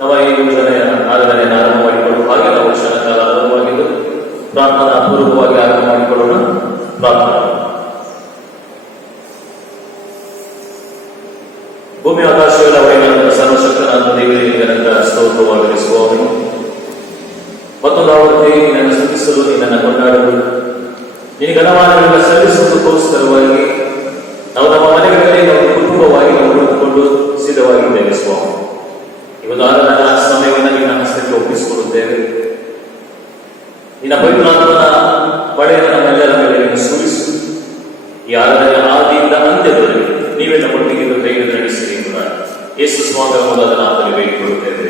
ನಮ್ಮ ಈ ಯೋಜನೆಯ ಆರಾಧನೆಯನ್ನು ಆರಂಭ ಮಾಡಿಕೊಳ್ಳುವ ಹಾಗೆ ನಾವು ಕ್ಷಣಕಾಲ ಆರಂಭವಾಗಿದ್ದು ಪ್ರಾರ್ಥನಾ ಪೂರ್ವಕವಾಗಿ ಆರಂಭ ಮಾಡಿಕೊಳ್ಳೋಣ. ಪ್ರಾರ್ಥನಾ. ಭೂಮಿ ಆಕಾಶಗಳ ಒಡೆಯನಾದ ಸರ್ವಶಕ್ತನಾದ ದೇವರಿಗೆ ನಿರಂತರ ಸ್ತೋತ್ರವಾಗಲಿ ಸ್ವಾಮಿ. ಮತ್ತೊಂದು ಆವೃತ್ತಿ ನಿನ್ನನ್ನು ಸ್ತುತಿಸಲು, ನಿನ್ನನ್ನು ಕೊಂಡಾಡಲು, ನಿನ್ನ ಘನಮಾನಗಳನ್ನು ಸಲ್ಲಿಸುವುದಕ್ಕೋಸ್ಕರವಾಗಿ ನಾವು ನಮ್ಮ ಮನೆಗಳಲ್ಲಿ ನಾವು ಕುಟುಂಬವಾಗಿ ನಾವು ಉಳಿದುಕೊಂಡು ಸಿದ್ಧವಾಗಿದ್ದೇವೆ ಸ್ವಾಮಿ. ಇವತ್ತು ಆರಾಧನಾ ಸಮಯವನ್ನು ನಿನ್ನ ಹಸ್ತಕ್ಕೆ ಒಪ್ಪಿಸಿಕೊಡುತ್ತೇವೆ. ನಿನ್ನ ಪವಿತ್ರಾತ್ಮನ ಬಳೆಯನ್ನು ನಮ್ಮೆಲ್ಲರ ಮೇಲೆ ನೀನು ಸುರಿಸು. ಈ ಆರಾಧನೆಯ ಆದಿಯಿಂದ ಅಂತ್ಯದಲ್ಲಿ ನೀವೇ ನಮ್ಮೊಟ್ಟಿಗೆ ಕೈಗೆ ನಡೆಸಿರಿ ಎಂಬುದಾಗಿ ಯೇಸು ಸ್ವಾಮಿ ಮೊದಲ ನಾಮದಲ್ಲಿ ಬೇಡಿಕೊಳ್ಳುತ್ತೇವೆ.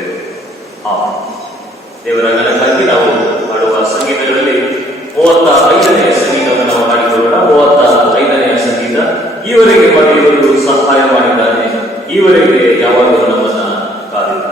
ದೇವರ ಘನಕ್ಕಾಗಿ ನಾವು ಹಾಡುವ ಸಂಗೀತಗಳಲ್ಲಿ 35ನೇ ಸಂಗೀತವನ್ನು ನಾವು ಹಾಡಿಕೊಳ್ಳೋಣ. 35ನೇ ಸಂಗೀತ. ಈವರೆಗೆ ಮನೆಯವರು ಸಹಾಯ ಮಾಡಿದ್ದಾನೆ, ಈವರೆಗೆ ಯಾವಾಗಲೂ ನಮ್ಮನ್ನ ಕಾದಿದ್ದಾನೆ.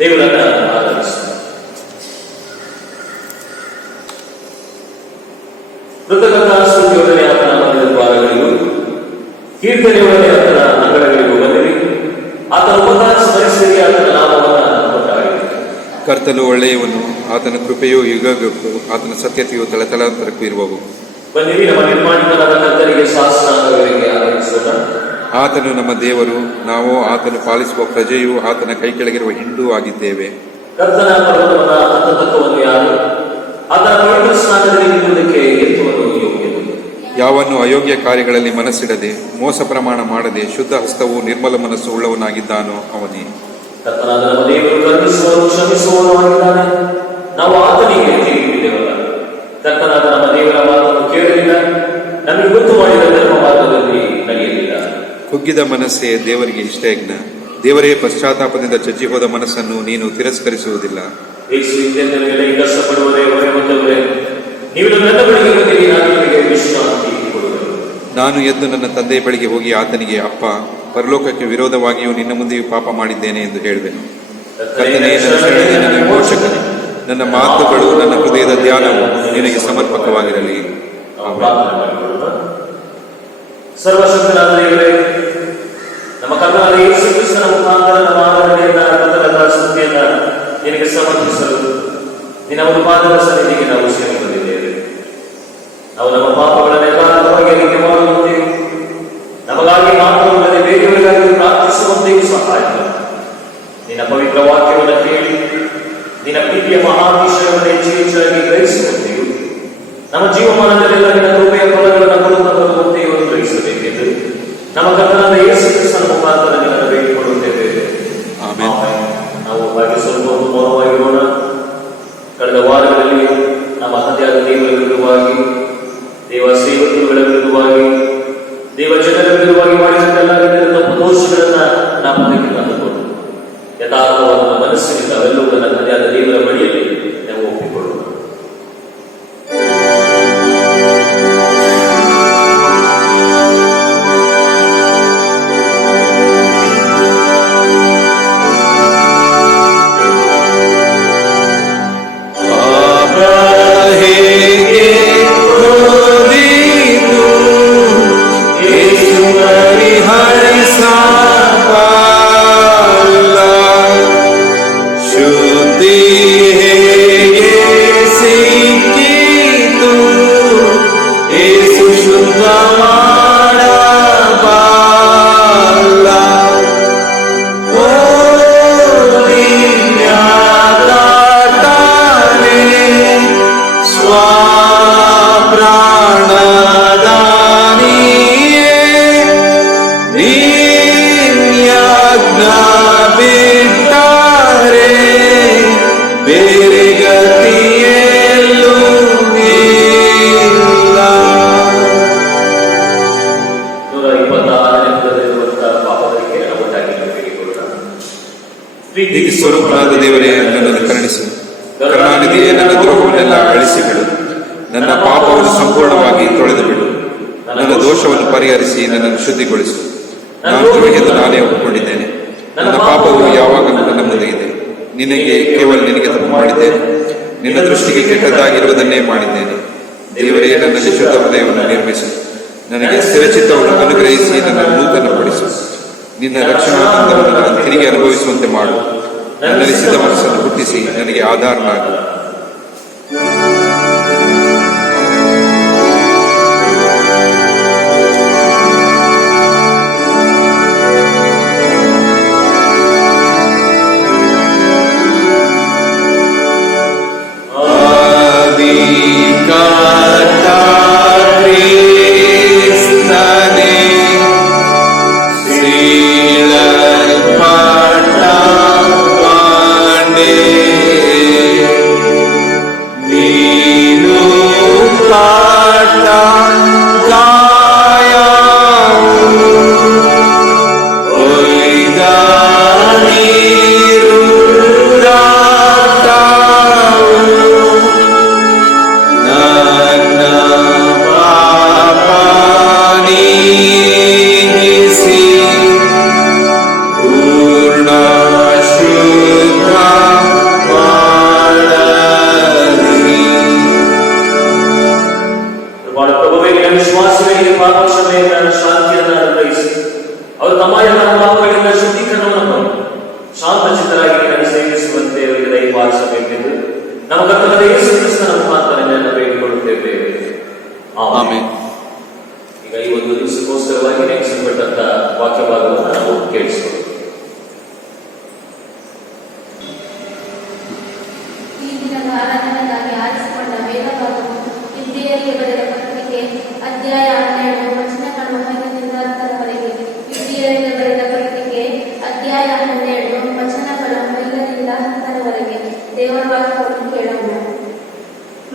ದೇವರನ್ನ ಆರಾಧಿಸೋಣ. ಕೃತಜ್ಞತಾ ಸ್ತುತಿಯೊಡನೆ ಆತನ ನಾಮದ ದ್ವಾರಗಳಿಗೂ ಕೀರ್ತನೆಯೊಡನೆ ಆತನ ಅಂಗಳಗಳಿಗೂ ಬಂದಿರಿ. ಆತನ ಉಪಕಾರ ಸ್ಮರಿಸಿರಿ, ಆತನ ನಾಮವನ್ನು ಕೊಂಡಾಡಿರಿ. ಕರ್ತನು ಒಳ್ಳೆಯವನು, ಆತನ ಕೃಪೆಯು ಯುಗಕ್ಕೂ ಆತನ ಸತ್ಯತೆಯು ತಲೆತಲಾಂತರಕ್ಕೂ ಇರುವವು. ಬಂದಿರಿ, ನಮ್ಮ ನಿರ್ಮಾಣಿತನಾದ ಕರ್ತನಿಗೆ ಶಾಸನಾಂಗಗಳಿಗೆ ಆರಾಧಿಸೋಣ. ಆತನು ನಮ್ಮ ದೇವರು, ನಾವು ಆತನು ಪಾಲಿಸುವ ಪ್ರಜೆಯು ಆತನ ಕೈ ಕೆಳಗಿರುವ ಹಿಂಡೂ ಆಗಿದ್ದೇವೆ. ಕರ್ತನ ಪರ್ವತವನ್ನ ಹತ್ತತಕ್ಕವನು ಯಾರು? ಆತನ ಪವಿತ್ರ ಸ್ನಾನದಲ್ಲಿ ನಿಲ್ಲುವುದಕ್ಕೆ ಎತ್ತುವನು ಯೋಗ್ಯನು. ಯಾವನ್ನು ಅಯೋಗ್ಯ ಕಾರ್ಯಗಳಲ್ಲಿ ಮನಸ್ಸಿಡದೆ, ಮೋಸ ಪ್ರಮಾಣ ಮಾಡದೆ, ಶುದ್ಧ ಹಸ್ತವು ನಿರ್ಮಲ ಮನಸ್ಸು ಉಳ್ಳವನಾಗಿದ್ದಾನೋ ಅವನೇ. ಕರ್ತನಾದ ನಮ್ಮ ದೇವರು ಕರುಣಿಸುವನು, ಕ್ಷಮಿಸುವನು ಆಗಿದ್ದಾನೆ. ನಾವು ಆತನಿಗೆ ತಿಳಿದಿದ್ದೇವಲ್ಲ. ಕರ್ತನಾದ ನಮ್ಮ ದೇವರ ಮಾತನ್ನು ಕೇಳಲಿಲ್ಲ, ನಮಗೆ ಗೊತ್ತು ಮಾಡಿದ ಧರ್ಮ ಮಾರ್ಗದಲ್ಲಿ ನಡೆಯಲಿಲ್ಲ. ಕುಗ್ಗಿದ ಮನಸ್ಸೇ ದೇವರಿಗೆ ಇಷ್ಟಯಜ್ಞ. ದೇವರೇ ಪಶ್ಚಾತ್ತಾಪದಿಂದ ಚಚ್ಚಿ ಹೋದ ಮನಸ್ಸನ್ನು ನೀನು ತಿರಸ್ಕರಿಸುವುದಿಲ್ಲ. ಕಷ್ಟಪಡುವವರೇ ಹೊರೆ ಹೊಂದವರೇ, ನೀವು ನನ್ನ ಬಳಿಗೆ ಬಂದಿರಿ, ನಾನು ನಿಮಗೆ ವಿಶ್ರಾಂತಿ ಕೊಡುವೆನು. ನಾನು ಎದ್ದು ನನ್ನ ತಂದೆಯ ಬಳಿಗೆ ಹೋಗಿ ಆತನಿಗೆ, ಅಪ್ಪ, ಪರಲೋಕಕ್ಕೆ ವಿರೋಧವಾಗಿಯೂ ನಿನ್ನ ಮುಂದೆಯೂ ಪಾಪ ಮಾಡಿದ್ದೇನೆ ಎಂದು ಹೇಳುವೆನು. ಕರ್ತನೇ, ನನ್ನ ಶರಣನೇ, ನನ್ನ ಪೋಷಕನೇ, ನನ್ನ ಮಾತುಗಳು, ನನ್ನ ಹೃದಯದ ಧ್ಯಾನವು ನಿನಗೆ ಸಮರ್ಪಕವಾಗಿರಲಿ. ಸರ್ವಶಕ್ತನಾದ ದೇವರೇ, ನಮ್ಮ ಕರ್ತನಾದ ಯೇಸು ಕ್ರಿಸ್ತನ ಮುಖಾಂತರ ನಮ್ಮ ಆರಾಧನೆಯನ್ನ, ಕರ್ತನ ಸ್ತುತಿಯನ್ನ ನಿನಗೆ ಸಮರ್ಪಿಸಲು ನಿನ್ನ ಒಂದು ಪಾದದ ಸನ್ನಿಧಿಗೆ ನಾವು ಸೇರಿ ಬಂದಿದ್ದೇವೆ. ನಾವು ನಮ್ಮ ಪಾಪಗಳನ್ನೆಲ್ಲ ಅರಿಕೆ ಮಾಡುವಂತೆ, ನಮಗಾಗಿ ಮಾತ್ರವಲ್ಲದೆ ಬೇರೆಯವರಿಗಾಗಿ ಪ್ರಾರ್ಥಿಸುವಂತೆಯೂ ಸಹಾಯ ಮಾಡು. ನಿನ್ನ ಪವಿತ್ರ ವಾಕ್ಯವನ್ನು ಕೇಳಿ ನಿನ್ನ ಪ್ರೀತಿಯ ಮಹಾತಿಶಯವನ್ನು ಹೆಚ್ಚಾಗಿ ಗ್ರಹಿಸುವಂತೆಯೂ, ನಮ್ಮ ಜೀವಮಾನದಲ್ಲೆಲ್ಲ ನಿನ್ನ ಕೃಪೆಯ ಫಲಗಳನ್ನು ಕೊಡುತ್ತಾ ಬರುವಂತೆಯೂ ಗ್ರಹಿಸಬೇಕೆಂದು ನಮ್ಮ ಕರ್ತನಾದ ಯೇಸು ಕ್ರಿಸ್ತನ ಮುಖಾಂತರ ನಿನ್ನನ್ನು ಬೇಡಿಕೊಳ್ಳುತ್ತೇವೆ. ನಾವು ಹಾಗೆ ಸ್ವಲ್ಪ ಮೌನವಾಗಿರೋಣ. ಕಳೆದ ವಾರಗಳಲ್ಲಿ ನಮ್ಮ ತಂದೆಯಾದ ದೇವರ ವಿರುದ್ಧವಾಗಿ, ದೇವ ಸೇವಕರುಗಳ ವಿರುದ್ಧವಾಗಿ, ದೇವ ಜನರ ವಿರುದ್ಧವಾಗಿ ಮಾಡಿದಂತೆಲ್ಲ ತಪ್ಪು ದೋಷಗಳನ್ನ ನಮ್ಮ ಮುಂದಕ್ಕೆ ತಂದುಕೊಂಡು ಯಥಾರ್ಥವಾದ ಮನಸ್ಸಿನಿಂದ ಅವೆಲ್ಲವುಗಳನ್ನು ತಂದೆಯಾದ ದೇವರ ಬಳಿಯಲ್ಲಿ ನಾವು ಒಪ್ಪಿಕೊಳ್ಳೋಣ. ಸ್ವರೂಪನಾದ ದೇವರೇ, ನನ್ನನ್ನು ಕರುಣಿಸು. ಕರುಣಾನಿಧಿಯೇ, ನನ್ನ ದ್ರೋಹವನ್ನೆಲ್ಲ ಅಳಿಸಿಬಿಡು. ನನ್ನ ಪಾಪವನ್ನು ಸಂಪೂರ್ಣವಾಗಿ ತೊಳೆದು ಬಿಡು. ನನ್ನ ದೋಷವನ್ನು ಪರಿಹರಿಸಿ ನನ್ನನ್ನು ಶುದ್ಧಿಗೊಳಿಸು. ನಾನು ದ್ರೋಹಿಯನ್ನು ನಾನೇ ಒಪ್ಪಿಕೊಂಡಿದ್ದೇನೆ. ನನ್ನ ಪಾಪವು ಯಾವಾಗಲೂ ನನ್ನ ಮುಂದೆ ಇದೆ. ಕೇವಲ ನಿನಗೆ ತಪ್ಪು ಮಾಡಿದ್ದೇನೆ. ನಿನ್ನ ದೃಷ್ಟಿಗೆ ಕೆಟ್ಟದ್ದಾಗಿರುವುದನ್ನೇ ಮಾಡಿದ್ದೇನೆ. ದೇವರೇ, ನನ್ನ ಶುದ್ಧ ಹೃದಯವನ್ನು ನಿರ್ಮಿಸು. ನನಗೆ ಸ್ಥಿರಚಿತ್ತವನ್ನು ಅನುಗ್ರಹಿಸಿ ನನ್ನನ್ನು ನೂತನಪಡಿಸು. ನಿನ್ನ ರಕ್ಷಣಾನಂದವನ್ನು ನಾನು ತಿರುಗಿ ಅನುಭವಿಸುವಂತೆ ಮಾಡು. ನನ್ನಲ್ಲಿ ಸಿದ್ಧ ಮನಸ್ಸನ್ನು ಹುಟ್ಟಿಸಿ ನನಗೆ ಆಧಾರನಾಗು. ಈಗ ಈ ಒಂದು ದಿವಸಕ್ಕೋಸ್ಕರವಾಗಿ ನೇಮಿಸಲ್ಪಟ್ಟಂತ ವಾಕ್ಯ ಭಾಗವನ್ನು ನಾವು ಕೇಳಿಸೋಣ. ಈ ದಿನದ ಆರಾಧನೆಗಾಗಿ ಆರಿಸಿಕೊಂಡ ವೇದ ಭಾಗವು ಇಬ್ರಿಯರಿಗೆ ಬರೆದ ಪತ್ರಿಕೆ ಅಧ್ಯಾಯ 12 ವಚನಗಳು 1ರಿಂದ 10ರವರೆಗೆ. ಇಬ್ರಿಯರಿಗೆ ಬರೆದ ಪತ್ರಿಕೆ ಅಧ್ಯಾಯ 12 ವಚನಗಳು 1ರಿಂದ 10ರವರೆಗೆ. ದೇವರ ವಾಕ್ಯವನ್ನು ಕೇಳೋಣ.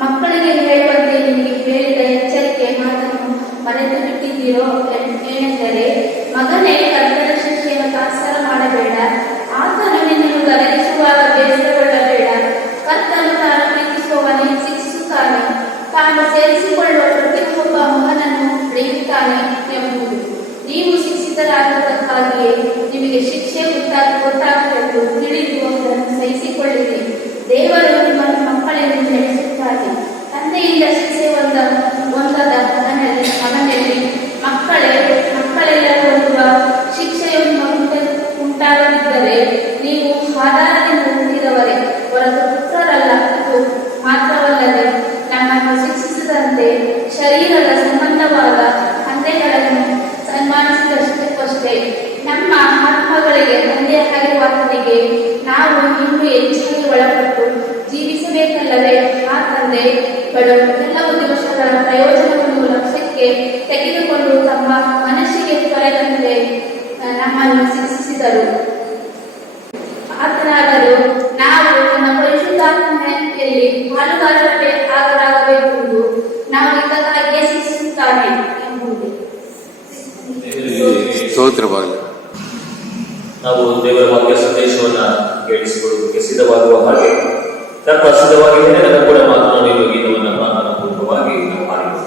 ಮಕ್ಕಳಿಗೆ ಹೇಳುವಂತೆ ನಿಮಗೆ ಹೇಳಿದ ಎಚ್ಚರಿಕೆ ಮಾತನ್ನು ಮರೆತು ಬಿಟ್ಟಿದ್ದೀರೋ ಏನೆಂದರೆ, ಮಗನೇ, ಕರ್ತನ ಶಿಕ್ಷೆಯನ್ನು ತಾತ್ಸಾರ ಮಾಡಬೇಡ. ಆತನು ನಿನ್ನನ್ನು ಗದರಿಸುವಾಗ ಬೇಸರಗೊಳ್ಳಬೇಡ. ಕರ್ತನು ತಾನು ಪ್ರೀತಿಸುವವನೇ ಶಿಕ್ಷಿಸುತ್ತಾನೆ. ತಾನು ನಿಮಗೆ ಶಿಕ್ಷೆ ಗೊತ್ತಾಗಬೇಕು ತಿಳಿದು ಅದನ್ನು ಸಹಿಸಿಕೊಳ್ಳಿರಿ. ದೇವರು ನಿಮ್ಮನ್ನು ಮಕ್ಕಳೆಂದು ನಡೆಸುತ್ತಾರೆ. ತಂದೆಯಿಂದ ಶಿಕ್ಷೆ ಹೊಂದದ ಮಗನಲ್ಲಿ ಮಕ್ಕಳೆಲ್ಲರೂ ಹೊಂದುವ ಶಿಕ್ಷೆಯನ್ನು ಉಂಟಾಗದಿದ್ದರೆ ನೀವು ಆಧಾರದಿಂದ ಹುಟ್ಟಿದವರೇ ಹೊರತು ಪುತ್ರರಲ್ಲ. ಇದು ಮಾತ್ರವಲ್ಲದೆ ನಮ್ಮನ್ನು ಶಿಕ್ಷಿಸಿದಂತೆ ಶರೀರದ ಸಂಬಂಧವಾದ ತಂದೆಗಳನ್ನು ಸನ್ಮಾನಿಸಿದಷ್ಟೇ ನಮ್ಮ ಆತ್ಮಗಳಿಗೆ ತಂದೆಯಾಗಿರುವ ಆತನಿಗೆ ನಾವು ಇನ್ನೂ ಹೆಚ್ಚಾಗಿ ಒಳಪಟ್ಟು ಜೀವಿಸಬೇಕಲ್ಲದೆ ಆ ತಂದೆಗಳು ಕೆಲವು ದಿವಸಗಳ ಪ್ರಯೋಜನವನ್ನು ಲಕ್ಷ್ಯಕ್ಕೆ ತೆಗೆದುಕೊಂಡು ತಮ್ಮ ಮನಸ್ಸಿಗೆ ತೊರೆದಂತೆ ನಮ್ಮನ್ನು ಶಿಕ್ಷಿಸಿದರು. ಆತನಾದರೂ ನಾವು ನನ್ನ ಪರಿಶುದ್ಧಾತ್ಮೆಯಲ್ಲಿ ಪಾಲುಗಾರರಾಗಬೇಕೆಂದು ನಾವು ಇದಕ್ಕಾಗಿಯೇ ಶಿಕ್ಷಿಸುತ್ತಾನೆ ಎಂಬುದು. ಸ್ತೋತ್ರವಾಗಲಿ. ನಾವು ದೇವರ ವಾಕ್ಯ ಸಂದೇಶವನ್ನ ಕೇಳಿಸಿಕೊಳ್ಳುವುದಕ್ಕೆ ಸಿದ್ಧವಾಗುವ ಹಾಗೆ ತಕ್ಕ ಸಿದ್ಧವಾಗಿದ್ದೇನೆ. ನನ್ನ ಕೂಡ ಮಾತನಾಡುವ ಗೀತವನ್ನು ಪ್ರಾರ್ಥನಾಪೂರ್ವಕವಾಗಿ ನಾವು ಹಾಡುವ.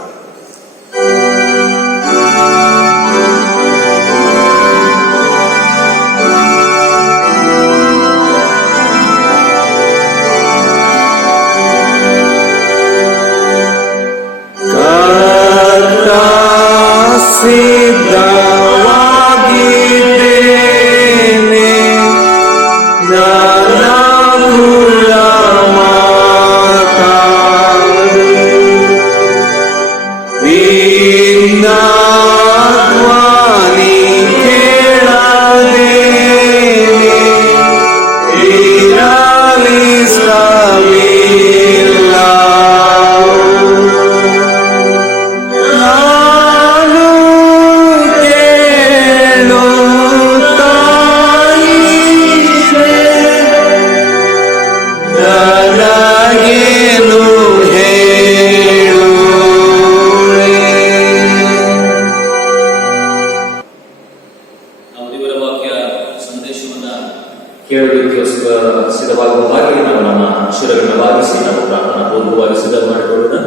ಕೇಳೋದಕ್ಕೋಸ್ಕರ ಸಿದ್ಧವಾಗುವ ಹಾಗೆ ನಾವು ನಮ್ಮ ಶಿರಗಳನ್ನು ಭಾಗಿಸಿ ನಾವು ಪ್ರಾರ್ಥನಾ ಪೂರ್ವಕವಾಗಿ ಸಿದ್ಧ ಮಾಡಿಕೊಳ್ಳೋಣ.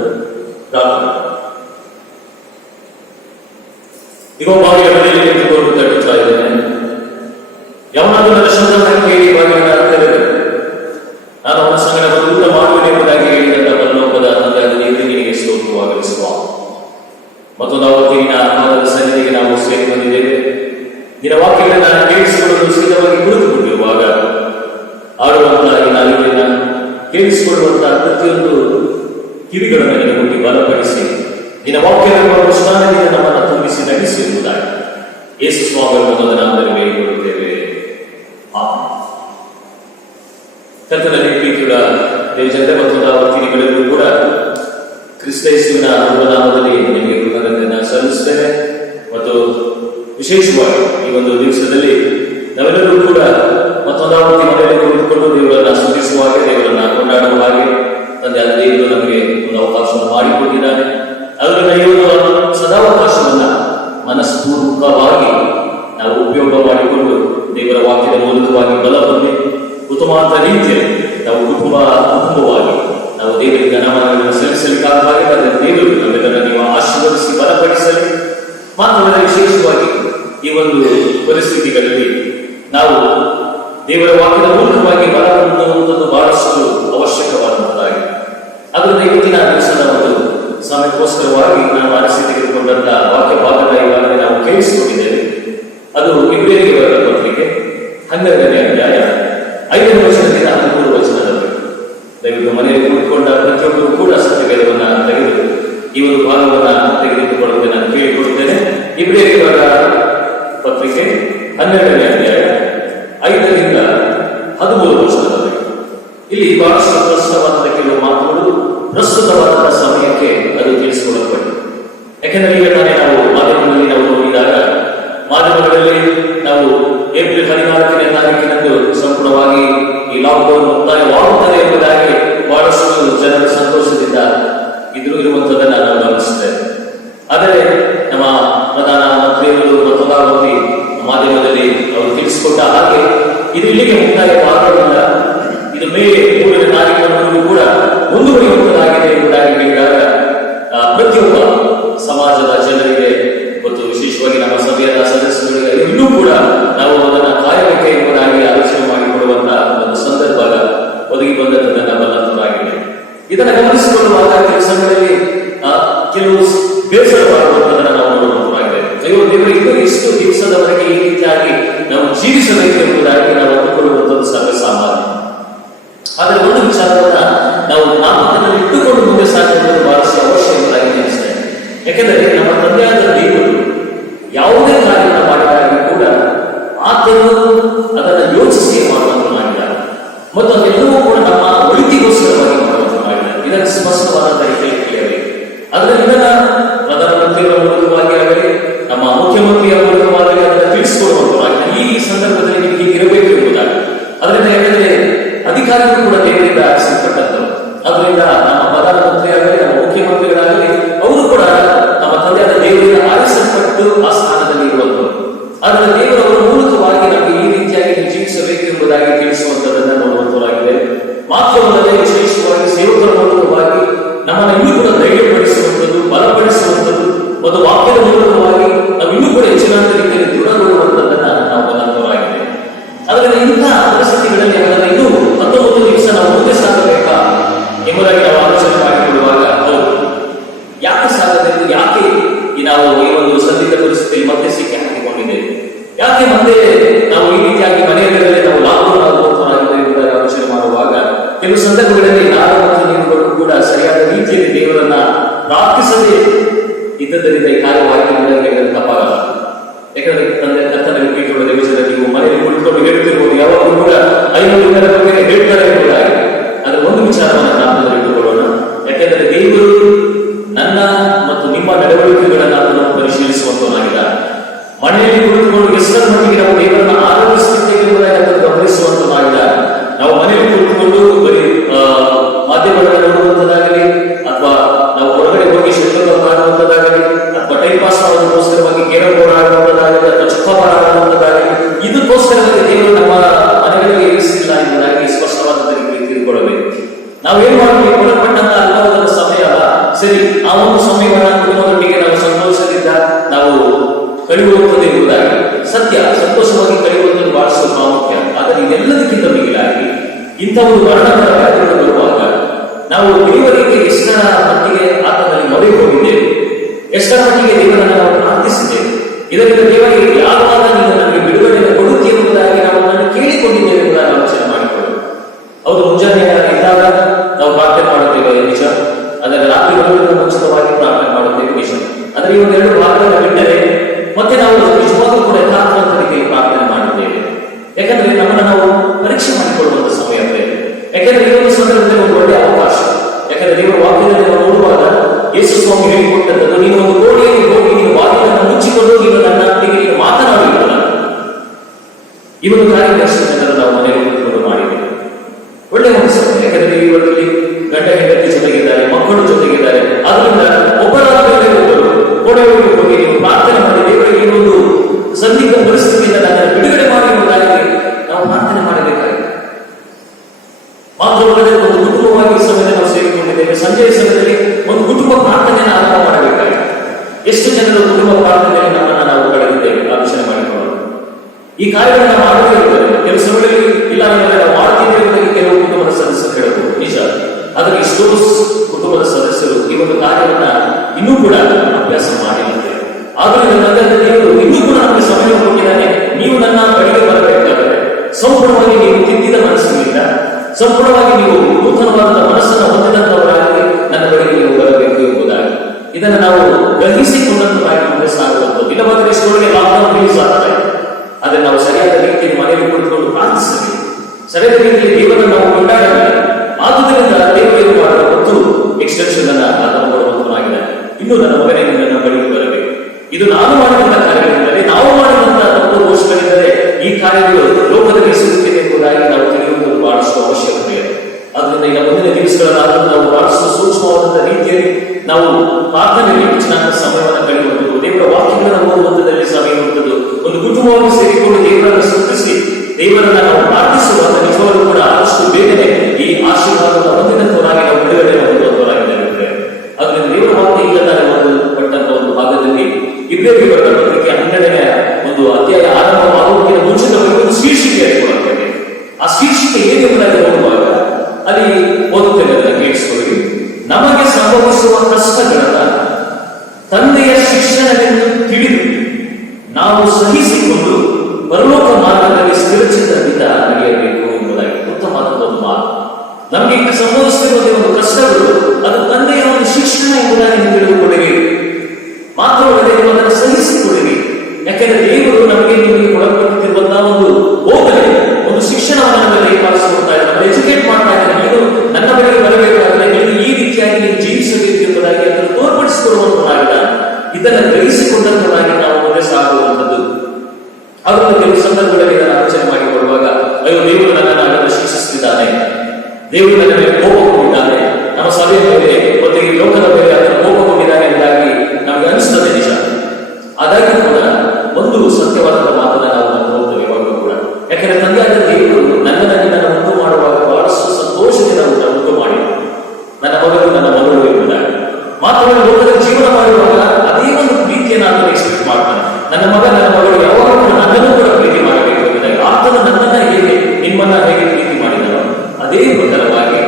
ಪ್ರಾರ್ಥನೆ. ಈಗ ಬಾಗಿಲ ಬಳಿಯಲ್ಲಿ ನಿಂತುಕೊಂಡು ತಟ್ಟುತ್ತಾ ಇದ್ದೇನೆ. ಯಾವನಾದರೂ ನನ್ನ ಶಬ್ದವನ್ನು ಕೇಳಿ ಬಾಗಿಲನ್ನು ತೆರೆದರೆ ನಾನು ಅವನ ಸಂಗಡ ದೂರ ಮಾಡುವೆನು ಎಂಬುದಾಗಿ ಹೇಳಿದಂತ ಪರಲೋಕದ ತಂದೆಯಾದ ನಿನಗೆ ಸ್ತೋತ್ರವಾಗಲಿ ಸ್ವಾಮಿ. ಮತ್ತೊಂದು ಆವತ್ತು ನಿನ್ನ ಪಾದದ ಸನ್ನಿಧಿಗೆ ನಾವು ಸೇರಿ ಬಂದಿದ್ದೇವೆ. ನಿನ್ನ ವಾಕ್ಯಗಳನ್ನ ಕೇಳಿಸಿಕೊಳ್ಳಲು ಸಿದ್ಧವಾಗಿ ಕುಳಿತುಕೊಂಡಿರುವಾಗ ಆಡುವಂತಹ ನಿನ್ನ ಅರಿವಿನ ಕೇಳಿಸಿಕೊಳ್ಳುವಂತಹ ಪ್ರತಿಯೊಂದು ಕಿವಿಗಳನ್ನು ನಿನಗೆ ಮುಟ್ಟಿ ಬಲಪಡಿಸಿ ನಿನ್ನ ವಾಕ್ಯಗಳ ಸ್ನಾನದಿಂದ ನಮ್ಮನ್ನು ತುಂಬಿಸಿ ನಡೆಸಿ ಎಂಬುದಾಗಿ ಯೇಸು ಸ್ವಾಮಿಯನ್ನು ನಾಮದಲ್ಲಿ ಹೇಳಿಕೊಳ್ಳುತ್ತೇವೆ. ಕರ್ತನಲ್ಲಿ ಪ್ರೀತಿಯುಳ್ಳ ದೇವಜನತೆ ಮತ್ತು ಆವತ್ತಿನಿಗಳೆಲ್ಲರೂ ಕೂಡ ಕ್ರಿಸ್ತ ಯೇಸುವಿನ ನಾಮದಲ್ಲಿ ನಿಮಗೆ ಕೃತಜ್ಞತೆಯನ್ನು ಸಲ್ಲಿಸುತ್ತೇನೆ. ಮತ್ತು ವಿಶೇಷವಾಗಿ ಈ ಒಂದು ದಿವಸದಲ್ಲಿ ನಾವೆಲ್ಲರೂ ಕೂಡ ಮತ್ತೊಂದಾವತಿ ಮನೆಯಲ್ಲಿ ಕುಳಿತುಕೊಂಡು ದೇವರನ್ನ ಸ್ತುತಿಸುವ ಹಾಗೆ, ದೇವರನ್ನ ಕೊಂಡಾಡುವ ಹಾಗೆ ತಂದೆ ಆದ ದೇವರು ನಮಗೆ ಒಂದು ಅವಕಾಶವನ್ನು ಮಾಡಿಕೊಟ್ಟಿದ್ದಾನೆ. ಅದರಿಂದ ಈ ಒಂದು ಸದಾವಕಾಶವನ್ನ ಮನಸ್ಪೂರ್ವಕವಾಗಿ ನಾವು ಉಪಯೋಗ ಮಾಡಿಕೊಂಡು ದೇವರ ವಾಕ್ಯದ ಮೂಲಕವಾಗಿ ಬಲ ಹೊಂದಿ ಉತ್ತಮವಾದ ರೀತಿಯಲ್ಲಿ ನಾವು ಕುಟುಂಬವಾಗಿ ನಾವು ದೇವರಿಗೆ ಘನಮಾನಗಳನ್ನು ಸಲ್ಲಿಸಲಿಕ್ಕಾದ ಹಾಗೆ ದೇವರು ನಮ್ಮೆಲ್ಲರನ್ನ ನೀವು ಆಶೀರ್ವದಿಸಿ ಬಲಪಡಿಸಲಿ. ಮಾತ್ರವಲ್ಲ, ವಿಶೇಷವಾಗಿ ಈ ಒಂದು ಪರಿಸ್ಥಿತಿಗಳಲ್ಲಿ ನಾವು ದೇವರ ವಾಕ್ಯದ ಮೂಲಕವಾಗಿ ಬಲ ಹೊಂದುವುದು ಬಹಳಷ್ಟು ಅವಶ್ಯಕವಾದಂತಾಗಿದೆ. ಅದರಿಂದ ಇವತ್ತಿನ ದಿವಸದ ಒಂದು ಸಮಯಕ್ಕೋಸ್ಕರವಾಗಿ ನಾವು ಆರಿಸಿ ತೆಗೆದುಕೊಂಡಂತಹ ವಾಕ್ಯ ಭಾಗದ ಈಗಾಗಲೇ ನಾವು ಕೇಳಿಸಿಕೊಂಡಿದ್ದೇವೆ. ಅದು ಇಬ್ರಿಯರಿಗೆ ಬರೆದ ಪತ್ರಿಕೆ 12ನೇ ಅಧ್ಯಾಯ 5ನೇ ವಚನದಿಂದ 13 ವಚನದಲ್ಲಿ. ದಯವಿಟ್ಟು ಮನೆಯಲ್ಲಿ ಕೂತ್ಕೊಂಡ ಪ್ರತಿಯೊಬ್ಬರು ಕೂಡ ಸತ್ಯವೇದವನ್ನ ತೆಗೆದು ಈ ಒಂದು ಭಾಗವನ್ನ ತೆಗೆದುಕೊಳ್ಳುವಂತೆ ನಾನು ಕೇಳಿಕೊಡುತ್ತೇನೆ. ಇಬ್ರಿಯರಿಗೆ ಬರೆದ ಪತ್ರಿಕೆ 12ನೇ ಅಧ್ಯಾಯ 5ರಿಂದ 13 ವಚನದಲ್ಲಿ. ಇಲ್ಲಿ ಬಹಳಷ್ಟು ಪ್ರಸ್ತುತವಾದ ಕೆಲವು ಮಾತುಗಳು ಪ್ರಸ್ತುತವಾದ ಸಮಯಕ್ಕೆ ಅದು ತಿಳಿಸಿಕೊಳ್ಳಲ್ಪಟ್ಟಿದೆ. ಯಾಕೆಂದರೆ ಈಗ ತಾನೇ ನಾವು ಮಾಧ್ಯಮಗಳಲ್ಲಿ ನಾವು ನೋಡಿದಾಗ ಮಾಧ್ಯಮಗಳಲ್ಲಿ ನಾವು ಏಪ್ರಿಲ್ 14ನೇ ತಾರೀಕಿನಂದು ಸಂಪೂರ್ಣವಾಗಿ ಈ ಲಾಕ್ಡೌನ್ ಮುಕ್ತಾಯವಾಗುತ್ತದೆ ಎಂಬುದಾಗಿ ಬಹಳಷ್ಟು ಜನರ ಸಂತೋಷದಿಂದ ಇರುವಂತದ್ದನ್ನು ನಾವು ಗಮನಿಸುತ್ತೇವೆ. ಆದರೆ ನಮ್ಮ ಪ್ರಧಾನ ಮಂತ್ರಿಗಳು ಮತದಾವತಿ ಮಾಧ್ಯಮದಲ್ಲಿ ಅವರು ತಿಳಿಸಿಕೊಟ್ಟ ಹಾಗೆ ಇದು ಇಲ್ಲಿಗೆ ಮುಕ್ತಾಯವಾಗಲಿಲ್ಲ, ಇದು ಮೇ 3ನೇ ತಾರೀಕಿನವರೆಗೂ ಕೂಡ ಮುಂದುವರಿಯುವುದಾಗಿದೆ ಎಂಬುದಾಗಿ ಹೇಳಿದಾಗ ಪ್ರತಿಯೊಬ್ಬ ಸಮಾಜದ ಜನರಿಗೆ ಮತ್ತು ವಿಶೇಷವಾಗಿ ನಮ್ಮ ಸಭೆಯ ಸದಸ್ಯರಿಗೆ ಇನ್ನೂ ಕೂಡ ನಾವು ಅದನ್ನು ಇದನ್ನು ಗಮನಿಸಿಕೊಳ್ಳುವಾಗ ಕೆಲವು ಸಮಯದಲ್ಲಿ ಕೆಲವು ಬೇಸರವಾಗುವುದನ್ನು ನಾವು ನೋಡುವಂತಾಗಿದೆ. ಅಯ್ಯೋ ದೇವರು ಇನ್ನೂ ಎಷ್ಟು ದಿವಸದವರೆಗೆ ಈ ರೀತಿಯಾಗಿ ನಾವು ಜೀವಿಸಬೇಕು ಎಂಬುದಾಗಿ ನಾವು ಅಂದುಕೊಳ್ಳುವಂಥದ್ದು ಸರ್ವೇ ಸಾಮಾನ್ಯ. ಆದರೆ ಒಂದು ವಿಚಾರವನ್ನ ನಾವು ಜ್ಞಾಪಕದಲ್ಲಿ ಇಟ್ಟುಕೊಂಡು ಮುಂದೆ ಸಾಗುವುದು ಬಹಳಷ್ಟು ಅವಶ್ಯ ಎಂಬುದಾಗಿ ಅನಿಸ್ತದೆ. ಯಾಕೆಂದರೆ ನಮ್ಮ ತಂದೆಯಾದ ದೇವರು ಯಾವುದೇ ಕಾರ್ಯವನ್ನು ಮಾಡಿದಾಗ ಕೂಡ ಆತನು ಅದನ್ನು ಯೋಚಿಸಿ ಮಾಡುವಂತೆ ಮಾಡಿದ್ದಾರೆ ಮತ್ತು ಅದೆಲ್ಲವೂ ಕೂಡ ನಮ್ಮ ಒಳಿತಿಗೋಸ್ಕರವಾಗಿ ಮಾಡುವಂತೆ ಮಾಡಿದ್ದಾರೆ. ಇದನ್ನು ಸ್ಪಷ್ಟವಾದ ರೀತಿಯಲ್ಲಿ ತಿಳಿಯಬೇಕು. ಅದರಲ್ಲಿ ಇದನ್ನ ಪ್ರಧಾನಮಂತ್ರಿಯವರ ಮೂಲಕವಾಗಿ ಆಗಲಿ ನಮ್ಮ ಮುಖ್ಯಮಂತ್ರಿಯ ಮೂಲಕವಾಗಿ ಅದನ್ನು ತಿಳಿಸಿಕೊಡುವಂತವಾಗಿ ಈ ಸಂದರ್ಭದಲ್ಲಿ ನಿಮಗೆ ಹೀಗಿರಬೇಕು ಎಂಬುದಾಗಿ. ಅದರಿಂದ ಯಾಕಂದ್ರೆ ಅಧಿಕಾರಿಗಳು ಕೂಡ ದೇವರಿಂದ ಆರಿಸಲ್ಪಟ್ಟಂತರು. ಅದರಿಂದ ನಮ್ಮ ಪ್ರಧಾನಮಂತ್ರಿ ಆಗಲಿ ನಮ್ಮ ಮುಖ್ಯಮಂತ್ರಿಗಳಾಗಲಿ ಅವರು ಕೂಡ ನಮ್ಮ ತಂದೆಯಾದ ದೇವರಿಂದ ಆರಿಸಲ್ಪಟ್ಟು ಆ ಸ್ಥಾನದಲ್ಲಿ ಇರುವಂತರು. ಆದರೆ ದೇವರು ಅವರ ಮೂಲಕವಾಗಿ ನಮಗೆ ಈ ರೀತಿಯಾಗಿ ಜೀವಿಸಬೇಕು ಎಂಬುದಾಗಿ ತಿಳಿಸುವಂತದನ್ನ ನೋಡುವಂತರಾಗಿದೆ. ಮಾತ್ರವಲ್ಲದೆ ವಿಶೇಷವಾಗಿ ಸೇವಕರ ಮೂಲಕವಾಗಿ ನಮ್ಮನ್ನು ಇನ್ನೂ ಕೂಡ ಧೈರ್ಯಪಡಿಸುವಂಥದ್ದು, ಬಲಪಡಿಸುವಂಥದ್ದು ಮತ್ತು ವಾಕ್ಯದ ಮೂಲಕವಾಗಿ ನಾವು ಇನ್ನೂ ಕೂಡ ಹೆಚ್ಚಿನ ರೀತಿಯಲ್ಲಿ ದೃಢಗೊಳ್ಳುವಂಥದ್ದನ್ನ ನಾವು ಬಲಂತರಾಗಿದೆ. ಅದರಿಂದ ಇಂತಹ ಪರಿಸ್ಥಿತಿಗಳಲ್ಲಿ ಅದನ್ನು ಇನ್ನೂ 19 ದಿವಸ ನಾವು ಮುಂದೆ ಸಾಗಬೇಕಾ ಎಂಬುದಾಗಿ ನಾವು ಆಲೋಚನೆ ಮಾಡಿಕೊಳ್ಳುವಾಗ ಹೌದು, ಯಾಕೆ ಸಾಗಬೇಕು, ಯಾಕೆ ನಾವು ಈ ಒಂದು ಸಂದಿಗ್ಧ ಪರಿಸ್ಥಿತಿಯಲ್ಲಿ ಮತ್ತೆ ಸಿಕ್ಕಿ ಹಾಕಿಕೊಂಡಿದ್ದೇವೆ, ಯಾಕೆ ಮತ್ತೆ ನಾವು ಈ ರೀತಿಯಾಗಿ ಮನೆಯಲ್ಲಿ ನಾವು ಲಾಕ್ಡೌನ್ ಆಗುವಂತಾಗಿದೆ ಎಂಬುದಾಗಿ ಆಲೋಚನೆ ಮಾಡುವಾಗ ಕೆಲವು ಸಂದರ್ಭಗಳಲ್ಲಿ ನಾನು ಮತ್ತು ನೀವುಗಳು ಕೂಡ ಸರಿಯಾದ ರೀತಿಯಲ್ಲಿ ದೇವರನ್ನ ಪ್ರಾರ್ಥಿಸದೆ ಇದ್ದದರಿಂದ ಈ ಕಾರ್ಯವಾಗಿ ಹೇಳಿದರೆ ತಪ್ಪಾಗಲ್ಲ. ಯಾಕಂದ್ರೆ ಕರ್ತನಲ್ಲಿ ಪ್ರೀತಿಯುಳ್ಳ ದೇವಜನ ನೀವು ಮನೆಯಲ್ಲಿ ಕುಳಿತುಕೊಂಡು ಹೇಳುತ್ತಿರುವುದು ಯಾವಾಗಲೂ ಕೂಡ 5 ದಿನದ ಬಗ್ಗೆ ಹೇಳ್ತಾರೆ ಎಂಬುದಾಗಿ ಅದರ ಒಂದು ವಿಚಾರವನ್ನು ನಾವು ಇಟ್ಟುಕೊಳ್ಳೋಣ. ಯಾಕೆಂದರೆ ದೇವರು ನನ್ನ ಮತ್ತು ನಿಮ್ಮ ನಡವಳಿಕೆಗಳನ್ನು ಅದನ್ನು ಪರಿಶೀಲಿಸುವಂತನಾಗಿದ್ದಾರೆ. ಮನೆಯಲ್ಲಿ ಕುಳಿತುಕೊಂಡು ಎಷ್ಟರ ಮಟ್ಟಿಗೆ ನಾವು ದೇವರನ್ನು ಆರೋಪಿಸುತ್ತಿದ್ದೇವೆ ಎಂಬುದಾಗಿ ಅದನ್ನು ಗಮನಿಸುವಂತನಾಗಿದ್ದಾರೆ. ನಾವು ಮನೆಯಲ್ಲಿ ಕುಳಿತುಕೊಂಡು ಬರೀ ಮಾಧ್ಯಮಗಳನ್ನು ನೋಡುವಂತದಾಗಲಿ ಅಥವಾ ನಾವು ಹೊರಗಡೆ ಹೋಗಿ ಶೆಟ್ಟರ್ ಮಾಡುವಂತದಾಗಲಿ ಅಥವಾ ಟೈಮ್ ಪಾಸ್ ಮಾಡೋದಕ್ಕೋಸ್ಕರವಾಗಿ ಕೇರಳ ಬೋರ್ಡ್ ಆಡುವಂತದಾಗಲಿ ಅಥವಾ ಚುಕ್ಕಾಬಾರ ಆಡುವಂತದಾಗಲಿ ಇದಕ್ಕೋಸ್ಕರವಾಗಿ ದೇವರು ನಮ್ಮ ಮನೆಗಳಿಗೆ ಇರಿಸಿಲ್ಲ ಎಂಬುದಾಗಿ ಸ್ಪಷ್ಟವಾದ ರೀತಿಯಲ್ಲಿ ತಿಳ್ಕೊಳ್ಳಬೇಕು. ನಾವೇನ್ ಮಾಡಬೇಕು, ಒಳಪಟ್ಟಂತ ಅಲ್ಪವಾದ ಸಮಯ ಅಲ್ಲ, ಸರಿ ಆ ಒಂದು ಸಮಯವನ್ನು ಕುಟುಂಬದೊಟ್ಟಿಗೆ ನಾವು ಸಂತೋಷದಿಂದ ನಾವು ಕಳೆಯುವಂಥದ್ದು ಎಂಬುದಾಗಿ ಸತ್ಯ, ಸಂತೋಷವಾಗಿ ಕಳೆಯುವಂಥದ್ದು ಬಹಳಷ್ಟು ಪ್ರಾಮುಖ್ಯ. ಆದರೆ ಇದೆಲ್ಲದಕ್ಕಿಂತ ಮಿಗಿಲಾಗಿ ಇಂಥ ಒಂದು ಮರಣಕರ ವ್ಯಾಧಿಗಳು ಬರುವಾಗ ನಾವು ದೇವರಿಗೆ ಎಷ್ಟರ ಮಟ್ಟಿಗೆ ಆತನಲ್ಲಿ ಮೊರೆ ಹೋಗಿದ್ದೇವೆ, ಎಷ್ಟರ ಮಟ್ಟಿಗೆ ದೇವರನ್ನು ನಾವು ಪ್ರಾರ್ಥಿಸಿದ್ದೇವೆ, ಇದರಿಂದ ದೇವರಿಗೆ ಯಾವಾಗ ನೀವು ನಮಗೆ ಬಿಡುಗಡೆಯನ್ನು ಕೊಡುತ್ತೀವಿ ಎಂಬುದಾಗಿ ನಾವು ಅದನ್ನು ಕೇಳಿಕೊಂಡಿದ್ದೇವೆ ಎಂಬುದಾಗಿ ಆಲೋಚನೆ ಮಾಡಿಕೊಳ್ಳೋದು. ಹೌದು, ಮುಂಜಾನೆ ಇದ್ದಾಗ ನಾವು ಪ್ರಾರ್ಥನೆ ಮಾಡುತ್ತೇವೆ ನಿಜ, ಅದರ ರಾತ್ರಿ ಮುಂಚಿತವಾಗಿ ಪ್ರಾರ್ಥನೆ ಮಾಡುತ್ತೇವೆ ನಿಜ. ಆದರೆ ಈ ಒಂದು 2 ಭಾಗಗಳನ್ನು ಬಿಟ್ಟರೆ ಮತ್ತೆ ನಾವು ನಿಜವಾಗೂ ಕೂಡ ಯಥಾರ್ಥವಂತ ರೀತಿಯಲ್ಲಿ ಪ್ರಾರ್ಥನೆ ಮಾಡುತ್ತೇವೆ. ಯಾಕಂದ್ರೆ ನಮ್ಮನ್ನು ನಾವು ಪರೀಕ್ಷೆ ಮಾಡಿಕೊಳ್ಳುವಂತ ಸಮಯ ಇದೆ. ಯಾಕಂದ್ರೆ ಈ ಒಂದು ಸಂದರ್ಭದಲ್ಲಿ ಒಂದು ಒಳ್ಳೆಯ ಅವಕಾಶ. ಯಾಕಂದ್ರೆ ದೇವರ ವಾಕ್ಯದಲ್ಲಿ ನಾವು ನೋಡುವಾಗ ಯೇಸು ಸ್ವಾಮಿ ಹೇಳಿಕೊಟ್ಟದ್ದು, ನೀನು ಒಂದು ಕೋಣೆಯಲ್ಲಿ ಹೋಗಿ ನೀನು ವಾಕ್ಯವನ್ನು ಮುಚ್ಚಿಕೊಂಡು ನೀನು ನನ್ನ ಒಟ್ಟಿಗೆ ನೀನು ಮಾತನಾಡಿಲ್ಲ. ಈ ಒಂದು ಕಾರ್ಯದರ್ಶನವನ್ನು ನಾವು ಮನೆಯಲ್ಲಿ ಕುಳಿತುಕೊಂಡು ಮಾಡಿದ್ದೇವೆ. ಒಳ್ಳೆಯ ಒಂದು ಸಮಯ. ಯಾಕಂದ್ರೆ ಇವರಲ್ಲಿ ಗಂಡ ಹೆಂಡತಿ ಜೊತೆಗಿದ್ದಾರೆ, ಮಕ್ಕಳು ಜೊತೆಗಿದ್ದಾರೆ. ಆದ್ರಿಂದ ಒಬ್ಬರಾದ ಮೇಲೆ ಒಬ್ಬರು ಕೋಣೆಯಲ್ಲಿ ಹೋಗಿ ನೀವು ಪ್ರಾರ್ಥನೆ ಮಾಡಿ ದೇವರಿಗೆ ಈ ಒಂದು ಸಂದಿಗ್ಧ ಪರಿಸ್ಥಿತಿಯಿಂದ ನನ್ನನ್ನು ಬಿಡುಗಡೆ ಮಾಡಿ ಎಂಬುದಾಗಿ ನಾವು ಪ್ರಾರ್ಥನೆ ಮಾಡಬೇಕಾಗಿದೆ. ಮಾತ್ರವಲ್ಲದೆ ಒಂದು ಕುಟುಂಬವಾಗಿ ಸಮಯದಲ್ಲಿ ನಾವು ಸೇರಿಕೊಂಡಿದ್ದೇವೆ. ಸಂಜೆಯ ಸಮಯದಲ್ಲಿ ಒಂದು ಕುಟುಂಬ ಪ್ರಾರ್ಥನೆಯನ್ನು ಆರಂಭ ಮಾಡಬೇಕಾಗಿದೆ. ಎಷ್ಟು ಜನರು ಕುಟುಂಬ ಪ್ರಾರ್ಥನೆಯಲ್ಲಿ ನಮ್ಮನ್ನು ನಾವು ಕಳೆದಿದ್ದೇವೆ ಆಲೋಚನೆ ಮಾಡಿಕೊಳ್ಳೋಣ. ಈ ಕಾರ್ಯವನ್ನು ನಾವು ಮಾಡದೇ ಇರುತ್ತದೆ. ಕೆಲವು ಸಮಯದಲ್ಲಿ ಇಲ್ಲ ಎಂದರೆ ನಾವು ಮಾಡ್ತಿದ್ದೇವೆ ಎಂಬುದಾಗಿ ಕೆಲವು ಕುಟುಂಬದ ಸದಸ್ಯರು ಹೇಳಬಹುದು ನಿಜ. ಆದರೆ ಎಷ್ಟೋ ಕುಟುಂಬದ ಸದಸ್ಯರು ಈ ಒಂದು ಕಾರ್ಯವನ್ನ ಇನ್ನೂ ಕೂಡ ಅಭ್ಯಾಸ ಮಾಡಿರುತ್ತೇವೆ. ಆದ್ದರಿಂದ ನನ್ನ ದೇವರು ಇನ್ನೂ ಕೂಡ ನಮಗೆ ಸಮಯ ಕೊಟ್ಟಿದ್ದಾನೆ. ನೀವು ನನ್ನ ಬಳಿಗೆ ಬರಬೇಕಾದರೆ ಸಂಪೂರ್ಣವಾಗಿ ನೀವು ತಿದ್ದಿದ ಮನಸ್ಸಿನಿಂದ, ಸಂಪೂರ್ಣವಾಗಿ ನೀವು ನೂತನವಾದ ಮನಸ್ಸನ್ನು ಹೊಂದಿದಂತವರಾಗಿ ನನ್ನ ಬಳಿಗೆ ನೀವು ಬರಬೇಕು ಎಂಬುದಾಗಿ ಇದನ್ನು ನಾವು ಗ್ರಹಿಸಿಕೊಂಡಂತಾಗಿ ಮುಂದೆ ಸಾಗುವಂಥದ್ದು. ಇಲ್ಲವಾದರೆ ಎಷ್ಟೊಳಗೆ ಲಾಕ್ಡೌನ್ ರಿಲೀಸ್ ಆಗ್ತಾ ಇದೆ. ಆದರೆ ನಾವು ಸರಿಯಾದ ರೀತಿಯಲ್ಲಿ ಮನೆಯಲ್ಲಿ ಕುಳಿತುಕೊಂಡು ಪ್ರಾರ್ಥಿಸಬೇಕು, ಸರಿಯಾದ ರೀತಿಯಲ್ಲಿ ದೇವರನ್ನು ನಾವು ಕೊಂಡಾಡಬೇಕು. ಆದುದರಿಂದ ದೇವರು ಮಾಡುವ ಮತ್ತು ಎಕ್ಸ್ಟೆನ್ಷನ್ ಅನ್ನ ಆತನು ಕೊಡುವಂತನಾಗಿದೆ. ಇನ್ನು ನನ್ನ ಮಗನೇ ನನ್ನ ಬಳಿಗೆ ಬರಬೇಕು. ಇದು ನಾನು ಮಾಡಿದಂತಹ ಕಾರ್ಯಗಳಿಂದಲೇ, ನಾವು ಮಾಡಿದಂತಹ ತಪ್ಪು ದೋಷಗಳಿಂದಲೇ ಈ ಕಾರ್ಯಗಳು ಲೋಕದಲ್ಲಿ ಸಿಗುತ್ತಿದೆ ಎಂಬುದಾಗಿ ನಾವು ತಿಳಿಯುವುದು ಬಹಳಷ್ಟು ಅವಶ್ಯಕತೆ ಇದೆ. ಆದ್ದರಿಂದ ಈಗ ಮುಂದಿನ ದಿವಸಗಳಾದರೂ ನಾವು ಬಹಳಷ್ಟು ಸೂಕ್ಷ್ಮವಾದಂತಹ ರೀತಿಯಲ್ಲಿ ನಾವು ಪ್ರಾರ್ಥನೆಯಲ್ಲಿ ಹೆಚ್ಚಿನ ಸಮಯವನ್ನು ಕಳೆಯುವಂಥದ್ದು, ದೇವರ ವಾಕ್ಯಗಳನ್ನು ಓದುವಂಥದ್ದಲ್ಲಿ ಸಮಯ ಇರುವಂಥದ್ದು, ಒಂದು ಕುಟುಂಬವನ್ನು ಸೇರಿಕೊಂಡು ದೇವರನ್ನು ಸ್ತುತಿಸಿ ದೇವರನ್ನ ನಾವು ಪ್ರಾರ್ಥಿಸುವಾಗ ನಿಜವಾಗೂ ಕೂಡ ಆದಷ್ಟು ಬೇಗನೆ ಈ ಆಶೀರ್ವಾದವನ್ನು ಹೊಂದಿದಂತವರಾಗಿ ನಾವು ಬಿಡುಗಡೆ ಹೊಂದುವಂತವರಾಗಿದ್ದೇವೆ. ಅದರಿಂದ ದೇವರ ವಾಕ್ಯ ಈಗ ನಾನು ಪಟ್ಟಂತ ಒಂದು ಭಾಗದಲ್ಲಿ ಇಬ್ರಿಯರಿಗೆ ಬರೆದ ಪತ್ರಿಕೆ 12ನೇ ಒಂದು ಅಧ್ಯಾಯ ಆರಂಭವಾಗುವುದಕ್ಕಿಂತ ಮುಂಚಿತವಾಗಿ ಒಂದು ಸಹಿಸಿಕೊಂಡು ಪರಲೋಕ ಮಾರ್ಗದಲ್ಲಿ ಸ್ಥಿರಚಿತ್ತದಿಂದ ನಡೆಯಬೇಕು ಎಂಬುದಾಗಿ ಉತ್ತಮವಾದ ಒಂದು ಮಾತು. ನಮಗೆ ಈಗ ಸಂಭವಿಸುತ್ತಿರುವ ಒಂದು ಕಷ್ಟಗಳು ಅದು ತಂದೆಯ ಒಂದು ಶಿಕ್ಷಣ ಎಂಬುದಾಗಿ ನೀವು ತಿಳಿದುಕೊಳ್ಳಿರಿ. ಮಾತ್ರವಲ್ಲದೆ ನೀವು ಅದನ್ನು ಸಹಿಸಿಕೊಳ್ಳಿರಿ. ಯಾಕೆಂದ್ರೆ ದೇವರು ನಮಗೆ ನಿಮಗೆ ಒಳಪಡುತ್ತಿರುವಂತಹ ಒಂದು ಬೋಧನೆ, ಒಂದು ಶಿಕ್ಷಣವನ್ನು ನಮಗೆ ದಯಪಾಲಿಸಿಕೊಡ್ತಾ ಇದ್ದಾರೆ, ನಮ್ಮನ್ನು ಎಜುಕೇಟ್ ಮಾಡ್ತಾ ಇದ್ದಾರೆ. ನೀನು ನನ್ನ ಬಳಿಗೆ ಬರಬೇಕಾದ್ರೆ ನೀನು ಈ ರೀತಿಯಾಗಿ ನೀನು ಜೀವಿಸಬೇಕು ಎಂಬುದಾಗಿ ಅದನ್ನು ತೋರ್ಪಡಿಸಿಕೊಡುವಂತನಾಗಿದ್ದಾನೆ. ಇದನ್ನು ಗ್ರಹಿಸಿಕೊಂಡಂತವಾಗಿ ನಾವು ಮುಂದೆ ಸಾಗುವಂಥದ್ದು. ಅವರು ಕೆಲವು ಸಂದರ್ಭಗಳಲ್ಲಿ ಇದನ್ನು ಆಲೋಚನೆ ಮಾಡಿಕೊಳ್ಳುವಾಗ, ಅಯ್ಯೋ ದೇವರು ನನ್ನನ್ನು ಶಿಕ್ಷಿಸುತ್ತಿದ್ದಾನೆ, ದೇವರು ನನ್ನ ಮೇಲೆ ಕೋಪಗೊಂಡಿದ್ದಾನೆ, ನಮ್ಮ ಸಭೆಯ ಮೇಲೆ ಮತ್ತು ಈ ಲೋಕದ ಮೇಲೆ ಅದನ್ನು ಕೋಪಗೊಂಡಿದ್ದಾನೆ ಎಂಬುದಾಗಿ ನಮಗೆ ಅನಿಸ್ತದೆ. ನಿಜ ಆದಾಗ್ಯೂ ಕೂಡ ಒಂದು ಸತ್ಯವಾದ ಮಾತನ್ನು ನಾವು ನೋಡ್ತೇವೆ ಯಾವಾಗಲೂ ಕೂಡ. ಯಾಕಂದ್ರೆ ತಂದೆಯಾದ ದೇವರು ನನ್ನನ್ನು ಉಂಟು ಮಾಡುವಾಗ ಬಹಳಷ್ಟು ಸಂತೋಷದಿಂದ ಉಂಟು ಮಾಡಿ ನನ್ನ ಮಗನು ನನ್ನ ಮಗಳು ಎಂಬುದಾಗಿ ಮಾತ್ರವಲ್ಲ, ಲೋಕದ ಜೀವನ ಮಾಡುವಾಗ ಅದೇ ಒಂದು ಪ್ರೀತಿಯನ್ನು ಆತನು ಎಕ್ಸ್ಪೆಕ್ಟ್ ಮಾಡ್ತಾನೆ. ನನ್ನ ಮಗ ನನ್ನ ಮಗಳು ಯಾವಾಗ ಕೂಡ ನನ್ನನ್ನು ಕೂಡ ಪ್ರೀತಿ ಮಾಡಬೇಕು ಎಂಬುದಾಗಿ. ಆತನು ನನ್ನನ್ನ ಹೇಗೆ ನಿಮ್ಮನ್ನ ಹೇಗೆ ಪ್ರೀತಿ ಮಾಡಿದನೋ ಅದೇ ಪ್ರಕಾರವಾಗಿ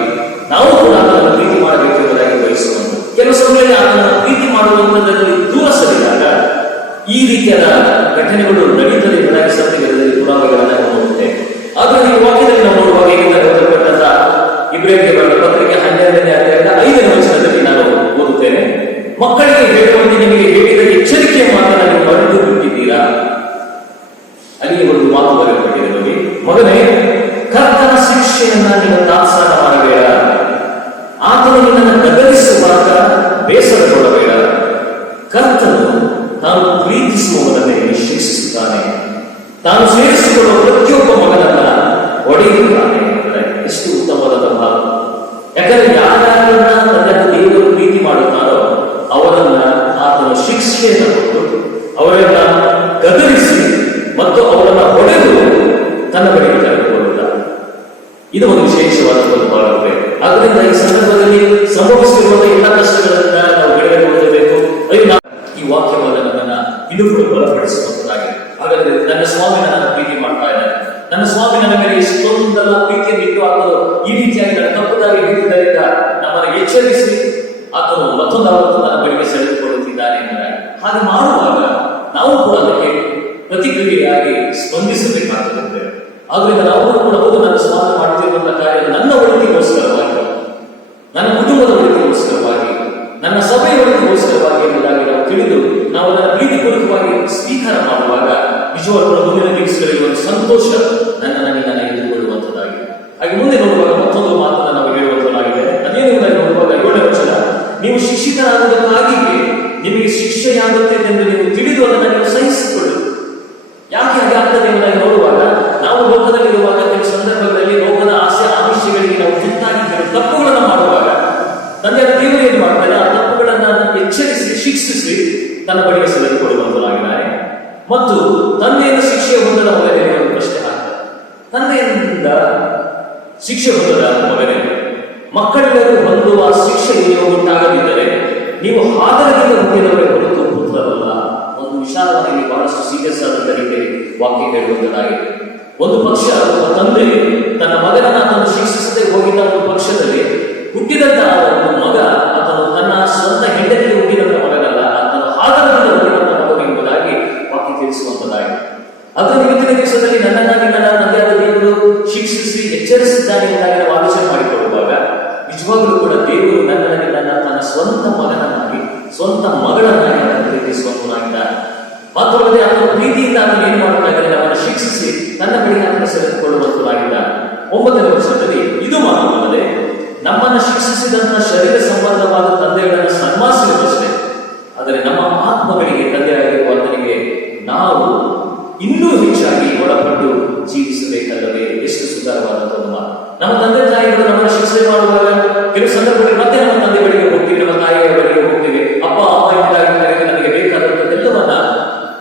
ನಾವು ಕೂಡ ಆತನನ್ನು ಪ್ರೀತಿ ಮಾಡಬೇಕು ಎಂಬುದಾಗಿ ಬಯಸುವಂತ. ಕೆಲವು ಸಮಯದಲ್ಲಿ ಆತನನ್ನು ಪ್ರೀತಿ ಮಾಡುವಂತದಲ್ಲಿ ದೂರ ಸರಿದಾಗ ಈ ರೀತಿಯಾದ ಘಟನೆಗಳು ನಡೀತದೆ ಎಂಬುದಾಗಿ ಸತ್ಯವೇದದಲ್ಲಿ ಪುರಾವೆಗಳನ್ನು ನಾವು ನೋಡುತ್ತೇವೆ. ಆದ್ರೆ ಈ ವಾಕ್ಯದಲ್ಲಿ ನಾವು ನೋಡುವಾಗ ಈಗ ಬರೆಯಲ್ಪಟ್ಟಂತ ಇಬ್ರಿಯರಿಗೆ ಬರೆದ ಪತ್ರಿಕೆ 12ನೇ ಅಧ್ಯಾಯದ 5ನೇ ವಚನದಲ್ಲಿ ನಾನು ಓದುತ್ತೇನೆ. ಮಕ್ಕಳಿಗೆ ಹೇಳುವಂತೆ ನಿಮಗೆ ಹೇಳಿದ ಎಚ್ಚರಿಕೆಯ ಮಾತನ್ನು ನೀವು ಮರೆತು ಬಿಟ್ಟಿದ್ದೀರಾ. ಅಲ್ಲಿ ಒಂದು ಮಾತು ಬರೆಯಲ್ಪಟ್ಟಿದೆ ನೋಡಿ, ಮಗನೇ ಕರ್ತನ ಶಿಕ್ಷೆಯನ್ನ ನೀವು ತಾತ್ಸಾರ ಮಾಡಬೇಡ, ಆತನು ನಿನ್ನನ್ನು ಗದರಿಸುವಾಗ ಬೇಸರಗೊಳ್ಳಬೇಡ. ಕರ್ತನು ತಾನು ಪ್ರೀತಿಸುವವರನ್ನೇ ಶಿಕ್ಷಿಸುತ್ತಾನೆ, ತಾನು ಸೇರಿಸಿಕೊಳ್ಳುವ ಪ್ರತಿಯೊಬ್ಬ ಮಗನನ್ನ ಹೊಡೆಯುತ್ತಾನೆ. ಎಷ್ಟು ಉತ್ತಮವಾದ ಮಾತು. ಯಾಕಂದ್ರೆ ಯಾರನ್ನ ತನ್ನ ದೇವರು ಪ್ರೀತಿ ಮಾಡುತ್ತಾರೋ ಅವರನ್ನ ಆತನ ಶಿಕ್ಷೆಯನ್ನು ಕೊಟ್ಟು ಅವರನ್ನ ಗದರಿಸಿ ಮತ್ತು ಅವರನ್ನ ಹೊಡೆದು ತನ್ನ ಬಳಿಗೆ ಕರೆದುಕೊಳ್ಳುತ್ತಾನೆ. ಇದು ಒಂದು ವಿಶೇಷವಾದ ಒಂದು ಭಾಗವೇ. ಆದ್ದರಿಂದ ಈ ಸಂದರ್ಭದಲ್ಲಿ ಸಂಭವಿಸಿರುವ ಎಲ್ಲ ಕಷ್ಟಗಳಿಂದ ನಾವು ಬಿಡುಗಡೆ ಹೊಂದಬೇಕು. ಈ ವಾಕ್ಯವನ್ನು ನಮ್ಮನ್ನ ಇನ್ನೂ ಕೂಡ ಬಲಪಡಿಸುವಂತದಾಗಿದೆ. ಹಾಗಾದ್ರೆ ನನ್ನ ಸ್ವಾಮಿ ನನ್ನ ಪ್ರೀತಿ ಮಾಡ್ತಾ ಇದ್ದಾರೆ, ನನ್ನ ಸ್ವಾಮಿ ನನ್ನ ಮೇಲೆ ಎಷ್ಟೊಂದೆಲ್ಲ ಪ್ರೀತಿಯನ್ನು ಇಟ್ಟು ಆತನು ಈ ರೀತಿಯಾಗಿ ನನ್ನ ತಪ್ಪದಾಗಿ ಹಿಡಿದಿದ್ದರಿಂದ ನಮ್ಮನ್ನು ಎಚ್ಚರಿಸಿ ಆತನು ಮತ್ತೊಂದು ನನ್ನ ಬಳಿಗೆ ಸೆಳೆದುಕೊಳ್ಳುತ್ತಿದ್ದಾನೆ ಎಂದರೆ ಹಾಗೆ ಮಾಡುವಾಗ ನಾವು ಕೂಡ ಅದಕ್ಕೆ ಪ್ರತಿಕ್ರಿಯೆಯಾಗಿ ಸ್ಪಂದಿಸಬೇಕಾಗುತ್ತದೆ. ಆದ್ರಿಂದ ನಾವು ಕೂಡ ಹೌದು, ನನ್ನ ಸ್ವಾಮಿ ಮಾಡುತ್ತಿರುವಂತಹ ಕಾರ್ಯ ನನ್ನ ಒಳಿತಿಗೋಸ್ಕರವಾಗಿ, ನನ್ನ ಕುಟುಂಬದ ಒಳಿತಿಗೋಸ್ಕರವಾಗಿ, ನನ್ನ ಸಭೆಯ ಒಳಿತಿಗೋಸ್ಕರವಾಗಿ ಎಂಬುದಾಗಿ ನಾವು ತಿಳಿದು ನಾವು ಅದನ್ನು ಪ್ರೀತಿಪೂರ್ವಕವಾಗಿ ಸ್ವೀಕಾರ ಮಾಡುವಾಗ ನಿಜವಾಗ್ಲೂ ಮುಂದಿನ ದಿವಸಗಳಲ್ಲಿ ಒಂದು ಸಂತೋಷ ನನ್ನನ್ನು ನಿನ್ನನ್ನು ಎದುರುಗೊಳ್ಳುವಂಥದ್ದಾಗಿದೆ. ಹಾಗೆ ಮುಂದೆ ನೋಡುವಾಗ ಮತ್ತೊಂದು ಮಾತನ್ನು ನಾವು ಹೇಳುವಂಥದ್ದಾಗಿದೆ. ಅದೇನು ನೋಡುವಾಗ 7ನೇ ವಚನ, ನೀವು ಶಿಕ್ಷಿತರಾಗುವುದಕ್ಕಾಗಿಯೇ ನಿಮಗೆ ಶಿಕ್ಷೆಯಾಗುತ್ತೆ ಎಂದು ನೀವು ತಿಳಿದು ಅದನ್ನು ನೀವು ಸಹಿಸಿಕೊಳ್ಳಿ. ಯಾಕೆ ಹಾಗೆ ಆಗ್ತದೆ ಎಂಬುದಾಗಿ ನೋಡುವಾಗ ನಾವು ಲೋಕದಲ್ಲಿರುವಾಗ ಕೆಲವು ಸಂದರ್ಭಗಳಲ್ಲಿ ಲೋಕದ ಆಸೆ ಆಮಿಷಗಳಿಗೆ ನಾವು ತುತ್ತಾಗಿ ಕೆಲವು ತಪ್ಪುಗಳನ್ನು ಮಾಡುವಾಗ ತಂದೆಯ ದೇವರು ಏನು ಮಾಡ್ತಾರೆ, ಆ ತಪ್ಪುಗಳನ್ನ ಎಚ್ಚರಿಸಿ ಶಿಕ್ಷಿಸಿ ತನ್ನ ಬಳಿಗೆ ಸೆಳೆದುಕೊಳ್ಳುವಂತರಾಗಿದ್ದಾರೆ. ಮತ್ತು ತಂದೆಯನ್ನು ಶಿಕ್ಷೆ ಹೊಂದದ ಮಗನೇ ಒಂದು ಪ್ರಶ್ನೆ ಹಾಕ್ತಾರೆ. ತಂದೆಯಿಂದ ಶಿಕ್ಷೆ ಹೊಂದದ ಮಗನೇ, ಮಕ್ಕಳೆಲ್ಲರೂ ಹೊಂದುವ ಶಿಕ್ಷೆ ನೀವು ಉಂಟಾಗದಿದ್ದರೆ ನೀವು ಆದರದಿಂದ ಹುಟ್ಟಿದವರೇ ಹೊರತು ಪುತ್ರರಲ್ಲ. ಒಂದು ವಿಚಾರವಾಗಿ ಬಹಳಷ್ಟು ಸೀರಿಯಸ್ ಆದ ರೀತಿಯಲ್ಲಿ ವಾಕ್ಯ ಹೇಳುವಂತದಾಗಿದೆ. ಒಂದು ಪಕ್ಷ ಒಬ್ಬ ತಂದೆ ತನ್ನ ಮಗನನ್ನ ಆತನು ಶಿಕ್ಷಿಸದೆ ಹೋಗಿದ್ದ ಒಂದು ಪಕ್ಷದಲ್ಲಿ ಹುಟ್ಟಿದಂತ ಒಂದು ಮಗ ಆತನು ತನ್ನ ಸ್ವಂತ ಹೆಂಡತಿಗೆ ಹುಟ್ಟಿದಂತ ಮಗನಲ್ಲ, ಆತನು ಆದರದಿಂದ ಹುಟ್ಟಿದಂತ ಮಗನು ಎಂಬುದಾಗಿ ವಾಕ್ಯ ತಿಳಿಸುವಂತದಾಗಿದೆ. ಅದರ ಇವತ್ತಿನ ದಿವಸದಲ್ಲಿ ನನ್ನನ್ನಾಗಿ ನನ್ನ ತಂದೆಯಾದ ದೇವರು ಶಿಕ್ಷಿಸಿ ಎಚ್ಚರಿಸಿದ್ದಾನೆ ಎಂಬುದಾಗಿ ನಾವು ಆಲೋಚನೆ ಮಾಡಿಕೊಳ್ಳುವಾಗ ನಿಜವಾಗ್ಲೂ ಕೂಡ ದೇವರು ನನ್ನನ್ನು ತನ್ನ ಸ್ವಂತ ಮಗನನ್ನಾಗಿ ಸ್ವಂತ ಮಗಳನ್ನಾಗಿ ಪ್ರೀತಿಸುವಂತನಾಗಿದ್ದಾನೆ. ಮಾತ್ರವಲ್ಲದೆ ಆತನ ಪ್ರೀತಿಯಿಂದ ಆತನು ಏನು ಮಾಡಬೇಕಾದರೆ ನಮ್ಮನ್ನು ಶಿಕ್ಷಿಸಿ ತನ್ನ ಬಳಿಗೆ ಆತನು ಸೆಳೆದುಕೊಳ್ಳುವಂತನಾಗಿದ್ದಾನೆ. 9ನೇ ವಚನದಲ್ಲಿ ಇದು ಮಾತ್ರವಲ್ಲದೆ ನಮ್ಮನ್ನು ಶಿಕ್ಷಿಸಿದಂತ ಶರೀರ ಸಂಬಂಧವಾದ ತಂದೆಗಳನ್ನು ಸನ್ಮಾನಿಸುವುದಷ್ಟೇ, ಆದರೆ ನಮ್ಮ ಆತ್ಮಗಳಿಗೆ ತಂದೆಯಾಗಿರುವ ಆತನಿಗೆ ನಾವು ಇನ್ನೂ ಹೆಚ್ಚಾಗಿ ಒಳಪಟ್ಟು ಜೀವಿಸಬೇಕಲ್ಲವೇ. ಎಷ್ಟು ಸುಂದರವಾದಂತಹ ಮಾತು. ನಮ್ಮ ತಂದೆ ತಾಯಿಗಳು ನಮ್ಮನ್ನು ಶಿಕ್ಷೆ ಮಾಡುವಾಗ ಕೆಲವು ಸಂದರ್ಭದಲ್ಲಿ ಮತ್ತೆ ನಮ್ಮ ತಂದೆ ಬಳಿಗೆ ಹೋಗ್ತೀವಿ, ನಮ್ಮ ತಾಯಿಯ ಬಳಿಗೆ ಹೋಗ್ತೀವಿ. ಅಪ್ಪ ಅಮ್ಮ ಇದ್ದಾಗಿ ನನಗೆ ಬೇಕಾದಂಥದ್ದೆಲ್ಲವನ್ನ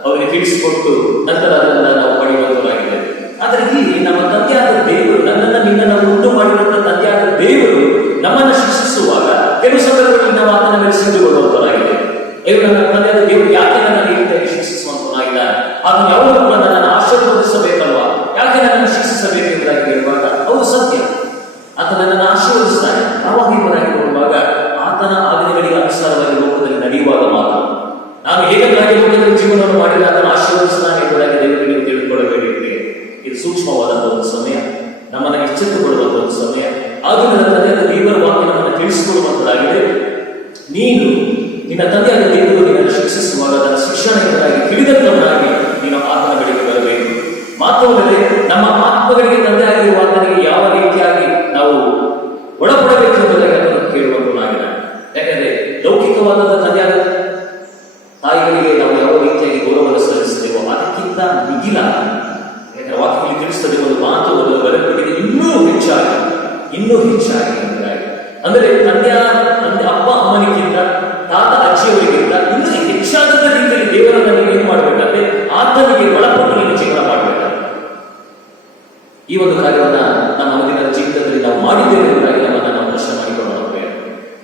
ಅವರಿಗೆ ತಿಳಿಸಿಕೊಟ್ಟು ನಂತರ ಅದನ್ನು ನಾವು ಪಡೆಯುವಂತರಾಗಿದೆ. ಆದರೆ ಇಲ್ಲಿ ನಮ್ಮ ತಂದೆಯಾದ ದೇವರು, ನನ್ನನ್ನು ನಿನ್ನನ್ನು ಉಂಟು ಮಾಡಿದಂತ ತಂದೆಯಾದ ದೇವರು ನಮ್ಮನ್ನು ಶಿಕ್ಷಿಸುವಾಗ ಕೆಲವು ಸಂದರ್ಭದಲ್ಲಿ ನಾವು ಆತನ ಮೇಲೆ ಸಿದ್ಧಗೊಳ್ಳುವಂತರಾಗಿದೆ. ನನ್ನ ತಂದೆಯಾದ ದೇವರು ಯಾಕೆ ನನ್ನ ಈ ರೀತಿಯಾಗಿ ಶಿಕ್ಷಿಸುವಂತನಾಗಿದ್ದಾನೆ, ಅದನ್ನು ಯಾವಾಗ ಕೂಡ ನನ್ನನ್ನು ಆಶೀರ್ವದಿಸಬೇಕಲ್ವಾ, ಯಾಕೆ ನನ್ನನ್ನು ಶಿಕ್ಷಿಸಬೇಕು ಎಂಬುದಾಗಿ ಹೇಳುವಾಗ ಅವು ಸತ್ಯ. ಆತ ನನ್ನನ್ನು ಆಶೀರ್ವದಿಸ್ತಾನೆ. ಯಾವಾಗ ಎಂಬುದಾಗಿ ನೋಡುವಾಗ ಆತನ ಆಜ್ಞೆಗಳಿಗೆ ಅನುಸಾರವಾಗಿ ಲೋಕದಲ್ಲಿ ನಡೆಯುವಾಗ ಮಾತ್ರ ನಾನು ಹೇಗಾಗಿ ಲೋಕದಲ್ಲಿ ಜೀವನವನ್ನು ಮಾಡಿದ ಆತನ ಆಶೀರ್ವದಿಸ್ತಾನೆ ಎಂಬುದಾಗಿ ಸೂಕ್ಷ್ಮವಾದಂತಹ ಒಂದು ಸಮಯ, ನಮ್ಮನ್ನ ಎಚ್ಚೆತ್ತುಕೊಳ್ಳುವಂತಹ ಒಂದು ಸಮಯ. ಆಗ ನನ್ನ ತಂದೆಯಾದ ದೇವರ ವಾಕ್ಯ ನಮ್ಮನ್ನು ತಿಳಿಸಿಕೊಡುವಂತದ್ದಾಗಿದೆ. ನೀನು ನಿನ್ನ ತಂದೆಯಾದ ದೇವರು ನಿನ್ನನ್ನು ಶಿಕ್ಷಿಸುವಾಗ ಅದರ ಶಿಕ್ಷಣೆಗಳಾಗಿ ಹಿಡಿದಂತವನಾಗಿ ನೀನು ಆತನ ಬಳಿಗೆ ಬರಬೇಕು. ಮಾತ್ರವಲ್ಲದೆ ನಮ್ಮ ಆತ್ಮಗಳಿಗೆ ತಂದೆ ಆಗಿರುವ ಆತನಿಗೆ ಯಾವ ರೀತಿಯಾಗಿ ನಾವು ಒಳಪಡಬೇಕು ಎಂಬುದಾಗಿ ಅದನ್ನು ಕೇಳುವಂತವನಾಗಿಲ್ಲ. ಯಾಕಂದ್ರೆ ಲೌಕಿಕವಾದ ತಂದೆಯಾದ ತಾಯಿಗಳಿಗೆ ನಾವು ಯಾವ ರೀತಿಯಾಗಿ ಗೌರವವನ್ನು ಸಲ್ಲಿಸ್ತೇವೋ ಅದಕ್ಕಿಂತ ಮಿಗಿಲ, ಯಾಕಂದ್ರೆ ವಾಕ್ಯದಲ್ಲಿ ತಿಳಿಸ್ತದೆ ಒಂದು ಮಾತು ಬರಬೇಕಿದೆ ಇನ್ನೂ ಹೆಚ್ಚಾಗಿ ಎಂಬುದಾಗಿ. ಅಂದರೆ ತಂದೆ ಅಪ್ಪ ಅಮ್ಮನಿಗಿಂತ ತಾತ ಅಜ್ಜಿಯವರಿಗಿಂತ ಇನ್ನೂ ಹೆಚ್ಚಾದ ರೀತಿಯಲ್ಲಿ ದೇವರನ್ನು ನೀವು ಏನು ಮಾಡಬೇಕಂದ್ರೆ ಆತನಿಗೆ ಒಳಪಟ್ಟು ನೀನು ಜೀವನ ಮಾಡಬೇಕಾಗುತ್ತೆ. ಈ ಒಂದು ಕಾರ್ಯವನ್ನ ನಮ್ಮ ಮುಂದಿನ ಜೀವಿತದಲ್ಲಿ ನಾವು ಮಾಡಿದ್ದೇವೆ ಎಂಬುದಾಗಿ ನಮ್ಮನ್ನು ನಾವು ಪ್ರಶ್ನೆ ಮಾಡಿಕೊಂಡು ಹೋಗ್ಬೇಕು.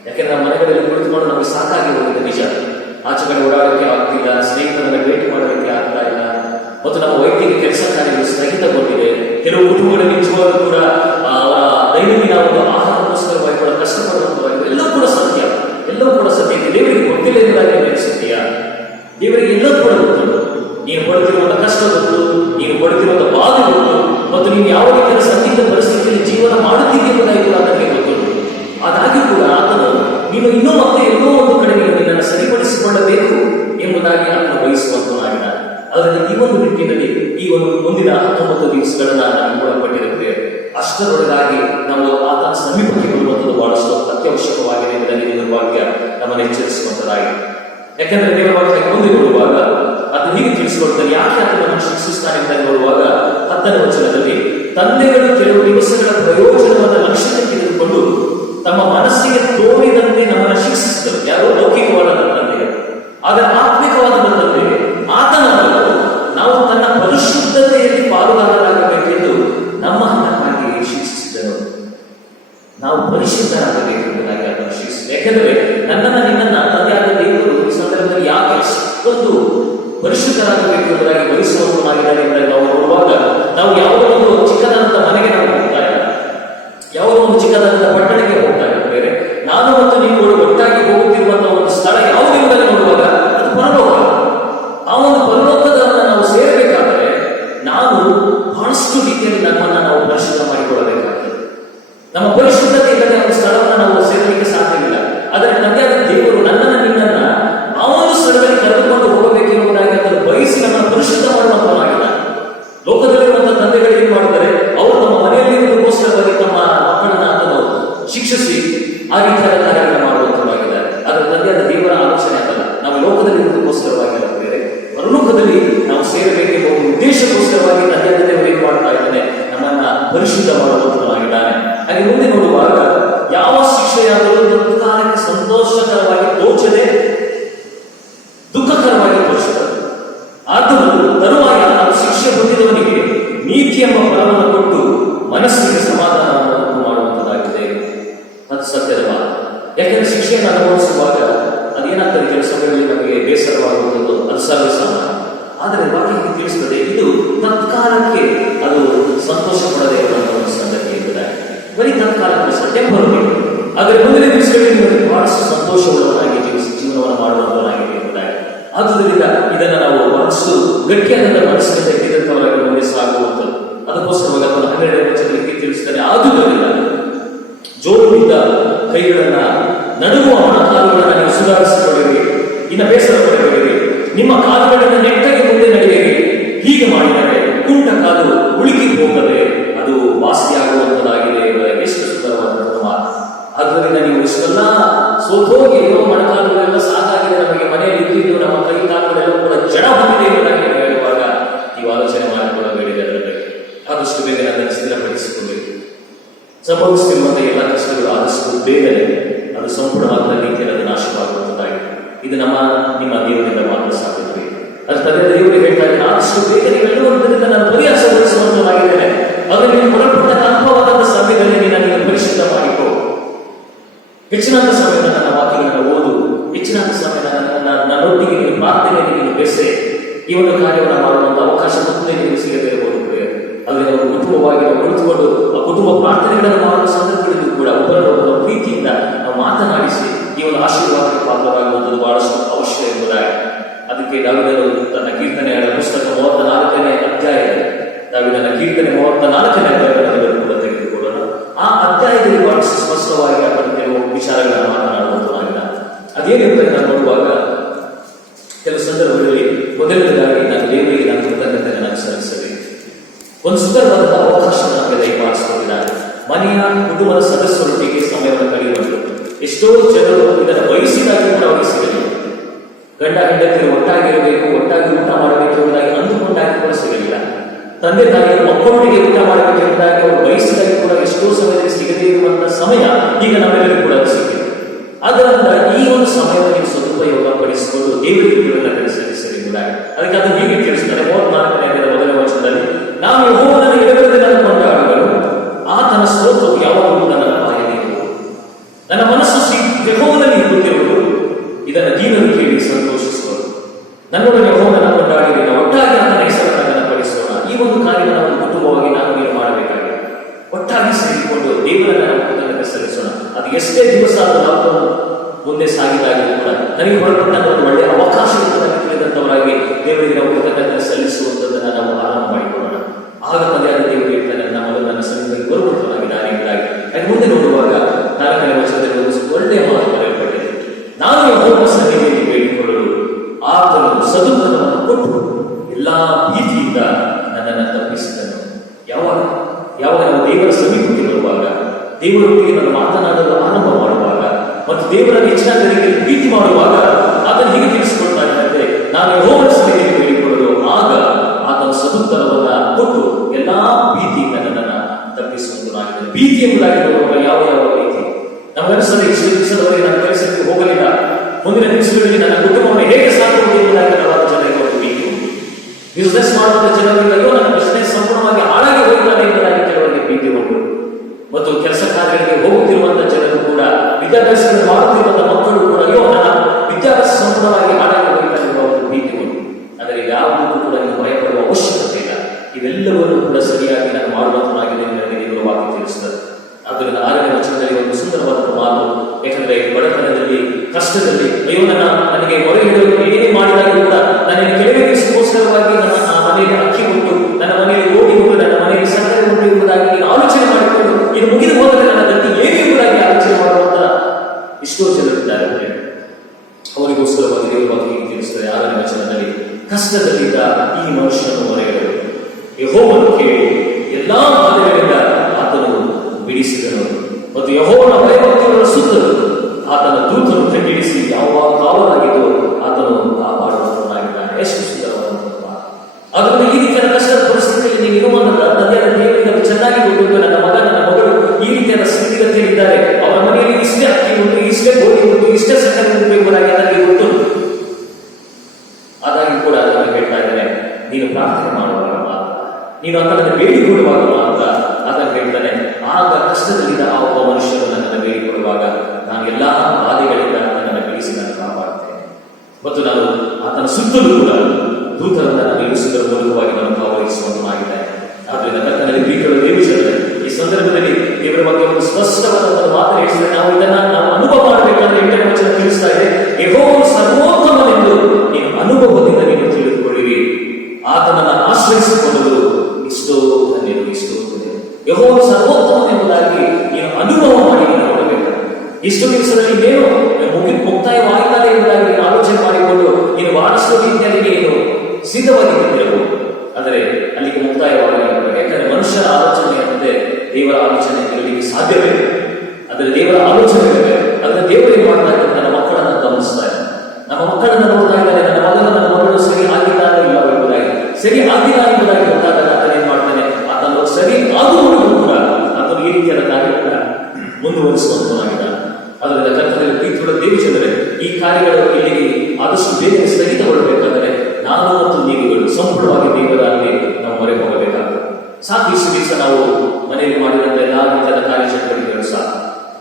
ಯಾಕೆಂದ್ರೆ ನಮ್ಮ ಮನೆಗಳಲ್ಲಿ ಕುಳಿತುಕೊಂಡು ನಮಗೆ ಸಾಕಾಗಿ ಹೋಗಿದೆ ನಿಜ. ಆಚೆ ಕಡೆ ಓಡಾಡೋಕ್ಕೆ ಆಗ್ತಿಲ್ಲ, ಸ್ನೇಹಿತರನ್ನ ಭೇಟಿ ಮಾಡೋದಕ್ಕೆ ಆಗ್ತಾ ಇಲ್ಲ, ಮತ್ತು ನಮ್ಮ ವೈದ್ಯಕೀಯ ಕೆಲಸ ಕಾರ್ಯಗಳು ಸ್ಥಗಿತಗೊಂಡಿದೆ. ಕೆಲವು ಕುಟುಂಬಗಳು ನಿಜವಾಗೂ ಕೂಡ ಅವರ ದೈನಂದಿನ ಒಂದು ಆಹಾರಕ್ಕೋಸ್ಕರವಾಗಿ ಕೂಡ ಕಷ್ಟಪಡುವಂತವಾಗಿ ಎಲ್ಲವೂ ಕೂಡ ಸತ್ಯ. ದೇವರಿಗೆ ಗೊತ್ತಿಲ್ಲ ಎಂಬುದಾಗಿ ನೆನೆಸುತ್ತೀಯಾ? ದೇವರಿಗೆ ಎಲ್ಲವೂ ಕೂಡ ಗೊತ್ತು. ನೀನು ಪಡುತ್ತಿರುವಂತಹ ಕಷ್ಟ ಗೊತ್ತು, ನೀನು ಪಡುತ್ತಿರುವಂತಹ ಬಾಧೆ ಗೊತ್ತು, ಮತ್ತು ನೀನು ಯಾವ ರೀತಿಯ ಸಂದಿಗ್ಧ ಪರಿಸ್ಥಿತಿಯಲ್ಲಿ ಜೀವನ ಮಾಡುತ್ತೀರಿ ಎಂಬುದಾಗಿ ಕೂಡ ಅದಕ್ಕೆ ಗೊತ್ತು. ಆದಾಗಿ ಕೂಡ ಆತನು ನೀನು ಇನ್ನೂ ಮತ್ತೆ ಎಲ್ಲೋ ಒಂದು ಕಡೆ ನೀನು ನಿನ್ನನ್ನು ಸರಿಪಡಿಸಿಕೊಳ್ಳಬೇಕು ಎಂಬುದಾಗಿ ಆತನು ಬಯಸುವಂತನಾಗಿದ್ದಾನೆ. ಅದರಲ್ಲಿ ಈ ಒಂದು ನಿಟ್ಟಿನಲ್ಲಿ ಈ ಒಂದು ಮುಂದಿನ 19 ದಿವಸಗಳನ್ನ ನಾವು ಒಳಪಟ್ಟಿರುತ್ತೇವೆ. ಅಷ್ಟರೊಳಗಾಗಿ ನಾವು ಆತನ ಸಮೀಪಕ್ಕೆ ಬರುವಂಥದ್ದು ಬಹಳಷ್ಟು ಅತ್ಯವಶ್ಯಕವಾಗಿದೆ ಎಂಬುದಾಗಿ ದೇವರ ವಾಕ್ಯ ನಮ್ಮನ್ನು ಎಚ್ಚರಿಸುವಂತದಾಗಿದೆ. ಯಾಕೆಂದ್ರೆ ದೇವರ ವಾಕ್ಯ ಮುಂದೆ ನೋಡುವಾಗ ಅದು ಹೀಗೆ ತಿಳಿಸಿಕೊಡ್ತಾನೆ. ಯಾಕೆ ಆತನನ್ನು ಶಿಕ್ಷಿಸ್ತಾನೆ ಅಂತ ನೋಡುವಾಗ 10ನೇ ವಚನದಲ್ಲಿ ತಂದೆಗಳು ಕೆಲವು ದಿವಸಗಳ ಪ್ರಯೋಜನವನ್ನು ಲಕ್ಷ್ಯಕ್ಕೆ ತೆಗೆದುಕೊಂಡು ತಮ್ಮ ಮನಸ್ಸಿಗೆ ತೋರಿದಂತೆ ನಮ್ಮನ್ನು ಶಿಕ್ಷಿಸಿದರು. ಯಾರೋ ಲೌಕಿಕವಾದ ತಂದೆಗಳು, ಆದರೆ ಆತ್ಮಿಕವಾದ ತಂದೆಗೆ ಆತನನ್ನು ನಾವು ತನ್ನ ಪರಿಶುದ್ಧತೆಯಲ್ಲಿ ಪಾಲುದಾರರಾಗಬೇಕೆಂದು ನಮ್ಮ ಹಣಕ್ಕಾಗಿ ಶಿಕ್ಷಿಸಿದರು. ನಾವು ಪರಿಶುದ್ಧರಾಗಬೇಕು ಎಂಬುದಾಗಿ ಅದನ್ನು ಶಿಕ್ಷಿಸಿದರು. ಯಾಕೆಂದರೆ ನನ್ನನ್ನು ನಿನ್ನನ್ನು ತಂದೆಯಾದ ದೇವರು ಈ ಸಂದರ್ಭದಲ್ಲಿ ಯಾಕೆ ಅಷ್ಟೊಂದು ಪರಿಶುದ್ಧರಾಗಬೇಕು ಎಂಬುದಾಗಿ ಬಯಸುವಂತನಾಗಿದ್ದಾರೆ ಎಂಬುದಾಗಿ ನಾವು ನೋಡುವಾಗ ನಾವು ಯಾವುದೋ ಒಂದು ಚಿಕ್ಕದಾದಂಥ ಮನೆಗೆ ನಾವು ಹೋಗ್ತಾ ಇಲ್ಲ, ಯಾವುದೋ ಒಂದು ಚಿಕ್ಕದಾದಂಥ ಪಟ್ಟಣಕ್ಕೆ ಹೋಗ್ತಾ ಇದ್ದೇವೆ. ನಾನು ಮತ್ತು ನೀವು ಒಟ್ಟಾಗಿ ಹೋಗುತ್ತಿರುವಂತಹ ಒಂದು ಸ್ಥಳ ಯಾವುದು ಎಂಬುದಾಗಿ ನೋಡುವಾಗ ಅದು ಪರಲೋಕ. ಆ ಒಂದು ಪರಲೋಕದನ್ನು ನಾವು ಸೇರಬೇಕಾದರೆ ನಾವು ಬಹಳಷ್ಟು ರೀತಿಯಲ್ಲಿ ನಮ್ಮನ್ನು ನಾವು ಪರಿಶುದ್ಧ ಮಾಡಿಕೊಳ್ಳಬೇಕಾಗ್ತದೆ. ನಮ್ಮ ಪರಿಶುದ್ಧತೆ ಇಲ್ಲದೆ ಒಂದು ಸ್ಥಳವನ್ನು ನಾವು ಸೇರಲಿಕ್ಕೆ ಸಾಧ್ಯವಿಲ್ಲ. ಆದರೆ ತಂದೆಯಾದ ದೇವರು ನನ್ನನ್ನು ನಿನ್ನನ್ನ ಆ ಒಂದು ಸ್ಥಳದಲ್ಲಿ ಕರೆದುಕೊಂಡು ಹೋಗಬೇಕೆಂಬುದಾಗಿ ಅದನ್ನು ಬಯಸಿ ನಮ್ಮನ್ನು ಪರಿಶುದ್ಧ ಮಾಡುವಂತವನಾಗಿಲ್ಲ. ಲೋಕದಲ್ಲಿರುವಂತಹ ತಂದೆಗಳು ಏನ್ ಮಾಡ್ತಾರೆ, ಅವರು ನಮ್ಮ ಮನೆಯಲ್ಲಿರುವುದಕ್ಕೋಸ್ಕರವಾಗಿ ತಮ್ಮ ಮಕ್ಕಳನ್ನ ಅದನ್ನು ಶಿಕ್ಷಿಸಿ ಆ ರೀತಿಯಾದ ಕಾರ್ಯಗಳನ್ನು ಮಾಡುವಂತವರಾಗಿದ್ದಾರೆ. ಆದರೆ ತಂದೆಯಾದ ದೇವರ ಆಲೋಚನೆ ಆಗಲ್ಲ. ನಾವು ಲೋಕದಲ್ಲಿರುವುದಕ್ಕೋಸ್ಕರವಾಗಿ ಬೇರೆ ಪರಲೋಕದಲ್ಲಿ ನಾವು ಸೇರಬೇಕೆಂಬ ಒಂದು ಉದ್ದೇಶಕ್ಕೋಸ್ಕರವಾಗಿ ತಂದೆಯಾದ ದೇವರು ಏನ್ ಮಾಡ್ತಾ ಇದ್ದಾನೆ, ನಮ್ಮನ್ನ ಪರಿಶುದ್ಧ ಮಾಡುವಂತವನಾಗಿದ್ದಾನೆ. ಹಾಗೆ ಮುಂದೆ ನೋಡುವಾಗ ಯಾವ ಶಿಕ್ಷೆಯಾದರೂ ತತ್ಕಾಲಕ್ಕೆ ಸಂತೋಷಕರವಾಗಿ ತೋಚದೆ ದುಃಖಕರವಾಗಿ ತೋರಿಸುತ್ತದೆ. ಆದರೂ ತರುವಾಯ ನಾವು ಶಿಕ್ಷೆ ಹೊಂದಿದವನಿಗೆ ನೀತಿ ಎಂಬ ಫಲವನ್ನು ಕೊಟ್ಟು ಮನಸ್ಸಿಗೆ ಸಮಾಧಾನವನ್ನು ಮಾಡುವಂತದ್ದಾಗಿದೆ. ಅದು ಸತ್ಯದ ಮಾತು. ಯಾಕೆಂದ್ರೆ ಶಿಕ್ಷೆಯನ್ನು ಅನುಭವಿಸುವಾಗ ಅದೇನಾಗ್ತದೆ, ಕೆಲವು ಸಮಯದಲ್ಲಿ ನಮಗೆ ಬೇಸರವಾಗುವಂಥದ್ದು ಅದು ಸರ್ವೇ ಸಾಮಾನ್ಯ. ಆದರೆ ವಾಕ್ಯ ತಿಳಿಸ್ತದೆ ಇದು ತತ್ಕಾಲಕ್ಕೆ ಅದು ಸಂತೋಷ ಪಡದೇ ಇರುವಂತಹ ಒಂದು ಸಂಗತಿ ಎಂಬುದಾಗಿ. ಬರೀ ತತ್ಕಾಲಕ್ಕೆ ಟೆಂಪರರಿ. ಆದರೆ ಮುಂದಿನ ದಿವಸಗಳಲ್ಲಿ ನಿಮಗೆ ಬಹಳಷ್ಟು ಸಂತೋಷವುಳ್ಳವನಾಗಿ ಜೀವನವನ್ನು ಮಾಡುವಂತವನಾಗಿದೆ ಎಂಬುದಾಗಿ. ಆದುದರಿಂದ ಇದನ್ನು ನಾವು ಬಹಳಷ್ಟು ಗಟ್ಟಿಯಾದ ಮನಸ್ಸಿನಿಂದ ಇದ್ದಂಥವರಾಗಿ ಮುಂದೆ ಸಾಗುವಂಥದ್ದು. ಅದಕ್ಕೋಸ್ಕರವಾಗಿ ಅದನ್ನು 12ನೇ ವಚನದಲ್ಲಿ ತಿಳಿಸ್ತಾರೆ. ಆದುದರಿಂದ ಜೋರುವಿದ್ದ ಕೈಗಳನ್ನ ನಡುಗುವ ಮೊಣಕಾಲುಗಳನ್ನು ನೀವು ಸುಧಾರಿಸಿಕೊಳ್ಳಿರಿ, ಇನ್ನು ಬೇಸರ ಪಡೆಯಬೇಡಿ. ನಿಮ್ಮ ಕಾಲುಗಳನ್ನು ನೆಟ್ಟಗೆ ಮುಂದೆ ನಡೆಯಿರಿ. ಹೀಗೆ ಮಾಡಿದರೆ ಕುಂಟ ಕಾಲು ಉಳುಕಿ ಹೋಗದೆ ಅದು ವಾಸಿಯಾಗುವಂತದಾಗಿದೆ. ಎಷ್ಟು ಸುಂದರವಾದ ಮಾತು. ಆದ್ದರಿಂದ ನೀವು ಇಷ್ಟೆಲ್ಲ ಸೋತೋಗಿ ಮೊಣಕಾಲುಗಳೆಲ್ಲ ಸಾಕಾಗಿದೆ, ನಮಗೆ ಮನೆಯಲ್ಲಿ ಇದ್ದಿದ್ದು ನಮ್ಮ ಕೈ ಕಾಲುಗಳೆಲ್ಲ ಕೂಡ ಜಡ ಹೊಂದಿದೆ ಎಂಬುದಾಗಿ ಹೇಳುವಾಗ ನೀವು ಆಲೋಚನೆ ಮಾಡಿಕೊಳ್ಳಬೇಡಿ. ಅದರಲ್ಲಿ ಆದಷ್ಟು ಬೇಗ ಅದನ್ನು ಸ್ಥಿರಪಡಿಸಿಕೊಳ್ಳಬೇಕು. ಸಂಭವಿಸುತ್ತಿರುವಂತಹ ಎಲ್ಲ ಕಷ್ಟಗಳು ಆದಷ್ಟು ಬೇಗನೆ ಅದು ಸಂಪೂರ್ಣವಾದ ರೀತಿಯಲ್ಲಿ ಅದು ನಾಶವಾಗುವಂತದ್ದಾಗಿದೆ. ಇದು ನಿಮ್ಮ ದೇವರಿಂದ ಮಾತ್ರ ಸಾಧ್ಯತೆ. ಅದು ತಂದೆ ದೇವರಿಗೆ ಹೇಳ್ತಾರೆ, ಆದಷ್ಟು ಬೇಗ ನೀವೆಲ್ಲವರಿಂದ ನಾನು ಪರಿಹಾಸಗೊಳಿಸುವಂತವಾಗಿದ್ದೇನೆ. ಅದು ನೀವು ಕೊಡಲ್ಪಟ್ಟ ಅನುಭವವಾದ ಸಮಯದಲ್ಲಿ ನೀನು ಪರಿಶುದ್ಧ ಮಾಡಿಕೋ. ಹೆಚ್ಚಿನಾದ ಸಮಯ ನನ್ನ ವಾಕ್ಯಗಳನ್ನು ಓದು, ಹೆಚ್ಚಿನಾದ ಸಮಯ ನನ್ನೊಟ್ಟಿಗೆ ನೀನು ಪ್ರಾರ್ಥನೆಯಲ್ಲಿ ನೀನು ಬೆಸೆ. ಈ ಒಂದು ಕಾರ್ಯವನ್ನು ಮಾಡುವಂತ ಅವಕಾಶ ಮತ್ತೆ ನೀವು ಸಿಗದೇ ಇರಬಹುದು. ಆದರೆ ನಾವು ಕುಟುಂಬವಾಗಿ ನಾವು ಕುಳಿತುಕೊಂಡು ಆ ಕುಟುಂಬ ಪ್ರಾರ್ಥನೆಗಳನ್ನು ಮಾಡುವ ಸಂದರ್ಭದಲ್ಲಿಯೂ ಕೂಡ ಒಬ್ಬರೊಬ್ಬರ ಪ್ರೀತಿಯಿಂದ ನಾವು ಮಾತನಾಡಿಸಿ ಈ ಒಂದು ಆಶೀರ್ವಾದಕ್ಕೆ ಪಾತ್ರರಾಗುವಂಥದ್ದು ಬಹಳಷ್ಟು ಅವಶ್ಯ ಎಂಬುದಾಗಿ. ಅದಕ್ಕೆ ದಾವೀದನು ತನ್ನ ಕೀರ್ತನೆಗಳ ಪುಸ್ತಕ 34ನೇ ಅಧ್ಯಾಯ ದಾವೀದ ಇದನ್ನ ಕೀರ್ತನೆ 34ನೇ ಅಧ್ಯಾಯವನ್ನು ಕೂಡ ತೆಗೆದುಕೊಳ್ಳೋಣ. ಆ ಅಧ್ಯಾಯದಲ್ಲಿ ಬಹಳ ಸ್ಪಷ್ಟವಾಗಿ ಅದನ್ನು ಕೆಲವು ವಿಚಾರಗಳನ್ನು ಮಾತನಾಡುವಂತಾಗಿದೆ. ಅದೇನಿರುತ್ತೆ ನಾನು ನೋಡುವಾಗ ಕೆಲವು ಸಂದರ್ಭಗಳಲ್ಲಿ ಮೊದಲನೇದಾಗಿ ನಾನು ದೇವರಿಗೆ ನಾನು ಕೃತಜ್ಞತೆಯನ್ನು ಸಲ್ಲಿಸಬೇಕು. ಒಂದು ಸುಂದರವಾದ ಅವಕಾಶ ನಮಗೆ ದಯಪಾಲಿಸಿಕೊಂಡಿದ್ದಾರೆ. ಮನೆಯ ಕುಟುಂಬದ ಸದಸ್ಯರೊಟ್ಟಿಗೆ ಸಮಯವನ್ನು ಕಳೆಯುವುದು. ಎಷ್ಟೋ ಜನರು ಇದನ್ನು ಬಯಸಿದಾಗಿ ಕೂಡ ಅವರಿಗೆ ಸಿಗಲಿಲ್ಲ. ಗಂಡ ಹೆಂಡತಿಯರು ಒಟ್ಟಾಗಿರಬೇಕು, ಒಟ್ಟಾಗಿ ಊಟ ಮಾಡಬೇಕು ಎಂಬುದಾಗಿ ಅಂದುಕೊಂಡಾಗಿ ಕೂಡ ಸಿಗಲಿಲ್ಲ. ತಂದೆ ತಾಯಿಯರು ಮಕ್ಕಳೊಟ್ಟಿಗೆ ಊಟ ಮಾಡಬೇಕು ಎಂಬುದಾಗಿ ಅವರು ಬಯಸಿದಾಗಿ ಕೂಡ ಎಷ್ಟೋ ಸಮಯದಲ್ಲಿ ಸಿಗದೇ ಇರುವಂತಹ ಸಮಯ ಈಗ ನಮ್ಮೆಲ್ಲರಿಗೂ ಕೂಡ ಸಿಕ್ಕಿದೆ. ಆದ್ದರಿಂದ ಈ ಒಂದು ಸಮಯವನ್ನು ನೀವು ಸದುಪಯೋಗ ಪಡಿಸಿಕೊಂಡು ದೇವರಿಗೆ ಸಲ್ಲಿಸಲಿ ಎಂಬುದಾಗಿ ಅದಕ್ಕೆ ಅದು ಹೀಗೆ ತಿಳಿಸ್ತಾರೆ 34ನೇ ಅಧ್ಯಾಯದ ಮೊದಲ ವಚನದಲ್ಲಿ, ನಾವು ಯೆಹೋವನನ್ನು ಎಡಬಿಡದೆ ಕೊಂಡಾಡುವರು, ಆತನ ಸ್ತೋತ್ರವು ಯಾವಾಗಲೂ ನನ್ನ ಬಾಯಲ್ಲಿ ಇರುವುದು. ನನ್ನ ಮನಸ್ಸು ಯೆಹೋವನಲ್ಲಿ ಇರುತ್ತಿರುವುದು, ಇದನ್ನು ದೀನರು ಕೇಳಿ ಸಂತೋಷಿಸುವರು. ನನ್ನೊಡನೆ ಯೆಹೋವನನ್ನು ಕೊಂಡಾಡಿರಿ, ಒಟ್ಟಾಗಿ ಆತನ ಹೆಸರನ್ನು ಘನಪಡಿಸೋಣ. ಈ ಒಂದು ಕಾರ್ಯ ನಾವು ಕುಟುಂಬವಾಗಿ ನಾವು ಏನು ಮಾಡಬೇಕಾಗಿದೆ? ಒಟ್ಟಾಗಿ ಸೇರಿಕೊಂಡು ದೇವರನ್ನ ನಾವು ಕೃತಜ್ಞತೆ ಸಲ್ಲಿಸೋಣ. ಅದು ಎಷ್ಟೇ ದಿವಸ ಲಾಕ್ಡೌನ್ ಮುಂದೆ ಸಾಗಿದಾಗಿ ಕೂಡ ನನಗೆ ಹೊರಪಟ್ಟಂತ ಒಂದು ಒಳ್ಳೆಯ ಅವಕಾಶ ತಿಳಿದಂತವರಾಗಿ ದೇವರಿಗೆ ನಾವು ಕೃತಜ್ಞತೆ ಸಲ್ಲಿಸುವಂಥದ್ದನ್ನು ನಾವು ಆರಂಭ ಮಾಡಿಕೊಳ್ಳೋಣ. ಆಗ ಮರ್ಯಾದ ದೇವರು ಇರ್ತಾನೆ, ನಮ್ಮನ್ನು ನನ್ನ ಸನ್ನಿಧಿಗೆ ಬರುವಂತವರಾಗಿದ್ದಾನೆ ಎಂಬುದಾಗಿ. ಹಾಗೆ ಮುಂದೆ ನೋಡುವಾಗ 4ನೇ ವಚನದಲ್ಲಿ ಒಂದು ಒಳ್ಳೆಯ ಮಾತು ಬರೆಯಲ್ಪಟ್ಟಿದೆ. ನಾನು ಯೆಹೋವನ ಸನ್ನಿಧಿಯಲ್ಲಿ ಬೇಡಿಕೊಳ್ಳಲು ಆತನು ಸದುತ್ತರವನ್ನು ಕೊಟ್ಟು ಎಲ್ಲಾ ಭೀತಿಯಿಂದ ನನ್ನನ್ನು ತಪ್ಪಿಸಿದನು. ಯಾವಾಗ ನಾವು ದೇವರ ಸಮೀಪಕ್ಕೆ ಬರುವಾಗ, ದೇವರೊಟ್ಟಿಗೆ ನಾನು ಮಾತನಾಡಲು ಆರಂಭ ಮಾಡುವಾಗ ಮತ್ತು ದೇವರ ಹೆಚ್ಚಿನ ರೀತಿಯಲ್ಲಿ ಪ್ರೀತಿ ಮಾಡುವಾಗ ಆತನು ಹೀಗೆ ತಿಳಿಸಿಕೊಡ್ತಾನೆ, ನಾನು ಯೆಹೋವನ ಸನ್ನಿಧಿಯಲ್ಲಿ ಬೇಡಿಕೊಳ್ಳಲು ಆಗ ಆತನ ಸದುತ್ತರವನ್ನ ಕೊಟ್ಟು ಎಲ್ಲಾ ಭೀತಿಯಿಂದ ನನ್ನನ್ನು ತಪ್ಪಿಸುವಂತಾಗಿದೆ. ಭೀತಿ ಎಂಬುದಾಗಿ ನೋಡುವಾಗ ಯಾವ ಭೀತಿ ನಮಗನಿಸದೆ ಇಷ್ಟು ದಿವಸದವರೆಗೆ ನನ್ನ ಕೆಲಸಕ್ಕೆ ಹೋಗಲಿಲ್ಲ, ಮುಂದಿನ ದಿವಸಗಳಲ್ಲಿ ನನ್ನ ಕುಟುಂಬವನ್ನು ಹೇಗೆ ಸಾಕುವುದು ಎಂಬುದಾಗಿ ಹಲವಾರು ಜನರಿಗೆ ಒಂದು ಭೀತಿ ಉಂಟು. ಬಿಸ್ನೆಸ್ ಮಾಡುವಂತ ಜನರಿಗೂ ನನ್ನ ಬಿಸ್ನೆಸ್ ಸಂಪೂರ್ಣವಾಗಿ ಹಾಳಾಗಿ ಹೋಗ್ತಾನೆ ಎಂಬುದಾಗಿ ಕೆಲವರಿಗೆ ಭೀತಿ ಉಂಟು. ಮತ್ತು ಕೆಲಸ ಕಾರ್ಯಗಳಿಗೆ ಹೋಗುತ್ತಿರುವಂತಹ ಜನರು ಕೂಡ, ವಿದ್ಯಾಭ್ಯಾಸವನ್ನು ಮಾಡುತ್ತಿರುವಂತಹ ಮಕ್ಕಳು ಕೂಡ ಅಯ್ಯೋ ನನ್ನ ವಿದ್ಯಾಭ್ಯಾಸ ಸಂಪೂರ್ಣವಾಗಿ ಹಾಳಾಗಿ ಹೋಗ್ತಾನೆ ಎಂಬ ಒಂದು ಭೀತಿ ಉಂಟು. ಆದರೆ ಯಾವುದಕ್ಕೂ ಕೂಡ ನೀವು ಭಯಪಡುವ ಅವಶ್ಯಕತೆ ಇಲ್ಲ. ಇವೆಲ್ಲವನ್ನೂ ಕೂಡ ಸರಿಯಾಗಿ ನಾನು ಮಾಡುವಂತಾಗಿದೆ ಎಂದು ನನಗೆ ದೇವರ ವಾಕ್ಯ ತಿಳಿಸುತ್ತದೆ. ಆದ್ದರಿಂದ 6ನೇ ವಚನದಲ್ಲಿ ಒಂದು ಸುಂದರವಾದ ಮಾತು. ಯಾಕಂದ್ರೆ ಬಡತನದಲ್ಲಿ, ಕಷ್ಟದಲ್ಲಿ ಅಯ್ಯೋ ನನಗೆ ಮೊರೆ ಹಿಡಿದು ಏನೇ ಮಾಡಿದಾಗ ಕೂಡ ನನಗೆ ಕೆಳಗಿರಿಸೋಸ್ಕರವಾಗಿ ನನ್ನ ಮನೆಯಲ್ಲಿ ಅಕ್ಕಿ ಉಂಟು, ನನ್ನ ಮನೆಯಲ್ಲಿ ಗೋಧಿ ಉಂಟು, ನನ್ನ ಮನೆಯಲ್ಲಿ ಸಕ್ಕರೆ ಉಂಟು ಎಂಬುದಾಗಿ ನೀನು ಆಲೋಚನೆ ಮಾಡಿಕೊಂಡು ಇದು ಮುಗಿದು ಹೋದರೆ ನನ್ನ ಗತಿ ಏನು ಎಂಬುದಾಗಿ ಆಲೋಚನೆ ಮಾಡುವಂತ ಎಷ್ಟೋ ಜನರಿದ್ದಾರೆ. ಅವರಿಗೋಸ್ಕರವಾಗಿ ದೇವರ ಬಗ್ಗೆ ತಿಳಿಸುತ್ತಾರೆ 6ನೇ ವಚನದಲ್ಲಿ, ಕಷ್ಟದಲ್ಲಿದ್ದ ಈ ಮನುಷ್ಯನನ್ನು ಮೊರೆ ಹಿಡಿದು ಯೆಹೋವನು ಕೇಳಿ ಎಲ್ಲಾ ಬಾಧೆಗಳಿಂದ ಆತನು ಬಿಡಿಸಿದನು ಮತ್ತು ಯೆಹೋವನ ಭಯಭಕ್ತಿಯನ್ನು ಸುತ್ತಲು ಆತನ ದೂತರು ಕಂಡಿಡಿಸಿ ಯಾವ ಕಾವಲಾಗಿದ್ದು ಆತನು ಕಾಪಾಡುವಂತನಾಗಿದ್ದಾನೆ. ಎಷ್ಟು ಸುಂದರವಾದಂತಹ ಅದನ್ನು ಈ ರೀತಿಯ ಕಷ್ಟದ ಪರಿಸ್ಥಿತಿಯಲ್ಲಿ ನೀವು ಇರುವಂತ ತಂದೆಯ ದೇವರಿಗೆ ಅದು ಚೆನ್ನಾಗಿ ಗೊತ್ತಿದ್ದು, ನನ್ನ ಮಗ ನನ್ನ ಮಗಳು ಈ ರೀತಿಯಾದ ಸ್ಥಿತಿಗತಿಯಲ್ಲಿದ್ದಾರೆ, ಅವರ ಮನೆಯಲ್ಲಿ ಇಷ್ಟೇ ಅಕ್ಕಿ ಉಂಟು, ಇಷ್ಟೇ ಗೋಧಿ ಉಂಟು, ಇಷ್ಟೇ ಸಕ್ಕರೆ ಉಂಟು ಎಂಬುದಾಗಿ ನನಗೆ ಗೊತ್ತು. ಆದಾಗಿ ಕೂಡ ಅದನ್ನು ಹೇಳ್ತಾ ಇದ್ದೇನೆ, ನೀನು ಪ್ರಾರ್ಥನೆ ಮಾಡುವಾಗ ಮಾತ್ರ, ನೀನು ಅದನ್ನು ಬೇಡಿಕೊಳ್ಳುವಾಗ ಮಾತ್ರ ಅದನ್ನು ಹೇಳ್ತಾನೆ. ಆಗ ಕಷ್ಟದಲ್ಲಿದ್ದ ಆ ಒಬ್ಬ ಮನುಷ್ಯನು ನನ್ನನ್ನು ಬೇಡಿಕೊಳ್ಳುವಾಗ ನಾನು ಎಲ್ಲಾ ಬಾಧೆಗಳಿಂದ ನನ್ನನ್ನು ಬಿಡಿಸಿ ನಾನು ಕಾಪಾಡುತ್ತೇನೆ ಮತ್ತು ನಾನು ಆತನ ಸುತ್ತಲೂ ಕೂಡ ದೂತರನ್ನು ನಾನು ಇಳಿಸುವುದರ ಮೂಲಕವಾಗಿ ನಾನು ಕಾವಲಿಸುವಂತಾಗಿದೆ. ಆದ್ದರಿಂದ ಕರ್ತನಲ್ಲಿ ಪ್ರೀತಿಯುಳ್ಳ ದೇವಜನರೇ, ಈ ಸಂದರ್ಭದಲ್ಲಿ ದೇವರ ಬಗ್ಗೆ ಒಂದು ಸ್ಪಷ್ಟವಾದ ಮಾತು ಹೇಳಿಸಿದರೆ ನಾವು ಇದನ್ನ ಅನುಭವ ಮಾಡಬೇಕಾದ್ರೆ 8ನೇ ವಚನ ತಿಳಿಸ್ತಾ ಇದೆ, ಯೆಹೋವನು ಸರ್ವೋತ್ತಮನೆಂದು ನೀವು ಅನುಭವದಿಂದ ನೀವು ತಿಳಿದುಕೊಳ್ಳಿರಿ, ಆತನನ್ನು ಆಶ್ರಯಿಸಿಕೊಳ್ಳಲು ಇಷ್ಟೋ ಧನ್ಯರು, ಇಷ್ಟೋ ಧನ್ಯರು. ಯೆಹೋವನು ಸರ್ವೋತ್ತಮನೆಂಬುದಾಗಿ ನೀನು ಅನುಭವ ಮಾಡಿ ನೀನು ನೋಡಬೇಕು. ಇಷ್ಟು ದಿವಸದಲ್ಲಿ ಇನ್ನೇನು ಮುಕ್ತಾಯವಾಗಿದ್ದಾರೆ ಎಂಬುದಾಗಿ ನೀನು ಆಲೋಚನೆ ಮಾಡಿಕೊಂಡು ನೀನು ಬಹಳಷ್ಟು ರೀತಿಯಲ್ಲಿ ನೀನು ಸಿದ್ಧವಾಗಿರಬಹುದು. ಆದರೆ ಅಲ್ಲಿಗೆ ಮುಕ್ತಾಯವಾಗಲಿಲ್ಲ. ಯಾಕಂದ್ರೆ ಮನುಷ್ಯರ ಆಲೋಚನೆ ಅಂತೆ ದೇವರ ಆಲೋಚನೆ ಇರಲಿಕ್ಕೆ ಸಾಧ್ಯವೇ. ಆದರೆ ದೇವರ ಆಲೋಚನೆ ಇರಬೇಕು. ಅದನ್ನು ದೇವರು ಏನು ಮಾಡ್ತಾ ಇದ್ದಾರೆ? ನನ್ನ ಮಕ್ಕಳನ್ನು ಗಮನಿಸ್ತಾರೆ, ನಮ್ಮ ಮಕ್ಕಳನ್ನು ನೋಡ್ತಾ ಇದ್ದಾರೆ, ನನ್ನ ಮಗನ ನನ್ನ ಮಗಳು ಸರಿ ಆಗಿದ್ದಾರೆ ಇಲ್ಲ ಎಂಬುದಾಗಿ, ಸರಿ ಆಗಿಲ್ಲ ಎಂಬುದಾಗಿ ಗೊತ್ತಾದಾಗ ಆತನ ಏನ್ ಮಾಡ್ತಾನೆ? ಆತನು ಸರಿ ಆಗುವವರೆಗೂ ಕೂಡ ಆತನು ಈ ರೀತಿಯಾದ ಕಾರ್ಯಗಳನ್ನ ಮುಂದುವರಿಸುವಂತನಾಗಿದ್ದಾನೆ. ಅದರಿಂದ ಕರ್ತನಲ್ಲಿ ಪ್ರೀತಿಯುಳ್ಳ ದೇವಜನರೇ, ಈ ಕಾರ್ಯಗಳು ಇಲ್ಲಿಗೆ ಆದಷ್ಟು ಬೇಗ ಸ್ಥಗಿತಗೊಳ್ಳಬೇಕಾದರೆ ನಾನು ಮತ್ತು ನೀವುಗಳು ಸಂಪೂರ್ಣವಾಗಿ ದೇವರಲ್ಲಿ ನಾವು ಮೊರೆ ಹೋಗಬೇಕಾಗ್ತದೆ. ಸಾಕು ಇಷ್ಟು ದಿವಸ ನಾವು ಮನೆಯಲ್ಲಿ ಮಾಡಿದಂತ ಎಲ್ಲಾ ರೀತಿಯಾದ ಕಾರ್ಯಚಟುವಟಿಕೆಗಳು ಸಾಕು.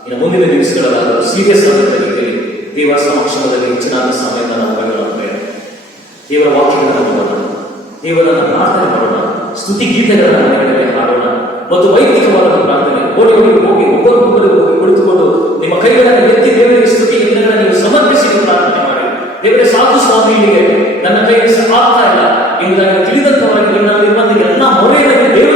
ಇನ್ನು ಮುಂದಿನ ದಿವಸಗಳಾದರೂ ಸೀರಿಯಸ್ ಆದಂತ ರೀತಿಯಲ್ಲಿ ದೇವರ ಸಮಕ್ಷಮದಲ್ಲಿ ಹೆಚ್ಚಿನಾದ ಸಮಯವನ್ನು ನಾವು ಕಳೆಯುತ್ತೇವೆ. ದೇವರ ವಾಕ್ಯಗಳನ್ನು ನೋಡೋಣ, ದೇವರನ್ನು ಪ್ರಾರ್ಥನೆ ಮಾಡೋಣ, ಸ್ತುತಿ ಗೀತೆಗಳನ್ನು ಮನೆಗಳಲ್ಲಿ ಹಾಡೋಣ ಮತ್ತು ವೈಯಕ್ತಿಕವಾದ ಪ್ರಾರ್ಥನೆ ಹೋಗಿ ಒಬ್ಬರಿಗೊಬ್ಬರು ಹೋಗಿ ಕುಳಿತುಕೊಂಡು ನಿಮ್ಮ ಕೈಗಳನ್ನು ಎತ್ತಿ ದೇವರಿಗೆ ಸ್ತುತಿ ಗೀತೆಗಳನ್ನು ನೀವು ಸಮರ್ಪಿಸಿ ಪ್ರಾರ್ಥನೆ ಮಾಡಿ, ದೇವರೇ ಸಾಕು ಸ್ವಾಮಿ, ಇಲ್ಲಿಗೆ ನನ್ನ ಕೈಯಲ್ಲಿ ಆಗ್ತಾ ಇಲ್ಲ ಎಂಬುದಾಗಿ ತಿಳಿದಂತವರಾಗಿ ನಿಮ್ಮಲ್ಲಿ ಎಲ್ಲ ಮೊರೆಯನ್ನು ದೇವರ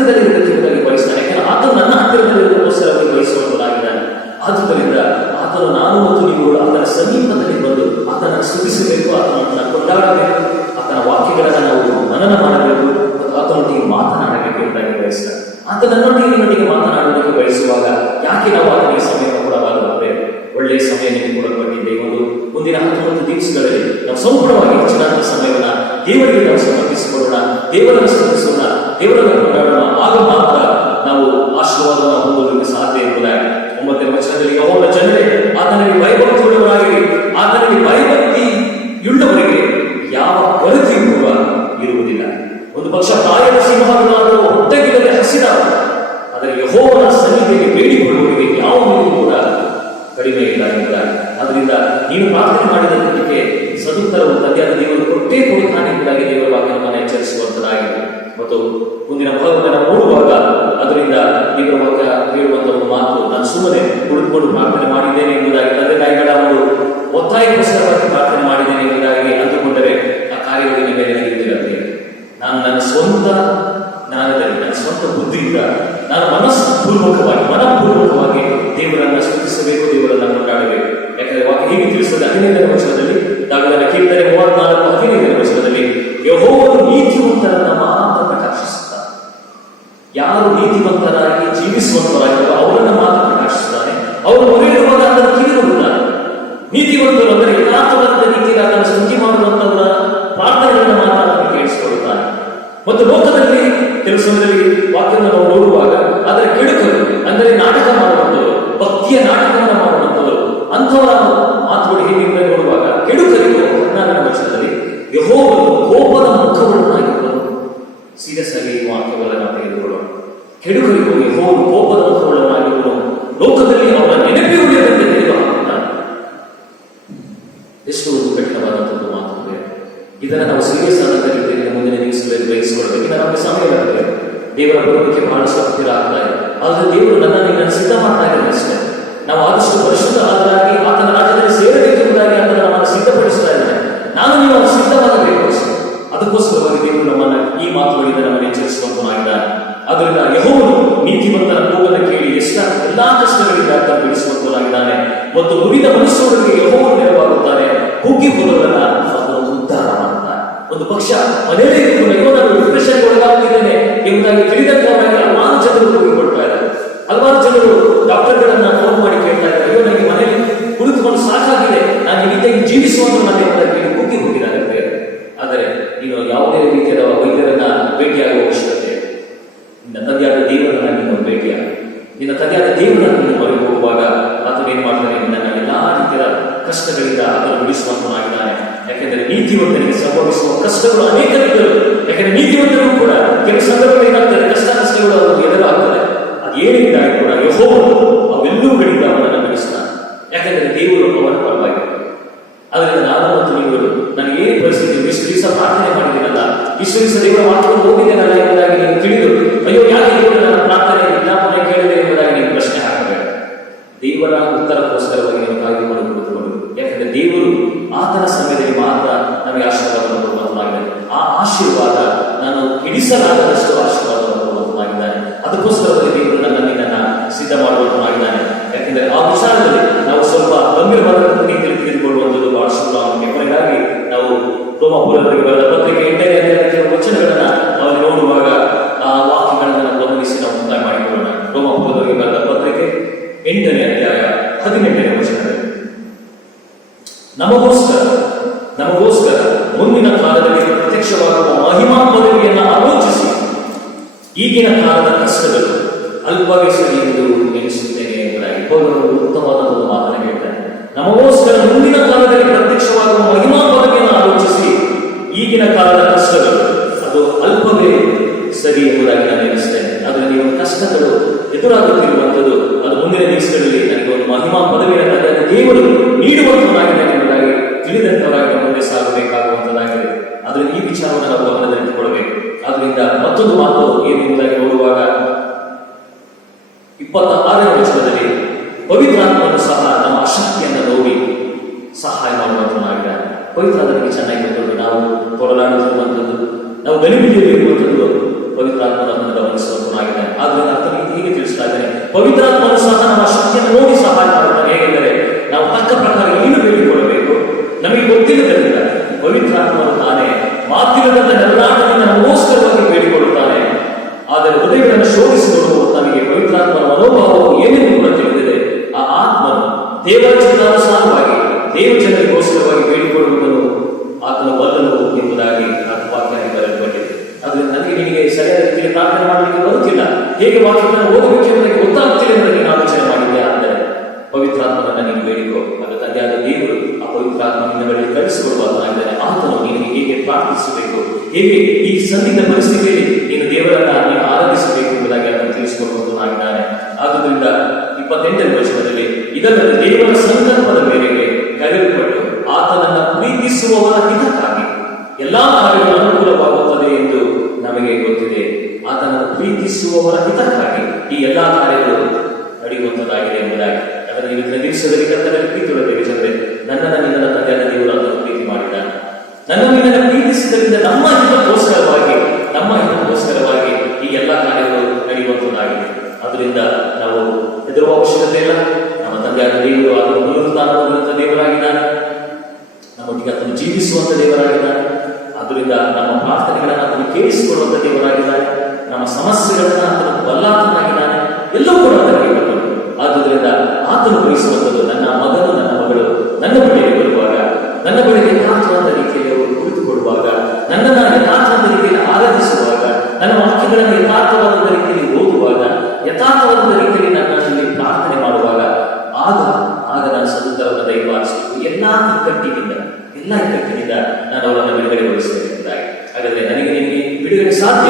ಹತ್ತಿರದಲ್ಲಿ ಇರಬೇಕೆಂಬುದಾಗಿ ಬಯಸ್ತಾನೆ. ಯಾಕಂದ್ರೆ ಆತನು ನನ್ನ ಹತ್ತಿರದಲ್ಲಿರೋಸ್ಕರವಾಗಿ ಬಯಸುವಂತನಾಗಿದ್ದಾನೆ. ಆದುದರಿಂದ ಆತನು ನಾನು ಮತ್ತು ನೀವು ಆತನ ಸಮೀಪದಲ್ಲಿ ಬಂದು ಆತನ ಸ್ತುತಿಸಬೇಕು, ಆತನನ್ನು ಕೊಂಡಾಡಬೇಕು, ಆತನ ವಾಕ್ಯಗಳನ್ನು ನಾವು ಮನನ ಮಾಡಬೇಕು ಮತ್ತು ಆತನೊಟ್ಟಿಗೆ ಮಾತನಾಡಬೇಕು ಎಂಬುದಾಗಿ ಬಯಸ್ತಾನೆ. ಆತ ನನ್ನೊಟ್ಟಿಗೆ ಮಾತನಾಡೋದಕ್ಕೆ ಬಯಸುವಾಗ ಯಾಕೆ ನಾವು ಆತನಿಗೆ ಸಮಯ ಕೊಡಬಾರದಂತೆ? ಒಳ್ಳೆಯ ಸಮಯ ನಿಮಗೆ ಕೊಡಲ್ಪಟ್ಟಿದೆ. ಒಂದು ಮುಂದಿನ 19 ದಿವಸಗಳಲ್ಲಿ ನಾವು ಸಂಪೂರ್ಣವಾಗಿ ಹೆಚ್ಚಿನ ಸಮಯವನ್ನ ದೇವರಿಗೆ ನಾವು ಸಮರ್ಪಿಸಿಕೊಳ್ಳೋಣ, ದೇವರನ್ನು ಸ್ತುತಿಸೋಣ, ದೇವರನ್ನು ಕೊಂಡಾಡೋಣ. ಆಗ ಮಾತ್ರ ನಾವು ಆಶೀರ್ವಾದವನ್ನು ಹೊಂದೋದಕ್ಕೆ ಸಾಧ್ಯ ಎಂಬುದಾಗಿ 9ನೇ ವಚನದಲ್ಲಿ ಯೆಹೋವನ ಜನರೇ ಆತನಿಗೆ ಭಯಭಕ್ತಿಯುಳ್ಳವರಾಗಿರಿ, ಆತನಿಗೆ ಭಯಭಕ್ತಿಯುಳ್ಳವರಿಗೆ ಯಾವ ಕೊರತೆಯೂ ಕೂಡ ಇರುವುದಿಲ್ಲ. ಒಂದು ಪಕ್ಷ ಪ್ರಾಯದ ಸಿಂಹಗಳಾದರೂ ಹೊಟ್ಟೆಗಿಲ್ಲದೆ ಹಸಿದ, ಆದರೆ ಯೆಹೋವನ ಸನ್ನಿಧಿಯಲ್ಲಿ ಬೇಡಿಕೊಳ್ಳುವವರಿಗೆ ಯಾವ ಮೇಲೂ ಕೂಡ ಕಡಿಮೆ ಇಲ್ಲ ಎಂಬುದಾಗಿ. ಅದರಿಂದ ನೀವು ಪ್ರಾರ್ಥನೆ ಮಾಡಿದ್ದಕ್ಕೆ ಸದುತ್ತರವು ತಂದೆಯಾದ ದೇವರು ಕೊಟ್ಟೇ ಕೊಡುತ್ತಾನೆ ಎಂಬುದಾಗಿ ದೇವರ ವಾಕ್ಯವನ್ನು ಎಚ್ಚರಿಸುವಂತದಾಗಿದೆ. ಮತ್ತು ಮುಂದಿನ ಭಾಗವನ್ನು ನಾವು ನೋಡುವಾಗ ಅದರಿಂದ ದೇವರ ವಾಕ್ಯ ಹೇಳುವಂತಹ ಒಂದು ಮಾತು, ನಾನು ಸುಮ್ಮನೆ ಕುಳಿತುಕೊಂಡು ಪ್ರಾರ್ಥನೆ ಮಾಡಿದ್ದೇನೆ ಎಂಬುದಾಗಿ, ತಂದೆ ತಾಯಿಗಳ ಒಂದು ಒತ್ತಾಯಕ್ಕೋಸ್ಕರವಾಗಿ ಪ್ರಾರ್ಥನೆ ಮಾಡಿದ್ದೇನೆ ಎಂಬುದಾಗಿ ಅಂದುಕೊಂಡರೆ ಆ ಕಾರ್ಯಗಳು ನಿಮ್ಮ ಮೇಲೆ ನಡೆಯುತ್ತಿರತ್ತೆ. ನಾನು ನನ್ನ ಸ್ವಂತ ಜ್ಞಾನದಲ್ಲಿ, ನನ್ನ ಸ್ವಂತ ಬುದ್ಧಿಯಿಂದ ನಾನು ಮನಪೂರ್ವಕವಾಗಿ ದೇವರನ್ನ ಸ್ತುತಿಸಬೇಕು, ದೇವರನ್ನ ಕೊಂಡಾಡಬೇಕು. ಯಾಕಂದ್ರೆ ವಾಕ್ಯ ಹೀಗೆ ತಿಳಿಸುತ್ತದೆ 15ನೇ ವಚನದಲ್ಲಿ, ದಾವಿದನ ಕೀರ್ತನೆ 34:15ನೇ ವಚನದಲ್ಲಿ, ಯೆಹೋವನು ನೀತಿವಂತರನ್ನ ಮಾತ್ರ ಕಟಾಕ್ಷಿಸುತ್ತಾನೆ. ಯಾರು ನೀತಿವಂತರಾಗಿ ಜೀವಿಸುವಂತರಾಗಿರೋ ಅವರನ್ನ ಮಾತ್ರ ಕಟಾಕ್ಷಿಸುತ್ತಾನೆ. ಅವರು ಮೊರೆಯಿಡುವಾಗ ಅದನ್ನು ಕಿವಿಗೊಡುತ್ತಾರೆ. ನೀತಿವಂತರು ಅಂದರೆ ಯಥಾರ್ಥವಾದ ರೀತಿಯಲ್ಲಿ ಅದನ್ನು ಸ್ತುತಿ ಮಾಡುವಂತವರ ಪ್ರಾರ್ಥನೆಗಳನ್ನು ಮಾತ್ರ ಅದನ್ನು ಕೇಳಿಸಿಕೊಳ್ಳುತ್ತಾನೆ. ಮತ್ತು ಲೋಕದಲ್ಲಿ ಕೆಲವು ಸಮಯದಲ್ಲಿ ವಾಕ್ಯವನ್ನು ನಾವು ನೋಡುವಾಗ ಅದರ ಕೆಡುಕರು ಅಂದರೆ ನಾಟಕ ಮಾಡುವಂಥವರು, ಭಕ್ತಿಯ ನಾಟಕವನ್ನು ಮಾಡುವಂಥವರು, ಅಂಥವರ ಮಾತುಗಳು ಹೇಗೆ ನೋಡುವಾಗ ಕೆಡುಕರಿಗೂ 14ನೇ ವಚನದಲ್ಲಿ ಯೆಹೋವನು ಕೋಪದ ಮುಖವುಳ್ಳವನಾಗಿರುವನು. ಸೀರಿಯಸ್ ಆಗಿ ಈ ವಾಕ್ಯವನ್ನು ನಾವು ತೆಗೆದುಕೊಳ್ಳೋಣ. ಕೆಡುಕರಿಗೂ ಯೆಹೋವನು ಕೋಪದ ಮುಖವುಳ್ಳವನಾಗಿರುವನು, ಲೋಕದಲ್ಲಿ ಅವರ ನೆನಪೇ ಉಳಿಯದಂತೆ ತೆಗೆದು ಹಾಕುತ್ತಾನೆ. ಎಷ್ಟು ಒಂದು ಕಠಿಣವಾದಂಥದ್ದು ಮಾತು. ಇದನ್ನು ನಾವು ಸೀರಿಯಸ್ ಆದಂತ ರೀತಿಯಲ್ಲಿ ಮುಂದಿನ ದಿವಸಗಳಲ್ಲಿ ಗ್ರಹಿಸಿಕೊಳ್ಳಬೇಕು. ನಮಗೆ ಸಮಯ ಬರುತ್ತೆ, ದೇವರ ಬರೋದಕ್ಕೆ ಬಹಳಷ್ಟು ಹತ್ತಿರ ಆಗ್ತಾ ಇದೆ. ಆದರೆ ದೇವರು ನನ್ನನ್ನು ಸಿದ್ಧ ಮಾಡ್ತಾ ಇದ್ದಾನೆ ಅಷ್ಟೇ. ನಾವು ಆದಷ್ಟು ಪರಿಶುದ್ಧರಾಗಿ ಆತನ ರಾಜ್ಯದಲ್ಲಿ ಸೇರಬೇಕೆಂಬುದಾಗಿ ಅದನ್ನು ನಮ್ಮನ್ನು ಸಿದ್ಧಪಡಿಸ್ತಾ ಇದ್ದಾನೆ. ನಾನು ನೀವು ಸಿದ್ಧವಾಗಬೇಕು ಅಷ್ಟೇ. ಅದಕ್ಕೋಸ್ಕರವಾಗಿ ದೇವರು ನಮ್ಮನ್ನು ಈ ಮಾತುಗಳಿಂದ ನಮ್ಮನ್ನು ಎಚ್ಚರಿಸುವಂತನಾಗಿದ್ದಾನೆ. ಆದ್ದರಿಂದ ಯೆಹೋವನು ನೀತಿವಂತನ ಕೂಗನ್ನು ಕೇಳಿ ಎಲ್ಲಾ ಕಷ್ಟಗಳಿಂದ ಆತ ಬಿಡಿಸುವಂತನಾಗಿದ್ದಾನೆ. ಮತ್ತು ನುರಿದ ಮನುಷ್ಯರಿಗೆ ಯೆಹೋವನು ನೆರವಾಗುತ್ತಾನೆ, ಕುಗ್ಗಿ ಹೋದವರನ್ನ ಅವನು ಉದ್ಧಾರ ಮಾಡುತ್ತಾನೆ. ಒಂದು ಪಕ್ಷ ಮನೆಯಲ್ಲೇ ನಾನು ಡಿಪ್ರೆಷನ್ಗೆ ಒಳಗಾಗ್ತಿದ್ದೇನೆ ಎಂಬುದಾಗಿ ತಿಳಿದಂತವರಾಗಿ ಹಲವಾರು ಜನರು ಹೋಗಿಕೊಳ್ತಾ ಇದ್ದಾರೆ. ಹಲವಾರು ಜನರು ಡಾಕ್ಟರ್ಗಳನ್ನ ಫೋನ್ ಮಾಡಿ ಕೇಳ್ತಾ ಇದ್ದಾರೆ, ಅಯ್ಯೋ ನನಗೆ ಮನೆಯಲ್ಲಿ ಕುಳಿತುಕೊಂಡು ಸಾಕಾಗಿದೆ, ನಾನು ಈ ರೀತಿಯಾಗಿ ಜೀವಿಸುವಂತ ಮನೆ ಎಂಬುದಾಗಿ ಕುಗ್ಗಿ ಹೋಗಿದ್ದಾರೆ. ಆದರೆ ನೀನು ಯಾವುದೇ ರೀತಿಯಾದ ವೈದ್ಯರನ್ನ ಭೇಟಿಯಾಗುವ ಅವಶ್ಯಕತೆ, ನಿನ್ನ ತಂದೆಯಾದ ದೇವರನ್ನ ನೀನು ಭೇಟಿಯಾಗ. ನಿನ್ನ ತಂದೆಯಾದ ದೇವರನ್ನ ನೀನು ಹೊರಗೆ ಹೋಗುವಾಗ ಆತನು ಏನ್ ಮಾಡ್ತಾನೆ, ನಿನ್ನ ಎಲ್ಲಾ ರೀತಿಯ ಕಷ್ಟಗಳಿಂದ ಅದನ್ನು ಬಿಡಿಸುವಂತನಾಗಿದ್ದಾನೆ. ಯಾಕೆಂದರೆ ನೀತಿವಂತನಿಗೆ ಸಂಭವಿಸುವ ಕಷ್ಟಗಳು ಅನೇಕರಿದ್ದರು. ಯಾಕೆಂದ್ರೆ ನೀತಿವಂತರಿಗೂ ಕೂಡ ಕೆಲವು ಸಂದರ್ಭಗಳು ಏನಾಗ್ತದೆ, ಕಷ್ಟಗಳು ಅವರು ಎದುರಾಗ್ತದೆ. ಅದೇನಿದ್ದಾಗಿ ಕೂಡ ಯೆಹೋವನು ಅವೆಲ್ಲವುಗಳಿಂದ ಅವನನ್ನು ಬಿಡಿಸ್ತಾನೆ. ಯಾಕೆಂದರೆ ದೇವರು ಅವನ ಪರವಾಗಿ. ಅದರಿಂದ ನಾನು ಮತ್ತು ನೀವು ನನಗೆ ಏನು ಪರಿಸ್ಥಿತಿ, ಇಷ್ಟು ದಿವಸ ಪ್ರಾರ್ಥನೆ ಮಾಡಿದ್ದೀನಲ್ಲ, ಇಷ್ಟು ದಿವಸ ದೇವರ ಮಾತುಕೊಂಡು ಹೋಗಿದ್ದೇನಲ್ಲ ಎಂಬುದಾಗಿ ನೀವು ತಿಳಿದು ಅಯ್ಯೋ ಯಾಕೆ ದೇವರು ನನ್ನ ಪ್ರಾರ್ಥನೆ ವಿಜ್ಞಾಪನೆ ಕೇಳಿದೆ ಎಂಬುದಾಗಿ ನೀವು ಪ್ರಶ್ನೆ ಹಾಕಬೇಕು. ದೇವರ ಉತ್ತರಕ್ಕೋಸ್ಕರವಾಗಿ ನೀವು ಕಾಯ್ದುಕೊಂಡು ಕೂತ್ಕೊಂಡು, ಯಾಕಂದ್ರೆ ದೇವರು ಆತನ ಸಮಯದಲ್ಲಿ ಮಾತ್ರ ನಮಗೆ ಆಶೀರ್ವಾದವನ್ನು ಕೊಡುವಂತಾಗಿದೆ. ಆ ಆಶೀರ್ವಾದ ನಾನು ಹಿಡಿಸಲಾಗದಷ್ಟು ಆಶೀರ್ವಾದವನ್ನು ಕೊಡುವಂತಾಗಿದ್ದಾನೆ. ಅದಕ್ಕೋಸ್ಕರವಾಗಿ ದೇವರು ನನ್ನನ್ನು ಸಿದ್ಧ ಮಾಡುವಂತಾಗಿದ್ದಾನೆ. ಯಾಕೆಂದ್ರೆ ಆ ವಿಚಾರದಲ್ಲಿ ನಾವು ಸ್ವಲ್ಪ ಗಂಭೀರವಾದ ರೀತಿಯಲ್ಲಿ ತಿಳಿದುಕೊಳ್ಳುವಂಥದ್ದು ಬಹಳಷ್ಟು ಪ್ರಾಮುಖ್ಯ. ಕೊನೆಗಾಗಿ ನಾವು ರೋಮಾಪುರದವರಿಗೆ ಬರೆದ ಪತ್ರಿಕೆ 8ನೇ ಅಧ್ಯಾಯದ ವಚನಗಳನ್ನ ನಾವು ನೋಡುವಾಗ ಆ ವಾಕ್ಯಗಳನ್ನು ಗಮನಿಸಿ ನಾವು ಮುಕ್ತಾಯ ಮಾಡಿಕೊಳ್ಳೋಣ. ರೋಮಾಪುರದವರಿಗೆ ಬರೆದ ಪತ್ರಿಕೆ 8ನೇ ಅಧ್ಯಾಯ 18ನೇ ವಚನದಲ್ಲಿ, ನಮಗೋಸ್ಕರ ಮುಂದಿನ ಕಾಲದಲ್ಲಿ ಪ್ರತ್ಯಕ್ಷವಾಗುವ ಮಹಿಮಾ ಪದವಿಯನ್ನು ಆಲೋಚಿಸಿ ಈಗಿನ ಕಾಲದ ಕಷ್ಟಗಳು ಅಲ್ಪವೇ ಸರಿ ಎಂದು ಎನಿಸುತ್ತೇನೆ ಎಂಬುದಾಗಿ ಪೌಲರು ಉತ್ತಮವಾದ ಒಂದು ಮಾತನ್ನು ಹೇಳ್ತಾರೆ. ನಮಗೋಸ್ಕರ ಮುಂದಿನ ಕಾಲದಲ್ಲಿ ಪ್ರತ್ಯಕ್ಷವಾಗುವ ಮಹಿಮಾ ಪದವಿಯನ್ನು ಆಲೋಚಿಸಿ ಈಗಿನ ಕಾಲದ ಕಷ್ಟಗಳು ಅದು ಅಲ್ಪವೇ ಸರಿ ಎಂಬುದಾಗಿ ನಾನು ಎನಿಸ್ತೇನೆ. ಆದರೆ ನೀವು ಕಷ್ಟಗಳು ಎದುರಾಗುತ್ತಿರುವಂಥದ್ದು ಅದು ಮುಂದಿನ ದಿವಸಗಳಲ್ಲಿ ನನಗೆ ಒಂದು ಮಹಿಮಾ ಪದವಿಯನ್ನು ದೇವರು ನೀಡುವಂತದ್ದಾಗಿದೆ ಎಂಬುದಾಗಿ ತಿಳಿದಂತವರಾಗಿ ಮುಂದೆ ಸಾಗಬೇಕಾಗುವಂತದ್ದಾಗಿದೆ. ಆದರೆ ಈ ವಿಚಾರವನ್ನು ನಾವು ಗಮನದಲ್ಲಿಟ್ಟುಕೊಳ್ಳಬೇಕು. ಆದ್ದರಿಂದ ಮತ್ತೊಂದು ಮಾತು ಏನೆಂಬುದಾಗಿ ನೋಡುವಾಗ 26ನೇ ವಚನದಲ್ಲಿ ಪವಿತ್ರಾತ್ಮನು ಸಹ ನಮ್ಮ ಅಶಕ್ತಿಯನ್ನು ನೋಡಿ ಸಹಾಯ ಮಾಡುವಂತನಾಗಿದ್ದಾನೆ. ಪವಿತ್ರಾತ್ಮನಿಗೆ ಚೆನ್ನಾಗಿ ಗೊತ್ತು. ನಾವು ತೊಡಲಾಡುತ್ತಿರುವಂಥದ್ದು, ನಾವು ಗಲಿಬಿಲಿಯಲ್ಲಿ ಇರುವಂಥದ್ದು ಪವಿತ್ರಾತ್ಮನನ್ನು ಗಮನಿಸುವಂತ ಪವಿತ್ರಾತ್ಮನು ಸಹ ನಮ್ಮ ಶಕ್ತಿಯನ್ನು ನೋಡಿ ಸಹಾಯ ಮಾಡುತ್ತಾನೆ. ಹೇಗೆಂದರೆ ನಾವು ತಕ್ಕ ಪ್ರಕಾರ ಏನು ಬೇಡಿಕೊಳ್ಳಬೇಕು ನಮಗೆ ಗೊತ್ತಿಲ್ಲದರಿಂದ ಪವಿತ್ರಾತ್ಮನು ತಾನೇ ಮಾತಿಲ್ಲದಂತ ನೆರಳಾಟದಿಂದ ನಮಗೋಸ್ಕರವಾಗಿ ಬೇಡಿಕೊಳ್ಳುತ್ತಾನೆ. ಆದರೆ ಹೃದಯಗಳನ್ನು ಶೋಧಿಸಿಕೊಂಡು ನಮಗೆ ಪವಿತ್ರಾತ್ಮನ ಮನೋಭಾವವು ಏನೆಂದು ಕೂಡ ತಿಳಿದಿದೆ. ಆ ಆತ್ಮನು ದೇವರ ಚಿತ್ತಾನುಸಾರವಾಗಿ ದೇವ ಜನರಿಗೋಸ್ಕರವಾಗಿ ಬೇಡಿಕೊಳ್ಳುವುದನ್ನು ಆತನು ಬಲ್ಲನು ಎಂಬುದಾಗಿ ವಾಕ್ಯ ಬರೆಯಲ್ಪಟ್ಟಿದೆ. ಅದರಿಂದ ನನಗೆ ನಿನಗೆ ಸರಿಯಾದ ರೀತಿಯಲ್ಲಿ ಪ್ರಾರ್ಥನೆ ಮಾಡಲಿಕ್ಕೆ ಬರುತ್ತಿಲ್ಲ, ಹೇಗೆ ವಾಕ್ಯಗಳನ್ನು ಓದಬೇಕೆಂಬುದಕ್ಕೆ ಗೊತ್ತಾಗುತ್ತಿಲ್ಲ ಎಂದು ನೀನು ಆಲೋಚನೆ ಮಾಡಿದ್ದೆ. ಆದರೆ ಪವಿತ್ರಾತ್ಮನನ್ನು ನೀನು ಬೇಡಿಕೋ. ಅದು ತಂದೆಯಾದ ದೇವರು ಆ ಪವಿತ್ರಾತ್ಮ ನಿನ್ನ ಬಳಿ ಕಳಿಸಿಕೊಡುವಾತನಾಗಿದ್ದಾನೆ. ಆತನು ನಿನಗೆ ಹೇಗೆ ಪ್ರಾರ್ಥಿಸಬೇಕು, ಹೇಗೆ ಈ ಸಂದಿಗ್ಧ ಪರಿಸ್ಥಿತಿಯಲ್ಲಿ ನೀನು ದೇವರನ್ನ ನೀನು ಆರಾಧಿಸಬೇಕು ಎಂಬುದಾಗಿ ಅದನ್ನು ತಿಳಿಸಿಕೊಡುವಂತನಾಗಿದ್ದಾನೆ. ಆದುದರಿಂದ 28ನೇ ವಚನದಲ್ಲಿ ಇದಲ್ಲದೆ ದೇವರ ಸಂಕಲ್ಪದ ಮೇರೆಗೆ ಕರೆಯಲ್ಪಟ್ಟು ಆತನನ್ನು ಪ್ರೀತಿಸುವವರ ಹಿತಕ್ಕಾಗಿ ಎಲ್ಲಾ ಕಾರ್ಯಗಳು ಅನುಕೂಲವಾಗುತ್ತದೆ ಎಂದು ನಮಗೆ ಗೊತ್ತಿದೆ. ಆತನನ್ನು ಪ್ರೀತಿಸುವವರ ಹಿತಕ್ಕಾಗಿ ಈ ಎಲ್ಲಾ ಕಾರ್ಯಗಳು ನಡೆಯುವಂತದ್ದಾಗಿದೆ ಎಂಬುದಾಗಿ ಅದನ್ನು ಇವತ್ತಿನ ದಿವಸದಲ್ಲಿ ಕರ್ತನಲ್ಲಿ ಪ್ರೀತಿಯುಳ್ಳ ಜನರೇ, ನನ್ನನ್ನು ನಿನ್ನ ತಂದೆಯಾದ ದೇವರು ಅದನ್ನು ಪ್ರೀತಿ ಮಾಡಿದ್ದಾನೆ. ನನ್ನನ್ನು ನಿನ್ನನ್ನು ಪ್ರೀತಿಸಿದ್ದರಿಂದ ನಮ್ಮ ಹಿತಕ್ಕೋಸ್ಕರವಾಗಿ ಈ ಎಲ್ಲಾ ಕಾರ್ಯಗಳು ನಡೆಯುವಂತದ್ದಾಗಿದೆ. ಅದರಿಂದ ನಾವು ಹೆದರುವ ಅವಶ್ಯಕತೆ ಇಲ್ಲ. ನಮ್ಮ ತಂದೆಯಾದ ದೇವರು ಅದನ್ನು ಪುನರುತ್ಥಾನವಾಗುವಂತ ದೇವರಾಗಿದ್ದಾನೆ. ನಮ್ಮೊಟ್ಟಿಗೆ ಅದನ್ನು ಜೀವಿಸುವಂತ ದೇವರಾಗಿದ್ದಾನೆ. ಆದ್ದರಿಂದ ನಮ್ಮ ಪ್ರಾರ್ಥನೆಗಳನ್ನು ಅದನ್ನು ಕೇಳಿಸಿಕೊಳ್ಳುವಂತ ದೇವರಾಗಿದ್ದಾನೆ. ನಮ್ಮ ಸಮಸ್ಯೆಗಳನ್ನ ಅದನ್ನು ಬಲ್ಲಾತನಾಗಿದ್ದಾನೆ. ಎಲ್ಲವೂ ಕೂಡ ಅದಕ್ಕೆ ಬರ್ತದೆ. ಆದುದರಿಂದ ಆತನು ಬಯಸುವಂಥದ್ದು ನನ್ನ ಮಗನು ನನ್ನ ಮಗಳು ನನ್ನ ಬಳಿಗೆ ಬರುವಾಗ, ನನ್ನ ಬಳಿಗೆ ಯಥಾರ್ಥವಾದ ರೀತಿಯಲ್ಲಿ ಅವರು ಕುಳಿತುಕೊಳ್ಳುವಾಗ, ನನ್ನನ್ನು ಯಥಾರ್ಥವಾದ ರೀತಿಯಲ್ಲಿ ಆರಾಧಿಸುವಾಗ, ನನ್ನ ವಾಕ್ಯಗಳನ್ನು ಯಥಾರ್ಥವಾದ ರೀತಿಯಲ್ಲಿ ಓದುವಾಗ, ಯಥಾರ್ಥವಾದ ರೀತಿಯಲ್ಲಿ ನನ್ನಲ್ಲಿ ಪ್ರಾರ್ಥನೆ ಮಾಡುವಾಗ ಆಗ ನಾನು ಸದುತ್ತರವನ್ನು ದಯಪಾಲಿಸಬೇಕು. ಎಲ್ಲಾ ಇಕ್ಕಟ್ಟಿನಿಂದ ನಾನು ಅವರನ್ನು ಬಿಡುಗಡೆಗೊಳಿಸಬೇಕೆಂಬುದಾಗಿ. ಹಾಗಾದ್ರೆ ನಿನಗೆ ಬಿಡುಗಡೆ ಸಾಧ್ಯ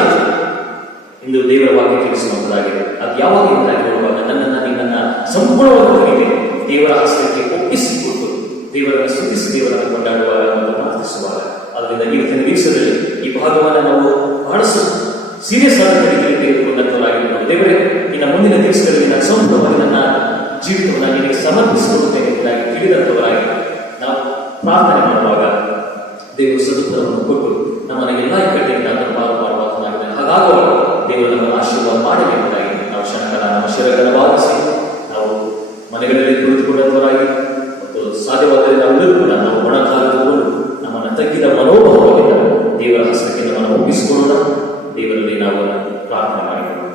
ಎಂದು ದೇವರ ವಾಕ್ಯ ತಿಳಿಸುವಂತದ್ದಾಗಿದೆ. ಅದು ಯಾವಾಗ ಎಂದಾಗಿರುವಾಗ ನಿನ್ನನ್ನು ಸಂಪೂರ್ಣವಾಗಿ ದೇವರ ಹಸ್ತಕ್ಕೆ ಒಪ್ಪಿಸಿಕೊಟ್ಟು ದೇವರನ್ನು ಸ್ತುತಿಸಿ ದೇವರನ್ನು ಕೊಂಡಾಡುವಾಗ ಮತ್ತು ಪ್ರಾರ್ಥಿಸುವಾಗ. ಅದರಿಂದ ಇವತ್ತಿನ ದಿವಸದಲ್ಲಿ ಈ ಭಾಗವನ್ನು ನಾವು ಬಹಳಷ್ಟು ಸೀರಿಯಸ್ ಆದ ರೀತಿಯಲ್ಲಿ ತೆಗೆದುಕೊಂಡಂತವರಾಗಿದ್ದು, ದೇವರೇ ಇನ್ನು ಮುಂದಿನ ದಿವಸಗಳಲ್ಲಿ ನಾನು ಸಂಪೂರ್ಣವಾಗಿ ನನ್ನ ಜೀವಿತವನ್ನು ನಿನಗೆ ಸಮರ್ಪಿಸಿಕೊಳ್ಳುತ್ತೇನೆ ಎಂಬುದಾಗಿ ತಿಳಿದಂತವರಾಗಿ ನಾವು ಪ್ರಾರ್ಥನೆ ಮಾಡುವಾಗ ದೇವರು ಸದುತ್ತರವನ್ನು ಕೊಟ್ಟು ನಮ್ಮನ್ನು ಎಲ್ಲ ಇಕ್ಕಟ್ಟಿನಿಂದ ಅದನ್ನು ಪಾರು ಮಾಡುವಂತಾಗಿದೆ. ಹಾಗಾಗುವಾಗ ದೇವರು ನಮ್ಮನ್ನು ಆಶೀರ್ವಾದ ಮಾಡಬೇಕೆಂಬುದಾಗಿ ನಾವು ಕ್ಷಣಗಳ ನಮ್ಮ ಶಿರಗಳನ್ನು ಬಾಧಿಸಿ ನಾವು ಮನೆಗಳಲ್ಲಿ ಕುಳಿತುಕೊಂಡವರಾಗಿ ಮತ್ತು ಸಾಧ್ಯವಾದರೆ ನಾವೆಲ್ಲರೂ ಕೂಡ ನಾವು ಒಣಕಾಲುಕೊಂಡು ನಮ್ಮನ್ನು ತಗ್ಗಿದ ಮನೋಭಾವದಿಂದ ದೇವರ ಹಸ್ತಕ್ಕೆ ನಮ್ಮನ್ನು ಒಪ್ಪಿಸಿಕೊಳ್ಳೋಣ. ದೇವರಲ್ಲಿ ನಾವು ಪ್ರಾರ್ಥನೆ ಮಾಡಿಕೊಳ್ಳೋಣ.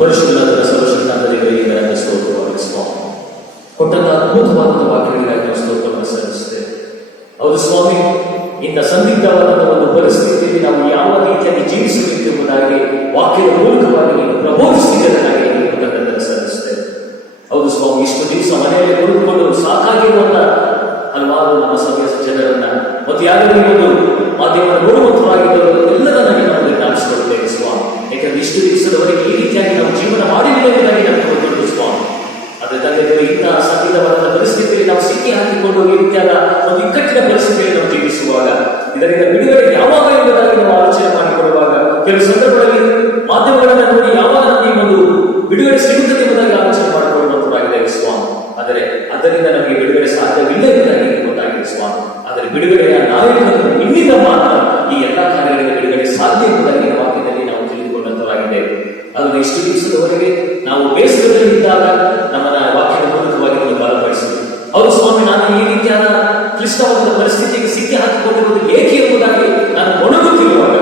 ಪರಿಶುದ್ಧನಾದ ಸರ್ವಶಕ್ತನಾದ ದೇವರಿಗೆ ನನ್ನ ಸ್ತೋತ್ರವನ್ನು ಸ್ವಾಮಿ, ಕೊಟ್ಟಂತ ಅದ್ಭುತವಾದ ವಾಕ್ಯಗಳಿಗಾಗಿ ನಾವು ಸ್ತೋತ್ರವನ್ನು ಸಲ್ಲಿಸುತ್ತೇವೆ. ಹೌದು ಸ್ವಾಮಿ, ಇಂಥ ಸಂದಿಗ್ಧವಾದ ಒಂದು ಪರಿಸ್ಥಿತಿಯಲ್ಲಿ ನಾವು ಯಾವ ರೀತಿಯಾಗಿ ಜೀವಿಸಬೇಕು ಎಂಬುದಾಗಿ ವಾಕ್ಯದ ಮೂಲಕವಾಗಿ ನೀವು ಪ್ರಬೋಧಿಸಿದ್ದಕ್ಕಾಗಿ ಕೃತಜ್ಞತೆಯನ್ನು ಸಲ್ಲಿಸುತ್ತೇವೆ. ಹೌದು ಸ್ವಾಮಿ, ಇಷ್ಟು ದಿವಸ ಮನೆಯಲ್ಲಿ ಕುಳಿತುಕೊಂಡು ಸಾಕಾಗಿರುವಂತ ಹಲವಾರು ನಮ್ಮ ಸಭೆಯ ಜನರನ್ನ ಮತ್ತು ಯಾರು ಒಂದು ಮಾಧ್ಯಮ ನೋಡುವಂತರಾಗಿದ್ದರು ಎಲ್ಲರನ್ನಾಗಿ ನಾವು ಜ್ಞಾಪಿಸಿಕೊಳ್ಳುತ್ತೇವೆ ಸ್ವಾಮಿ. ಯಾಕಂದ್ರೆ ಇಷ್ಟು ದಿವಸದವರೆಗೆ ಈ ರೀತಿಯಾಗಿ ನಾವು ಜೀವನ ಮಾಡಿರುವುದಕ್ಕಾಗಿ ನಾವು ಕೊಡುವುದು ಸ್ವಾಮಿ. ಅದೇ ತಂದೆ ಇಂತಹ ಸಂಗೀತವಾದ ಪರಿಸ್ಥಿತಿಯಲ್ಲಿ ನಾವು ಸಿಕ್ಕಿ ಹಾಕಿಕೊಂಡು ಈ ರೀತಿಯಾದ ಒಂದು ಇಕ್ಕಟ್ಟಿನ ಪರಿಸ್ಥಿತಿಯಲ್ಲಿ ನಾವು ಜೀವಿಸುವಾಗ ಇದರಿಂದ ಬಿಡುಗಡೆ ಯಾವಾಗ ಎಂಬುದಾಗಿ ನಾವು ಆಲೋಚನೆ ಮಾಡಿಕೊಳ್ಳುವಾಗ ಕೆಲವು ಸಂದರ್ಭಗಳಲ್ಲಿ ಮಾಧ್ಯಮಗಳನ್ನು ನೋಡಿ ಯಾವಾಗ ನಮಗೆ ಒಂದು ಬಿಡುಗಡೆ ಸಿಗುತ್ತದೆ ಎಂಬುದಾಗಿ ಆಲೋಚನೆ ಮಾಡಿಕೊಳ್ಳುವಂತರಾಗಿದೆ ಸ್ವಾಮಿ. ಆದರೆ ಅದರಿಂದ ನಮಗೆ ಬಿಡುಗಡೆ ಸಾಧ್ಯವಿಲ್ಲ ಎಂಬುದಾಗಿ ಗೊತ್ತಾಗಿದೆ ಸ್ವಾಮಿ. ಆದರೆ ಬಿಡುಗಡೆಯ ನಾಯಕರನ್ನು ನಿನ್ನಿಂದ ಮಾತ್ರ ಈ ಎಲ್ಲ ಕಾರ್ಯಗಳಿಂದ ಬಿಡುಗಡೆ ಸಾಧ್ಯ ಎಂಬುದಾಗಿ ವಾಕ್ಯದಲ್ಲಿ ನಾವು ತಿಳಿದುಕೊಂಡಂತರಾಗಿದ್ದೇವೆ. ಅದನ್ನು ಇಷ್ಟು ದಿವಸದವರೆಗೆ ನಾವು ಬೇಸರದಲ್ಲಿ ಇದ್ದಾಗ ನಮ್ಮನ್ನ ವಾಕ್ಯದ ಮೂಲಕವಾಗಿ ಒಂದು ಬಲಪಡಿಸಿದೆ. ಅವರು ಸ್ವಾಮಿ, ನಾನು ಈ ರೀತಿಯಾದ ಕ್ಲಿಷ್ಟವಾದ ಪರಿಸ್ಥಿತಿಗೆ ಸಿಕ್ಕಿ ಹಾಕಿಕೊಂಡಿರುವುದು ಏಕೆ ಎಂಬುದಾಗಿ ನಾನು ಒಣಗುತ್ತಿರುವಾಗ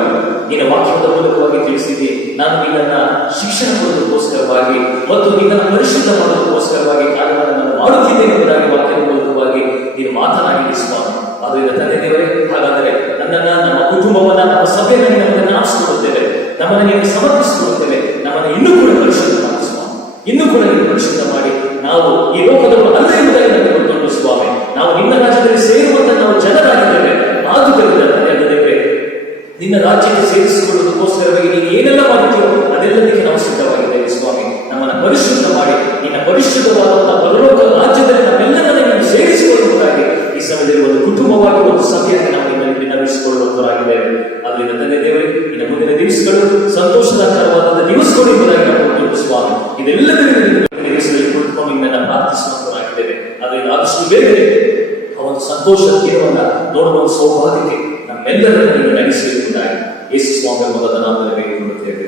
ನಿನ್ನ ವಾಕ್ಯದ ಮೂಲಕವಾಗಿ ತಿಳಿಸಿದೆ. ನಾನು ನಿನ್ನನ್ನ ಶಿಕ್ಷಣ ಕೊಡುವುದಕ್ಕೋಸ್ಕರವಾಗಿ ಮತ್ತು ನಿನ್ನನ್ನು ಪರಿಶುದ್ಧ ಮಾಡುವುದಕ್ಕೋಸ್ಕರವಾಗಿ ಕಾರ್ಯಗಳನ್ನು ಮಾಡುತ್ತಿದ್ದೇನೆ ಎಂಬುದಾಗಿ ವಾಕ್ಯದ ಮೂಲಕವಾಗಿ ನೀನು ಮಾತನಾಡಿದೆ ಸ್ವಾಮಿ. ಆದ್ದರಿಂದ ತಂದೆ ದೇವರೇ, ಹಾಗಾದರೆ ನನ್ನನ್ನ, ನಮ್ಮ ಕುಟುಂಬವನ್ನ, ನಮ್ಮ ಸಭೆಯನ್ನು ನಮ್ಮನ್ನು ನಾಶಿಸಿಕೊಳ್ಳುತ್ತೇವೆ, ನಮ್ಮನ್ನು ನೀನು ಸಮರ್ಪಿಸಿಕೊಳ್ಳುತ್ತೇವೆ. ನಮ್ಮನ್ನು ಇನ್ನೂ ಕೂಡ ಪರಿಶುದ್ಧ ಮಾಡಿ ಸ್ವಾಮಿ, ಇನ್ನೂ ಕೂಡ ನೀನು ಪರಿಶುದ್ಧ ಮಾಡಿ ನಾವು ಈ ಲೋಕದವರು ಅಲ್ಲ ಎಂಬುದಾಗಿ ನಮಗೆ ಗೊತ್ತುಂಟು ಸ್ವಾಮಿ. ನಾವು ನಿನ್ನ ರಾಜ್ಯದಲ್ಲಿ ಸೇರುವಂತ ನಾವು ಜನರಾಗಿದ್ದೇವೆ. ಆದುದರಿಂದ ತಂದೆಯಾಗಿದ್ದೇವೆ, ನಿನ್ನ ರಾಜ್ಯಕ್ಕೆ ಸೇರಿಸಿಕೊಳ್ಳುವುದಕ್ಕೋಸ್ಕರವಾಗಿ ನೀನು ಏನೆಲ್ಲ ಮಾಡುತ್ತೀಯೋ ಅದೆಲ್ಲದಕ್ಕೆ ನಾವು ಸಿದ್ಧವಾಗಿದ್ದೇವೆ ಸ್ವಾಮಿ. ನಮ್ಮನ್ನು ಪರಿಶುದ್ಧ ಮಾಡಿ ನಿನ್ನ ಪರಿಶುದ್ಧವಾದಂತಹ ಪರಲೋಕ ರಾಜ್ಯದಲ್ಲಿ ನಮ್ಮೆಲ್ಲರನ್ನ ನೀನು ಸೇರಿಸಿಕೊಳ್ಳುವುದಾಗಿ ಈ ಸಮಯದಲ್ಲಿ ಒಂದು ಕುಟುಂಬವಾಗಿ ಒಂದು ಸಭೆಯಾಗಿ ನಾವು ವಿನ್ನವಿಸಿಕೊಳ್ಳುವಂತರಾಗಿದ್ದೇವೆ. ಅದರಿಂದ ತಂದೆ ದೇವರೇ, ಇನ್ನು ಮುಂದಿನ ದಿವಸಗಳು ಸಂತೋಷದಾಯಕವಾದ ದಿವಸಗಳು ಎಂಬುದಾಗಿ ನಾವು ಗೊತ್ತುಂಟು ಸ್ವಾಮಿ. ಇದೆಲ್ಲದರಿಂದ ದಿವಸದಲ್ಲಿ ಕುಳಿತುಕೊಂಡು ನಿನ್ನನ್ನು ಪ್ರಾರ್ಥಿಸುವಂತರಾಗಿದ್ದೇವೆ. ಅದರಿಂದ ಆದಷ್ಟು ಬೇಗ ಆ ಒಂದು ಸಂತೋಷ ತೀರವನ್ನ ನೋಡುವ ಸೌಭಾಗ್ಯಕ್ಕೆ ನಮ್ಮೆಲ್ಲರನ್ನು ನೀನು ನಡೆಸಿರುವುದಾಗಿ ಯೇಸು ಸ್ವಾಮಿ ಮೊದಲ ನಾಮದಲ್ಲಿ ಬೇಡಿಕೊಳ್ಳುತ್ತೇವೆ.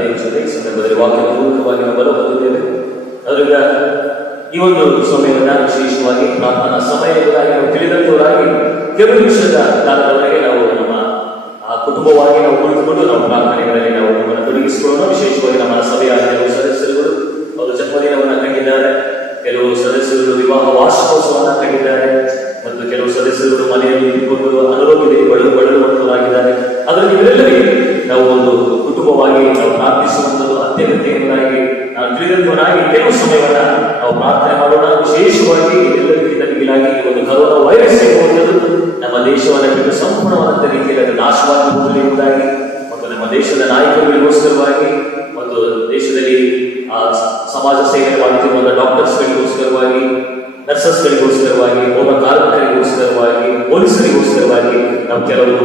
ದೇವಜೊತೆ ಈ ಸಂದರ್ಭದಲ್ಲಿ ವಾಕ್ಯ ಪೂರ್ವಕವಾಗಿ ನಾವು ಬಲ ಹೊಂದಿದ್ದೇವೆ. ಅದರಿಂದ ಈ ಒಂದು ಸಮಯವನ್ನು ವಿಶೇಷವಾಗಿ ಪ್ರಾರ್ಥನಾ ಸಮಯ ಎಂಬುದಾಗಿ ನಾವು ತಿಳಿದಂತವರಾಗಿ ಕೆಲವು ನಿಮಿಷದ ಕಾಲದವರೆಗೆ ನಾವು ನಮ್ಮ ಕುಟುಂಬವಾಗಿ ನಾವು ಕುಳಿತುಕೊಂಡು ನಾವು ಪ್ರಾರ್ಥನೆಗಳಲ್ಲಿ ನಾವು ನಮ್ಮನ್ನು ತೊಡಗಿಸಿಕೊಳ್ಳೋಣ. ವಿಶೇಷವಾಗಿ ನಮ್ಮ ಸಭೆಯ ಕೆಲವು ಸದಸ್ಯರುಗಳು ಅವರು ಜನ್ಮದಿನವನ್ನು ಕಂಡಿದ್ದಾರೆ, ಕೆಲವು ಸದಸ್ಯರು ವಿವಾಹ ವಾರ್ಷಿಕೋತ್ಸವವನ್ನು ಕಂಡಿದ್ದಾರೆ, ಮತ್ತು ಕೆಲವು ಸದಸ್ಯರು ಮನೆಯಲ್ಲಿ ಇಟ್ಟುಕೊಂಡು ಅನಾರೋಗ್ಯದಲ್ಲಿ ಬಳಲುವಂತವರಾಗಿದ್ದಾರೆ. ಅದರಲ್ಲಿ ಇವರೆಲ್ಲರಿಗೆ ನಾವು ಒಂದು ಕುಟುಂಬವಾಗಿ ನಾವು ಪ್ರಾರ್ಥಿಸುವಂಥದ್ದು ಅತ್ಯಗತ್ಯ ಎಂಬುದಾಗಿ ನಾವು ತಿಳಿದಂತವರಾಗಿ ಕೆಲವು ಸಮಯವನ್ನ ನಾವು ಪ್ರಾರ್ಥನೆ ಮಾಡೋಣ. ವಿಶೇಷವಾಗಿ ಎಲ್ಲರಿಗಿಂತ ಮಿಗಿಲಾಗಿ ಈ ಒಂದು ಕರೋನಾ ವೈರಸ್ ಎಂಬುವಂಥದ್ದು ನಮ್ಮ ದೇಶವನ್ನು ಬಿಟ್ಟು ಸಂಪೂರ್ಣವಾದಂಥ ರೀತಿಯಲ್ಲಿ ಅದು ನಾಶವಾಗಿ ಹೋಗಲಿ ಎಂಬುದಾಗಿ, ಮತ್ತು ನಮ್ಮ ದೇಶದ ನಾಯಕರುಗಳಿಗೋಸ್ಕರವಾಗಿ ಮತ್ತು ದೇಶದಲ್ಲಿ ಸಮಾಜ ಸೇವೆ ಮಾಡುತ್ತಿರುವಂತಹ ಡಾಕ್ಟರ್ಸ್ಗಳಿಗೋಸ್ಕರವಾಗಿ, ನರ್ಸಸ್ಗಳಿಗೋಸ್ಕರವಾಗಿ, ಒಬ್ಬ ಕಾರ್ಮಿಕರಿಗೋಸ್ಕರವಾಗಿ, ಪೊಲೀಸರಿಗೋಸ್ಕರವಾಗಿ ನಾವು ಕೆಲವು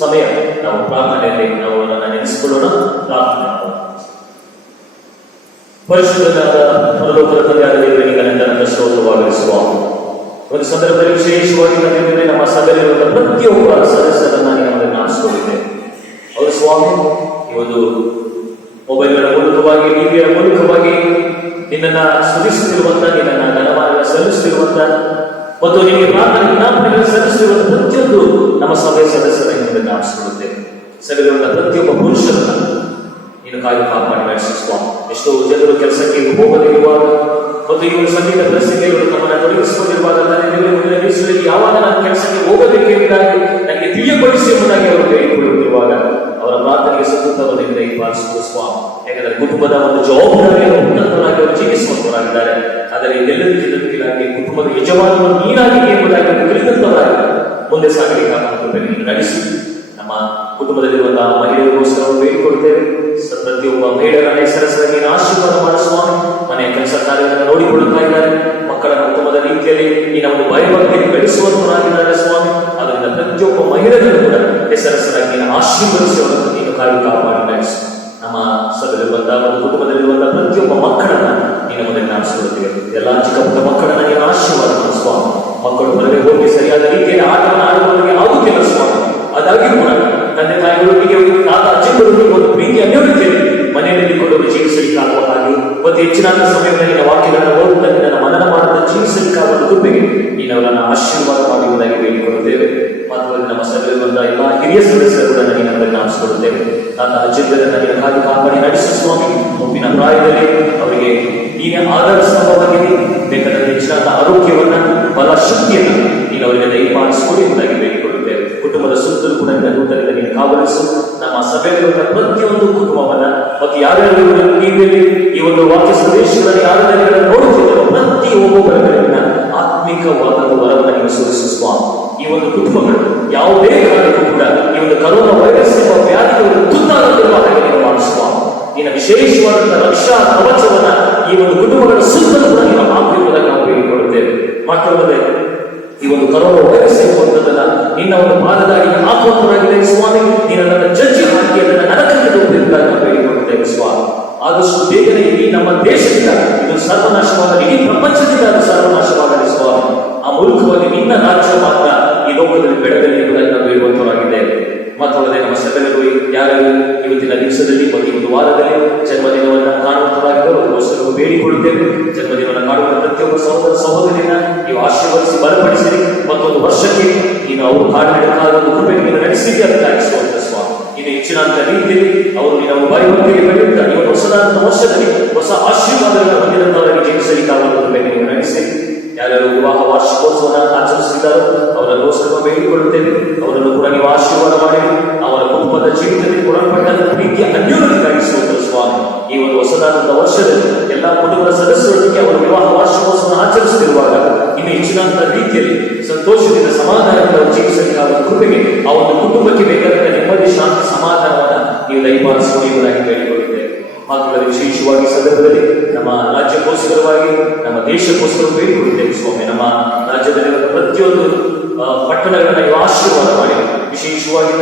ಸಮಯ ನಾವು ಪ್ರಾರ್ಥನೆಯಲ್ಲಿ ನಾವು ಅವರನ್ನು ನೆನೆಸಿಕೊಳ್ಳೋಣ, ಪ್ರಾರ್ಥನೆ ಮಾಡೋಣ. ಪರಿಶುದ್ಧನಾದ ಪರಲೋಕದ ತಂದೆಯಾದ ದೇವರಿಗೆ ನನ್ನ ಸ್ತೋತ್ರವಾಗಿಸುವ ಒಂದು ಸಂದರ್ಭದಲ್ಲಿ ವಿಶೇಷವಾಗಿ ತಂದೆ ನಮ್ಮ ಸಭೆಯಲ್ಲಿರುವ ಪ್ರತಿಯೊಬ್ಬ ಸದಸ್ಯರನ್ನ ನಮಗೆ ನಾಶಿಸಿಕೊಂಡಿದ್ದೆ. ಅವರು ಸ್ವಾಮಿ ಈ ಒಂದು ಮೊಬೈಲ್ಗಳ ಮೂಲಕವಾಗಿ, ಟಿವಿಯ ಮೂಲಕವಾಗಿ ನಿನ್ನನ್ನ ಸ್ತುತಿಸುತ್ತಿರುವಂತ, ನಿನ್ನನ್ನ ಘನಮಾನ ಸಲ್ಲಿಸುತ್ತಿರುವಂತ ಮತ್ತು ನಿಮಗೆ ಪ್ರಾರ್ಥನೆ ವಿಜ್ಞಾಪನೆಗಳನ್ನು ಸಲ್ಲಿಸುತ್ತಿರುವಂತ ಪ್ರತಿಯೊಂದು ನಮ್ಮ ಸಭೆಯ ಸದಸ್ಯರ ನಿಮಗೆ ನಾಶಿಸಿಕೊಳ್ಳುತ್ತೇವೆ. ಸಭೆಯಲ್ಲಿರುವ ಪ್ರತಿಯೊಬ್ಬ ಪುರುಷರನ್ನ ನೀನು ಕಾಪಾಡಿ ನಡೆಸುವ. ಎಷ್ಟೋ ಜನರು ಕೆಲಸಕ್ಕೆ ಹೋಗದಿರುವಾಗ ಮತ್ತು ಈ ಒಂದು ಸಂಗೀತ ಪರಿಸ್ಥಿತಿಗಳು ನಮ್ಮನ್ನು ತೊಡಗಿಸಿಕೊಂಡಿರುವಾಗ ದೇಶದಲ್ಲಿ ಯಾವಾಗ ನಾನು ಕೆಲಸಕ್ಕೆ ಹೋಗಬೇಕೆಂಬುದಾಗಿ ನನಗೆ ತಿಳಿಯಪಡಿಸಿ ಎಂಬುದಾಗಿ ಅವರು ಬೇಡಿಕೊಳ್ಳುತ್ತಿರುವಾಗ ಅವರ ಪ್ರಾರ್ಥನೆಗೆ ಸತತವಾಗಿ ಪಾಲಿಸುವ ಸ್ವಾಮಿ. ಯಾಕಂದರೆ ಕುಟುಂಬದ ಒಂದು ಜವಾಬ್ದಾರಿಯನ್ನು ಉನ್ನತರಾಗಿ ಅವರು ಜೀವಿಸುವಂತವರಾಗಿದ್ದಾರೆ. ಆದರೆ ಇದೆಲ್ಲದಕ್ಕಿಂತ ಕುಟುಂಬದ ಯಜಮಾನರು ನೀನಾಗಿ ಎಂಬುದಾಗಿ ತಿಳಿದಂತವರಾಗಿ ಮುಂದೆ ಸಾಗಲಿಕ್ಕೆ ನಡೆಸಿ ನಮ್ಮ ಕುಟುಂಬದಲ್ಲಿರುವಂತಹ ಮಹಿಳೆಯರಿಗೋಸ್ಕರ ಬೇಡಿಕೊಳ್ತೇವೆ. ಪ್ರತಿಯೊಬ್ಬ ಮಹಿಳೆಯರನ್ನ ಹೆಸರಸರಾಗಿ ಆಶೀರ್ವಾದ ಮಾಡುವ ಸ್ವಾಮಿ. ಮನೆಯ ಕೆಲಸ ಕಾರ್ಯಗಳನ್ನು ನೋಡಿಕೊಳ್ಳುತ್ತಾ ಇದ್ದಾರೆ, ಮಕ್ಕಳನ್ನ ಕುಟುಂಬದ ರೀತಿಯಲ್ಲಿ ನಿನ್ನ ಒಂದು ಭಯಭಕ್ತಿಯನ್ನು ಬೆಳೆಸುವಂತವರಾಗಿದ್ದಾರೆ ಸ್ವಾಮಿ. ಅದರಿಂದ ಪ್ರತಿಯೊಬ್ಬ ಮಹಿಳೆಯರನ್ನು ಕೂಡ ಹೆಸರಸರಾಗಿ ಆಶೀರ್ವದಿಸುವಂತ ನೀನು ಕಾಪಾಡಿ ನಡೆಸಿ. ನಮ್ಮ ಸಭೆಯಲ್ಲಿರುವಂತಹ ಒಂದು ಕುಟುಂಬದಲ್ಲಿರುವಂತಹ ಪ್ರತಿಯೊಬ್ಬ ಮಕ್ಕಳನ್ನ ನೀನು ಮುಂದೆ ಕಾಣಿಸಿಕೊಳ್ಳುತ್ತೇವೆ. ಎಲ್ಲ ಚಿಕ್ಕ ಪುಟ್ಟ ಮಕ್ಕಳನ್ನ ನೀನು ಆಶೀರ್ವಾದ ಮಾಡು ಸ್ವಾಮಿ. ಮಕ್ಕಳು ಹೊರಗೆ ಹೋಗಿ ಸರಿಯಾದ ರೀತಿಯಲ್ಲಿ ಆಟವನ್ನು ಆಡುವವರಿಗೆ ಆಗುತ್ತಿಲ್ಲ ಸ್ವಾಮಿ. ಅದಾಗಿ ಕೂಡ ತಂದೆ ತಾಯಿಗಳೊಂದಿಗೆ ತಾತ ಅಜ್ಜಿಗಳೊಂದಿಗೆ ಒಂದು ಪ್ರೀತಿ ಅನ್ಯೋನ್ಯತೆಯಲ್ಲಿ ಮನೆಯಲ್ಲಿ ಕೊಂಡು ಜೀವಿಸಲಿಕ್ಕಾಗುವ ಹಾಗೆ ಮತ್ತು ಹೆಚ್ಚಿನ ಸಮಯದಲ್ಲಿ ವಾಕ್ಯಗಳನ್ನು ಓದುತ್ತಾ ನಿನ್ನ ಮನನ ಮಾಡುತ್ತಾ ಜೀವಿಸಲಿಕ್ಕಾಗುವ ಕೃಪೆಗೆ ನೀನು ಅವರನ್ನು ಆಶೀರ್ವಾದ ಮಾಡುವುದಾಗಿ ಬೇಡಿಕೊಳ್ಳುತ್ತೇವೆ. ಮತ್ತು ನಮ್ಮ ಸಭೆಯಲ್ಲಿರುವಂತಹ ಎಲ್ಲ ಹಿರಿಯ ಸದಸ್ಯರುಗಳನ್ನು ನೀನು ಅವರನ್ನು ಆರಿಸಿಕೊಳ್ಳುತ್ತೇವೆ. ತಾತ ಅಜ್ಜಿಗಳನ್ನ ನೀನು ಕಾಪಾಡಿ ನಡೆಸುವ ಸ್ವಾಮಿ. ಒಪ್ಪಿನ ಪ್ರಾಯದಲ್ಲಿ ಅವರಿಗೆ ನೀನೇ ಆಧಾರ ಸ್ತಂಭವಾಗಿದೆ. ಬೇಕಾದ ಹೆಚ್ಚಿನ ಆರೋಗ್ಯವನ್ನ, ಬಲ ಶಕ್ತಿಯನ್ನು ನೀನು ಅವರಿಗೆ ದಯಪಾಲಿಸಿಕೊಡಿ ಎಂಬುದಾಗಿ ಬೇಡಿಕೊಳ್ಳುತ್ತೇವೆ. ಕುಟುಂಬದ ಸುತ್ತಲೂ ಕೂಡ ನೂತನದಿಂದ ನೀನು ಕಾವಲಿಸು. ನಮ್ಮ ಸಭೆಯಲ್ಲಿರುವ ಪ್ರತಿಯೊಂದು ಕುಟುಂಬವನ್ನ ಮತ್ತು ಯಾರ್ಯಾರು ಟಿವಿಯಲ್ಲಿ ಈ ಒಂದು ವಾಕ್ಯ ಸಂದೇಶಗಳನ್ನು ಯಾರ್ಯಾರು ನೋಡುತ್ತಿದ್ದರೋ ಪ್ರತಿಯೊಬ್ಬೊಬ್ಬರನ್ನ ಆತ್ಮಿಕವಾದ ವರವನ್ನು ನೀವು ಸುರಿಸು ಸ್ವಾಮಿ. ಈ ಒಂದು ಕುಟುಂಬಗಳು ಯಾವುದೇ ಕಾರಣಕ್ಕೂ ಕೂಡ ಈ ಒಂದು ಕರೋನಾ ವೈರಸ್ ಎಂಬ ವ್ಯಾಧಿಗಳು ತುತ್ತಾಗುತ್ತಿರುವ ಹಾಗೆ ನೀವು ಮಾಡಿಸುವ ನಿನ್ನ ವಿಶೇಷವಾದಂತಹ ರಕ್ಷಾ ಕವಚವನ್ನ ಈ ಒಂದು ಕುಟುಂಬಗಳ ಸುತ್ತಲೂ ಕೂಡ ನೀವು ಹಾಕುವುದಾಗಿ ನಾವು ಬೇಡಿಕೊಳ್ಳುತ್ತೇವೆ. ಮತ್ತೊಂದೇ ಈ ಒಂದು ಕರೋನಾ ವೈರಸ್ ಎಂಬುದನ್ನ ನಿನ್ನ ಒಂದು ಪಾದದಾಗಿ ಹಾಕುವಂತರಾಗಿದೆ ಸ್ವಾಮಿ. ನೀನು ನನ್ನ ಜಜ್ಜಿ ಹಾಕಿ ಅದನ್ನು ನರಕಕ್ಕೆ ಹೋಗುವುದಾಗಿ ನಾವು ಬೇಡಿಕೊಳ್ಳುತ್ತೇವೆ ಸ್ವಾಮಿ. ಆದಷ್ಟು ಬೇಗನೆ ಇಡೀ ನಮ್ಮ ದೇಶದಿಂದ ಇದು ಸರ್ವನಾಶವಾಗಲಿ, ಇಡೀ ಪ್ರಪಂಚದಿಂದ ಅದು ಸರ್ವನಾಶವಾಗಲಿ ಸ್ವಾಮಿ. ಆ ಮೂಲಕವಾಗಿ ನಿನ್ನ ರಾಜ್ಯ ಮಾತ್ರ ಈ ಲೋಕದಲ್ಲಿ ಬೆಳೆದಲ್ಲಿ ಎಂಬುದಾಗಿ ನಾವು ಬೇಡುವಂತವರಾಗಿದ್ದೇವೆ. ಮತ್ತೊಂದೇ ನಮ್ಮ ಸಭೆಗಳು ಯಾರು ಇವತ್ತಿನ ದಿವಸದಲ್ಲಿ ಮತ್ತು ಒಂದು ವಾರದಲ್ಲಿ ಜನ್ಮದಿನವನ್ನು ಕಾಣುವಂತರಾಗಿದ್ದರು ಅದಕ್ಕೋಸ್ಕರ ಬೇಡಿಕೊಳ್ಳುತ್ತೇವೆ. ಜನ್ಮದಿನವನ್ನು ಕಾಣುವ ಪ್ರತಿಯೊಬ್ಬ ಸಹೋದರ ಸಹೋದರಿಯನ್ನ ನೀವು ಆಶೀರ್ವದಿಸಿ ಬಲಪಡಿಸಿರಿ. ಮತ್ತೊಂದು ವರ್ಷಕ್ಕೆ ನೀನು ಅವರು ಕಾಡಿನಕಾದ ಒಂದು ಕೃಪೆಗೆ ನೀನು ನಡೆಸಿದ್ದೆ ಅದಕ್ಕಾಗಿಸುವಂತ ಸ್ವಾಮಿ. ಇನ್ನು ಹೆಚ್ಚಿನ ರೀತಿಯಲ್ಲಿ ಅವರು ನಿನ್ನ ಬಾಯಿಗೆ ಬೆಳೆಯುತ್ತಾ ನೀವು ಹೊಸದಾದ ವರ್ಷದಲ್ಲಿ ಹೊಸ ಆಶೀರ್ವಾದಗಳನ್ನು ಹೊಂದಿದಂತವರಾಗಿ ಜೀವಿಸಲಿಕ್ಕಾಗುವ ಕೃಪೆಗೆ ನೀವು ನಡೆಸಿ. ಯಾರ್ಯಾರು ವಿವಾಹ ವಾರ್ಷಿಕೋತ್ಸವವನ್ನು ಆಚರಿಸುತ್ತಿದ್ದಾರೋ ಅವರನ್ಗೋಸ್ಕರ ಬೇಡಿಕೊಳ್ಳುತ್ತೇವೆ. ಅವರನ್ನು ಕೂಡ ನೀವು ಆಶೀರ್ವಾದ ಮಾಡಿ ಅವರ ಕುಟುಂಬದ ಜೀವಿತದಲ್ಲಿ ಕೊಡಲ್ಪಟ್ಟಂತಹ ಪ್ರೀತಿಯ ಅನ್ಯೋನ್ಯತೆಯಾಗಿಸುವಂತ ಸ್ವಾಮಿ. ಈ ಒಂದು ಹೊಸದಾದಂತಹ ವರ್ಷದಲ್ಲಿ ಎಲ್ಲ ಕುಟುಂಬದ ಸದಸ್ಯರೊಂದಿಗೆ ಅವರು ವಿವಾಹ ವಾರ್ಷಿಕೋತ್ಸವ ಆಚರಿಸುತ್ತಿರುವಾಗ ಇನ್ನು ಹೆಚ್ಚಿನ ರೀತಿಯಲ್ಲಿ ಸಂತೋಷದಿಂದ ಸಮಾಧಾನದಿಂದ ಜೀವಿಸಲಿಕ್ಕಾಗುವ ಕೃಪೆಗೆ ಆ ಒಂದು ಕುಟುಂಬಕ್ಕೆ ಬೇಕಾದ ನೆಮ್ಮದಿ, ಶಾಂತಿ, ಸಮಾಧಾನವನ್ನ ನೀವು ದಯಪಾಲಿಸುವ ಎಂಬುದಾಗಿ ಬೇಡಿಕೊಳ್ಳುತ್ತೇವೆ. ಮಾತುಗಳಲ್ಲಿ ವಿಶೇಷವಾಗಿ ಸಂದರ್ಭದಲ್ಲಿ ನಮ್ಮ ರಾಜ್ಯಕ್ಕೋಸ್ಕರವಾಗಿ, ನಮ್ಮ ದೇಶಕ್ಕೋಸ್ಕರ ಬೇಡಿಕೊಳ್ಳುತ್ತೇವೆ ಸ್ವಾಮಿ. ನಮ್ಮ ರಾಜ್ಯದಲ್ಲಿರುವ ಪ್ರತಿಯೊಂದು ಪಟ್ಟಣಗಳನ್ನು ನೀವು ಆಶೀರ್ವಾದ ಮಾಡಿ, ವಿಶೇಷವಾಗಿ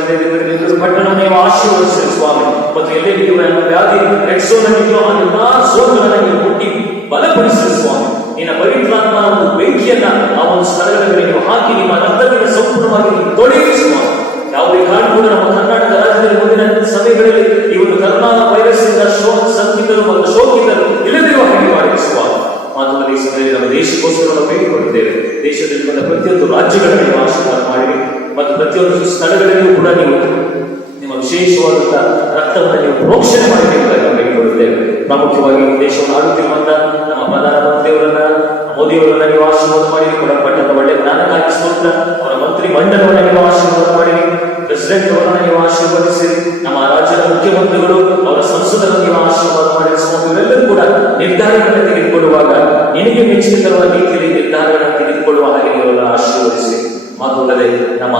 ಪಟ್ಟಣವನ್ನು ನೀವು ಆಶೀರ್ವದಿಸಿ ಸ್ವಾಮಿ. ಮತ್ತು ಎಲ್ಲೆಲ್ಲಿ ವ್ಯಾಧಿ ರೆಡ್ ಝೋನ್ ಆಗಿದೆಯೋ ಆ ಎಲ್ಲಾ ಝೋನ್ಗಳನ್ನು ನೀವು ಮುಟ್ಟಿ ಬಲಪಡಿಸಿ ಸ್ವಾಮಿ. ನಿನ್ನ ಪವಿತ್ರಾತ್ಮ ಒಂದು ಬೆಂಕಿಯನ್ನ ಆ ಒಂದು ಸ್ಥಳಗಳಲ್ಲಿ ನೀವು ಹಾಕಿ ನಿಮ್ಮ ರಕ್ತದಿಂದ ಸಂಪೂರ್ಣವಾಗಿ ತೊಳೆಯಿಸುವ ಯಾವುದೇ ಕಾರಣ ಕೂಡ ನಮ್ಮ ಕರ್ನಾಟಕ ರಾಜ್ಯದಲ್ಲಿ ಮುಂದಿನ ಸಮಯಗಳಲ್ಲಿ ಈ ಒಂದು ಕರೋನಾ ವೈರಸ್ ಇಂದ ಶಂಕಿತರು ಮತ್ತು ಶೋಕಿತರು ಇಲ್ಲದಿರುವ ಹಾಗೆ ಮಾಡಿ ಸ್ವಾಮಿ. ಮಾತುಕತೆ ಈ ಸಮಯದಲ್ಲಿ ನಮ್ಮ ದೇಶಕ್ಕೋಸ್ಕರ ನಾವು ಬೇಡಿಕೊಳ್ಳುತ್ತೇವೆ. ದೇಶದಲ್ಲಿ ಬಂದ ಪ್ರತಿಯೊಂದು ರಾಜ್ಯಗಳಲ್ಲಿ ನೀವು ಆಶೀರ್ವಾದ ಮಾಡಿ ಮತ್ತು ಪ್ರತಿಯೊಂದು ಸ್ಥಳಗಳಲ್ಲಿಯೂ ಕೂಡ ನೀವು ನಿಮ್ಮ ವಿಶೇಷವಾದಂತಹ ರಕ್ತವನ್ನು ನೀವು ಪ್ರೋಕ್ಷಣೆ ಮಾಡಬೇಕಾಗಿ ನಾವು ಬೇಡಿಕೊಳ್ಳುತ್ತೇವೆ. ಪ್ರಾಮುಖ್ಯವಾಗಿ ದೇಶವನ್ನು ಆಳುತ್ತಿರುವಂತಹ ನಮ್ಮ ಪ್ರಧಾನಮಂತ್ರಿಯವರನ್ನ ಮೋದಿಯವರನ್ನ ನೀವು ಆಶೀರ್ವಾದ ಮಾಡಿ, ಕೊಡಲ್ಪಟ್ಟಂತ ಒಳ್ಳೆ ಜ್ಞಾನಕ್ಕಾಗಿ ಸ್ತೋತ್ರ. ಅವರ ಮಂತ್ರಿ ಮಂಡಲವನ್ನು ನೀವು ಆಶೀರ್ವಾದ ಮಾಡಿ, ಪ್ರೆಸಿಡೆಂಟ್ ಅವರನ್ನ ನೀವು ಆಶೀರ್ವದಿಸಿ, ನಮ್ಮ ರಾಜ್ಯದ ಮುಖ್ಯಮಂತ್ರಿಗಳು ಅವರ ಸಂಸದರನ್ನು ನೀವು ಆಶೀರ್ವಾದ ಮಾಡಿ ಸ್ವಾಮಿ. ಇವರೆಲ್ಲರೂ ಕೂಡ ನಿರ್ಧಾರಗಳನ್ನು ತೆಗೆದುಕೊಳ್ಳುವಾಗ ನಿನಗೆ ಮೆಚ್ಚಿನ ರೀತಿಯಲ್ಲಿ ನಿರ್ಧಾರಗಳನ್ನು ತೆಗೆದುಕೊಳ್ಳುವ ಹಾಗೆ ನೀವೆಲ್ಲ ಆಶೀರ್ವದಿಸಿ. ಮಾತ್ರವಲ್ಲದೆ ನಮ್ಮ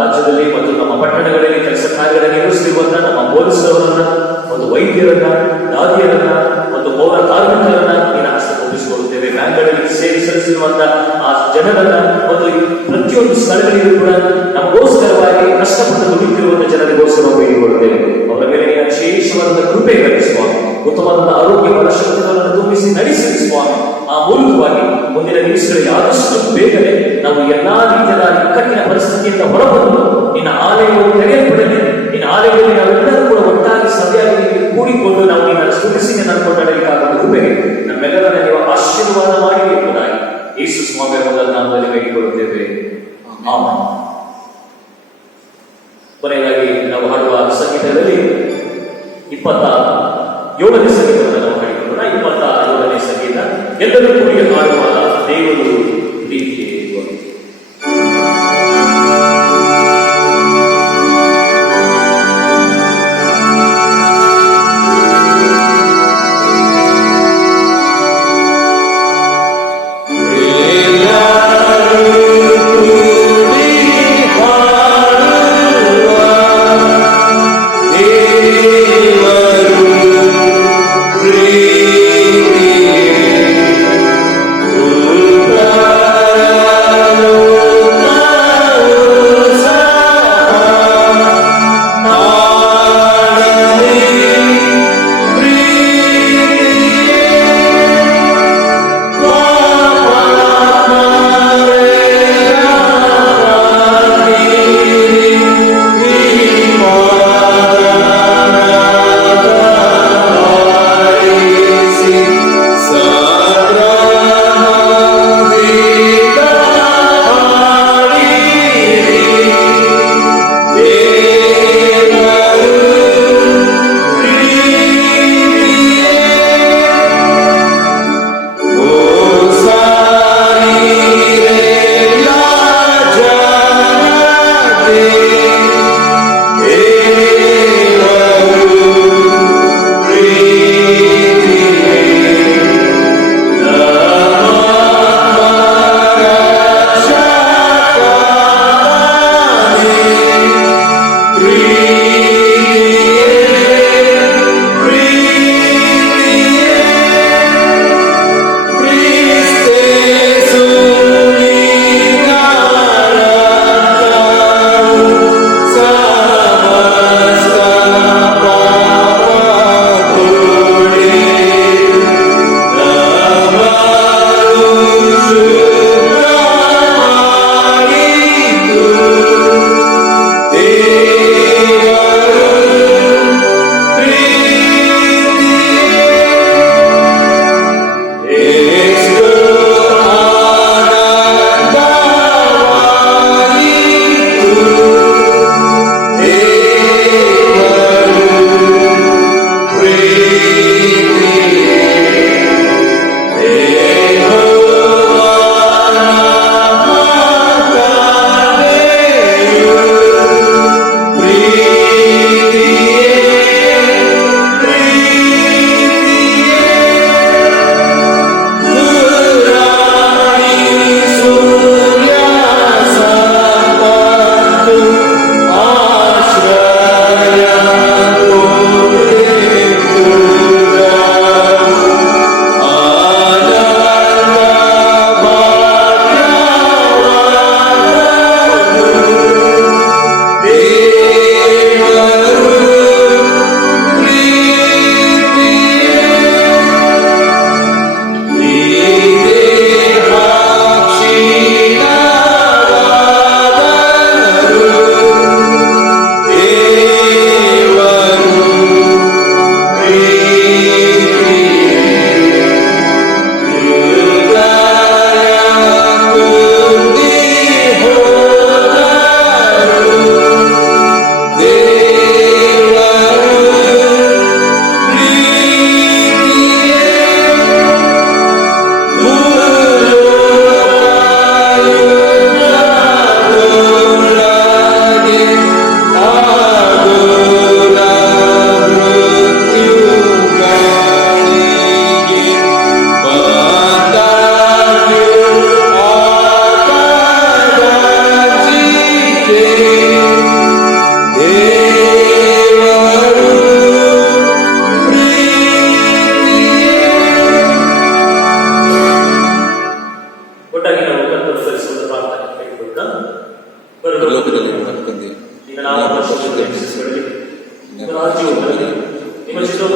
ರಾಜ್ಯದಲ್ಲಿ ಮತ್ತು ನಮ್ಮ ಪಟ್ಟಣಗಳಲ್ಲಿ ಕೆಲಸ ಕಾರ್ಯಗಳನ್ನು ನಿರ್ವಹಿಸುತ್ತಿರುವಂತಹ ನಮ್ಮ ಪೊಲೀಸರವರನ್ನ ಒಂದು ವೈದ್ಯರನ್ನ, ದಾದಿಯರನ್ನ, ಒಂದು ಪೌರ ಕಾರ್ಮಿಕರನ್ನ ನೀನು ಹಸ್ತಗೊಳಿಸಿಕೊಳ್ಳುತ್ತೇವೆ. ಬ್ಯಾಂಕ್ಗಳಲ್ಲಿ ಸೇವೆ ಸಲ್ಲಿಸಿರುವಂತಹ ಆ ಜನರನ್ನ ಒಂದು ಪ್ರತಿಯೊಂದು ಸ್ಥಳಗಳಿಗೂ ಕೂಡ ನಮಗೋಸ್ಕರವಾಗಿ ಕಷ್ಟಪಟ್ಟು ದುಡಿತಿರುವಂತಹ ಜನರಿಗೋಸ್ಕರ ಬೇಡಿಕೊಳ್ಳುತ್ತೇವೆ. ಅವರ ಮೇಲೆ ನೀನು ವಿಶೇಷವಾದ ಕೃಪೆ ಕಲಿಸುವ, ಉತ್ತಮವಾದ ಆರೋಗ್ಯವಾದ ಶಕ್ತಿಗಳನ್ನು ತುಂಬಿಸಿ ನಡೆಸಿ ಸ್ವಾಮಿ. ಆ ಮೂಲಕವಾಗಿ ಮುಂದಿನ ದಿವಸಗಳಲ್ಲಿ ಆದಷ್ಟು ಬೇಗನೆ ನಾವು ಎಲ್ಲಾ ರೀತಿಯಾದ ಇಕ್ಕಟ್ಟಿನ ಪರಿಸ್ಥಿತಿಯಿಂದ ಹೊರಬಂದು ನಿನ್ನ ಆಲಯವನ್ನು ತೆರೆಯಲ್ಪಡಲಿ. ನಿನ್ನ ಆಲಯದಲ್ಲಿ ನಾವೆಲ್ಲರೂ ಕೂಡ ಒಟ್ಟಾಗಿ ಸಭೆಯಾಗಿ ಕೂಡಿಕೊಂಡು ನಾವು ನಿನ್ನ ಸ್ತುತಿಸಿ ನಿನ್ನ ಕೊಂಡಾಡಲಿಕ್ಕಾದ ಕೃಪೆಗೆ ನಮ್ಮೆಲ್ಲರನ್ನ ನೀವು ಆಶೀರ್ವಾದ ಮಾಡಿ ಎಂಬುದಾಗಿ ಯೇಸು ಸ್ವಾಮಿ ಎಂಬುದರ ನಾಮದಲ್ಲಿ ಬೇಡಿಕೊಳ್ಳುತ್ತೇವೆ. ಆಮೆನ್. ಕೊನೆಯದಾಗಿ ನಾವು ಹಾಡುವ ಸಂಗೀತದಲ್ಲಿ 27ನೇ ಸಂಗೀತವನ್ನು ನಾವು ಹಾಡಿಕೊಳ್ಳೋಣ. 27ನೇ ಸಂಗೀತ ಎಲ್ಲರೂ ಕೂಡಿ ಹಾಡುವ ದೇವರು ಪ್ರೀತಿ. Thank you.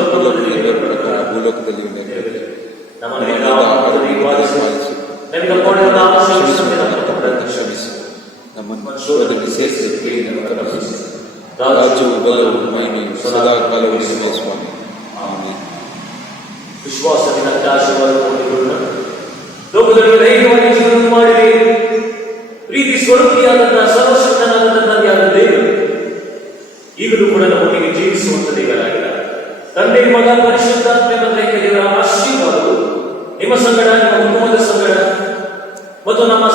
ಸ್ವರ್ಗದಲ್ಲಿ ಪ್ರಕಾರ ಭೂಲೋಕದಲ್ಲಿಯೂ ನೆರವೇರಲಿ. ನಮ್ಮನ್ನು ನಮಗೆ ಕೊಡಿದ ಅವಶ್ಯಕತೆ ಕ್ಷಮಿಸು, ನಮ್ಮನ್ನು ಶೋಧನೆಗೆ ಸೇರಿಸಿ ಕೀಳಿನ ತಪ್ಪಿಸು. ರಾಜ್ಯವು ಬಲವು ಮಹಿಮೆಯು ಸದಾ ಕಾಲವೂ ನಿಮಗೆ ಸ್ವಾಮಿ. ಆಮೆನ್. ವಿಶ್ವಾಸದಿಂದ ಆಶೀರ್ವಾದ ಹೊಂದಿಕೊಳ್ಳೋಣ. ಲೋಕದಲ್ಲಿ ಧೈರ್ಯವಾಗಿ ಜೀವನ ಮಾಡಿರಿ. ಪ್ರೀತಿ ಸ್ವರೂಪಿಯಾದಂತಹ ಸರ್ವಶಕ್ತನಾದ ತಂದೆಯಾದ ದೇವರು ಈಗಲೂ ಕೂಡ ನಮ್ಮೊಟ್ಟಿಗೆ ಜೀವಿಸುವಂತ ದೇವರಾಗಿದ್ದಾರೆ. ತಂದೆ, ಮಗ, ಪರಿಶುದ್ಧಾತ್ಮ ಎಂಬ ದೇವರ ಆಶೀರ್ವಾದವು ನಿಮ್ಮ ಸಂಗಡ, ನಿಮ್ಮ ಕುಟುಂಬದ ಸಂಗಡ ಮತ್ತು ನಮ್ಮ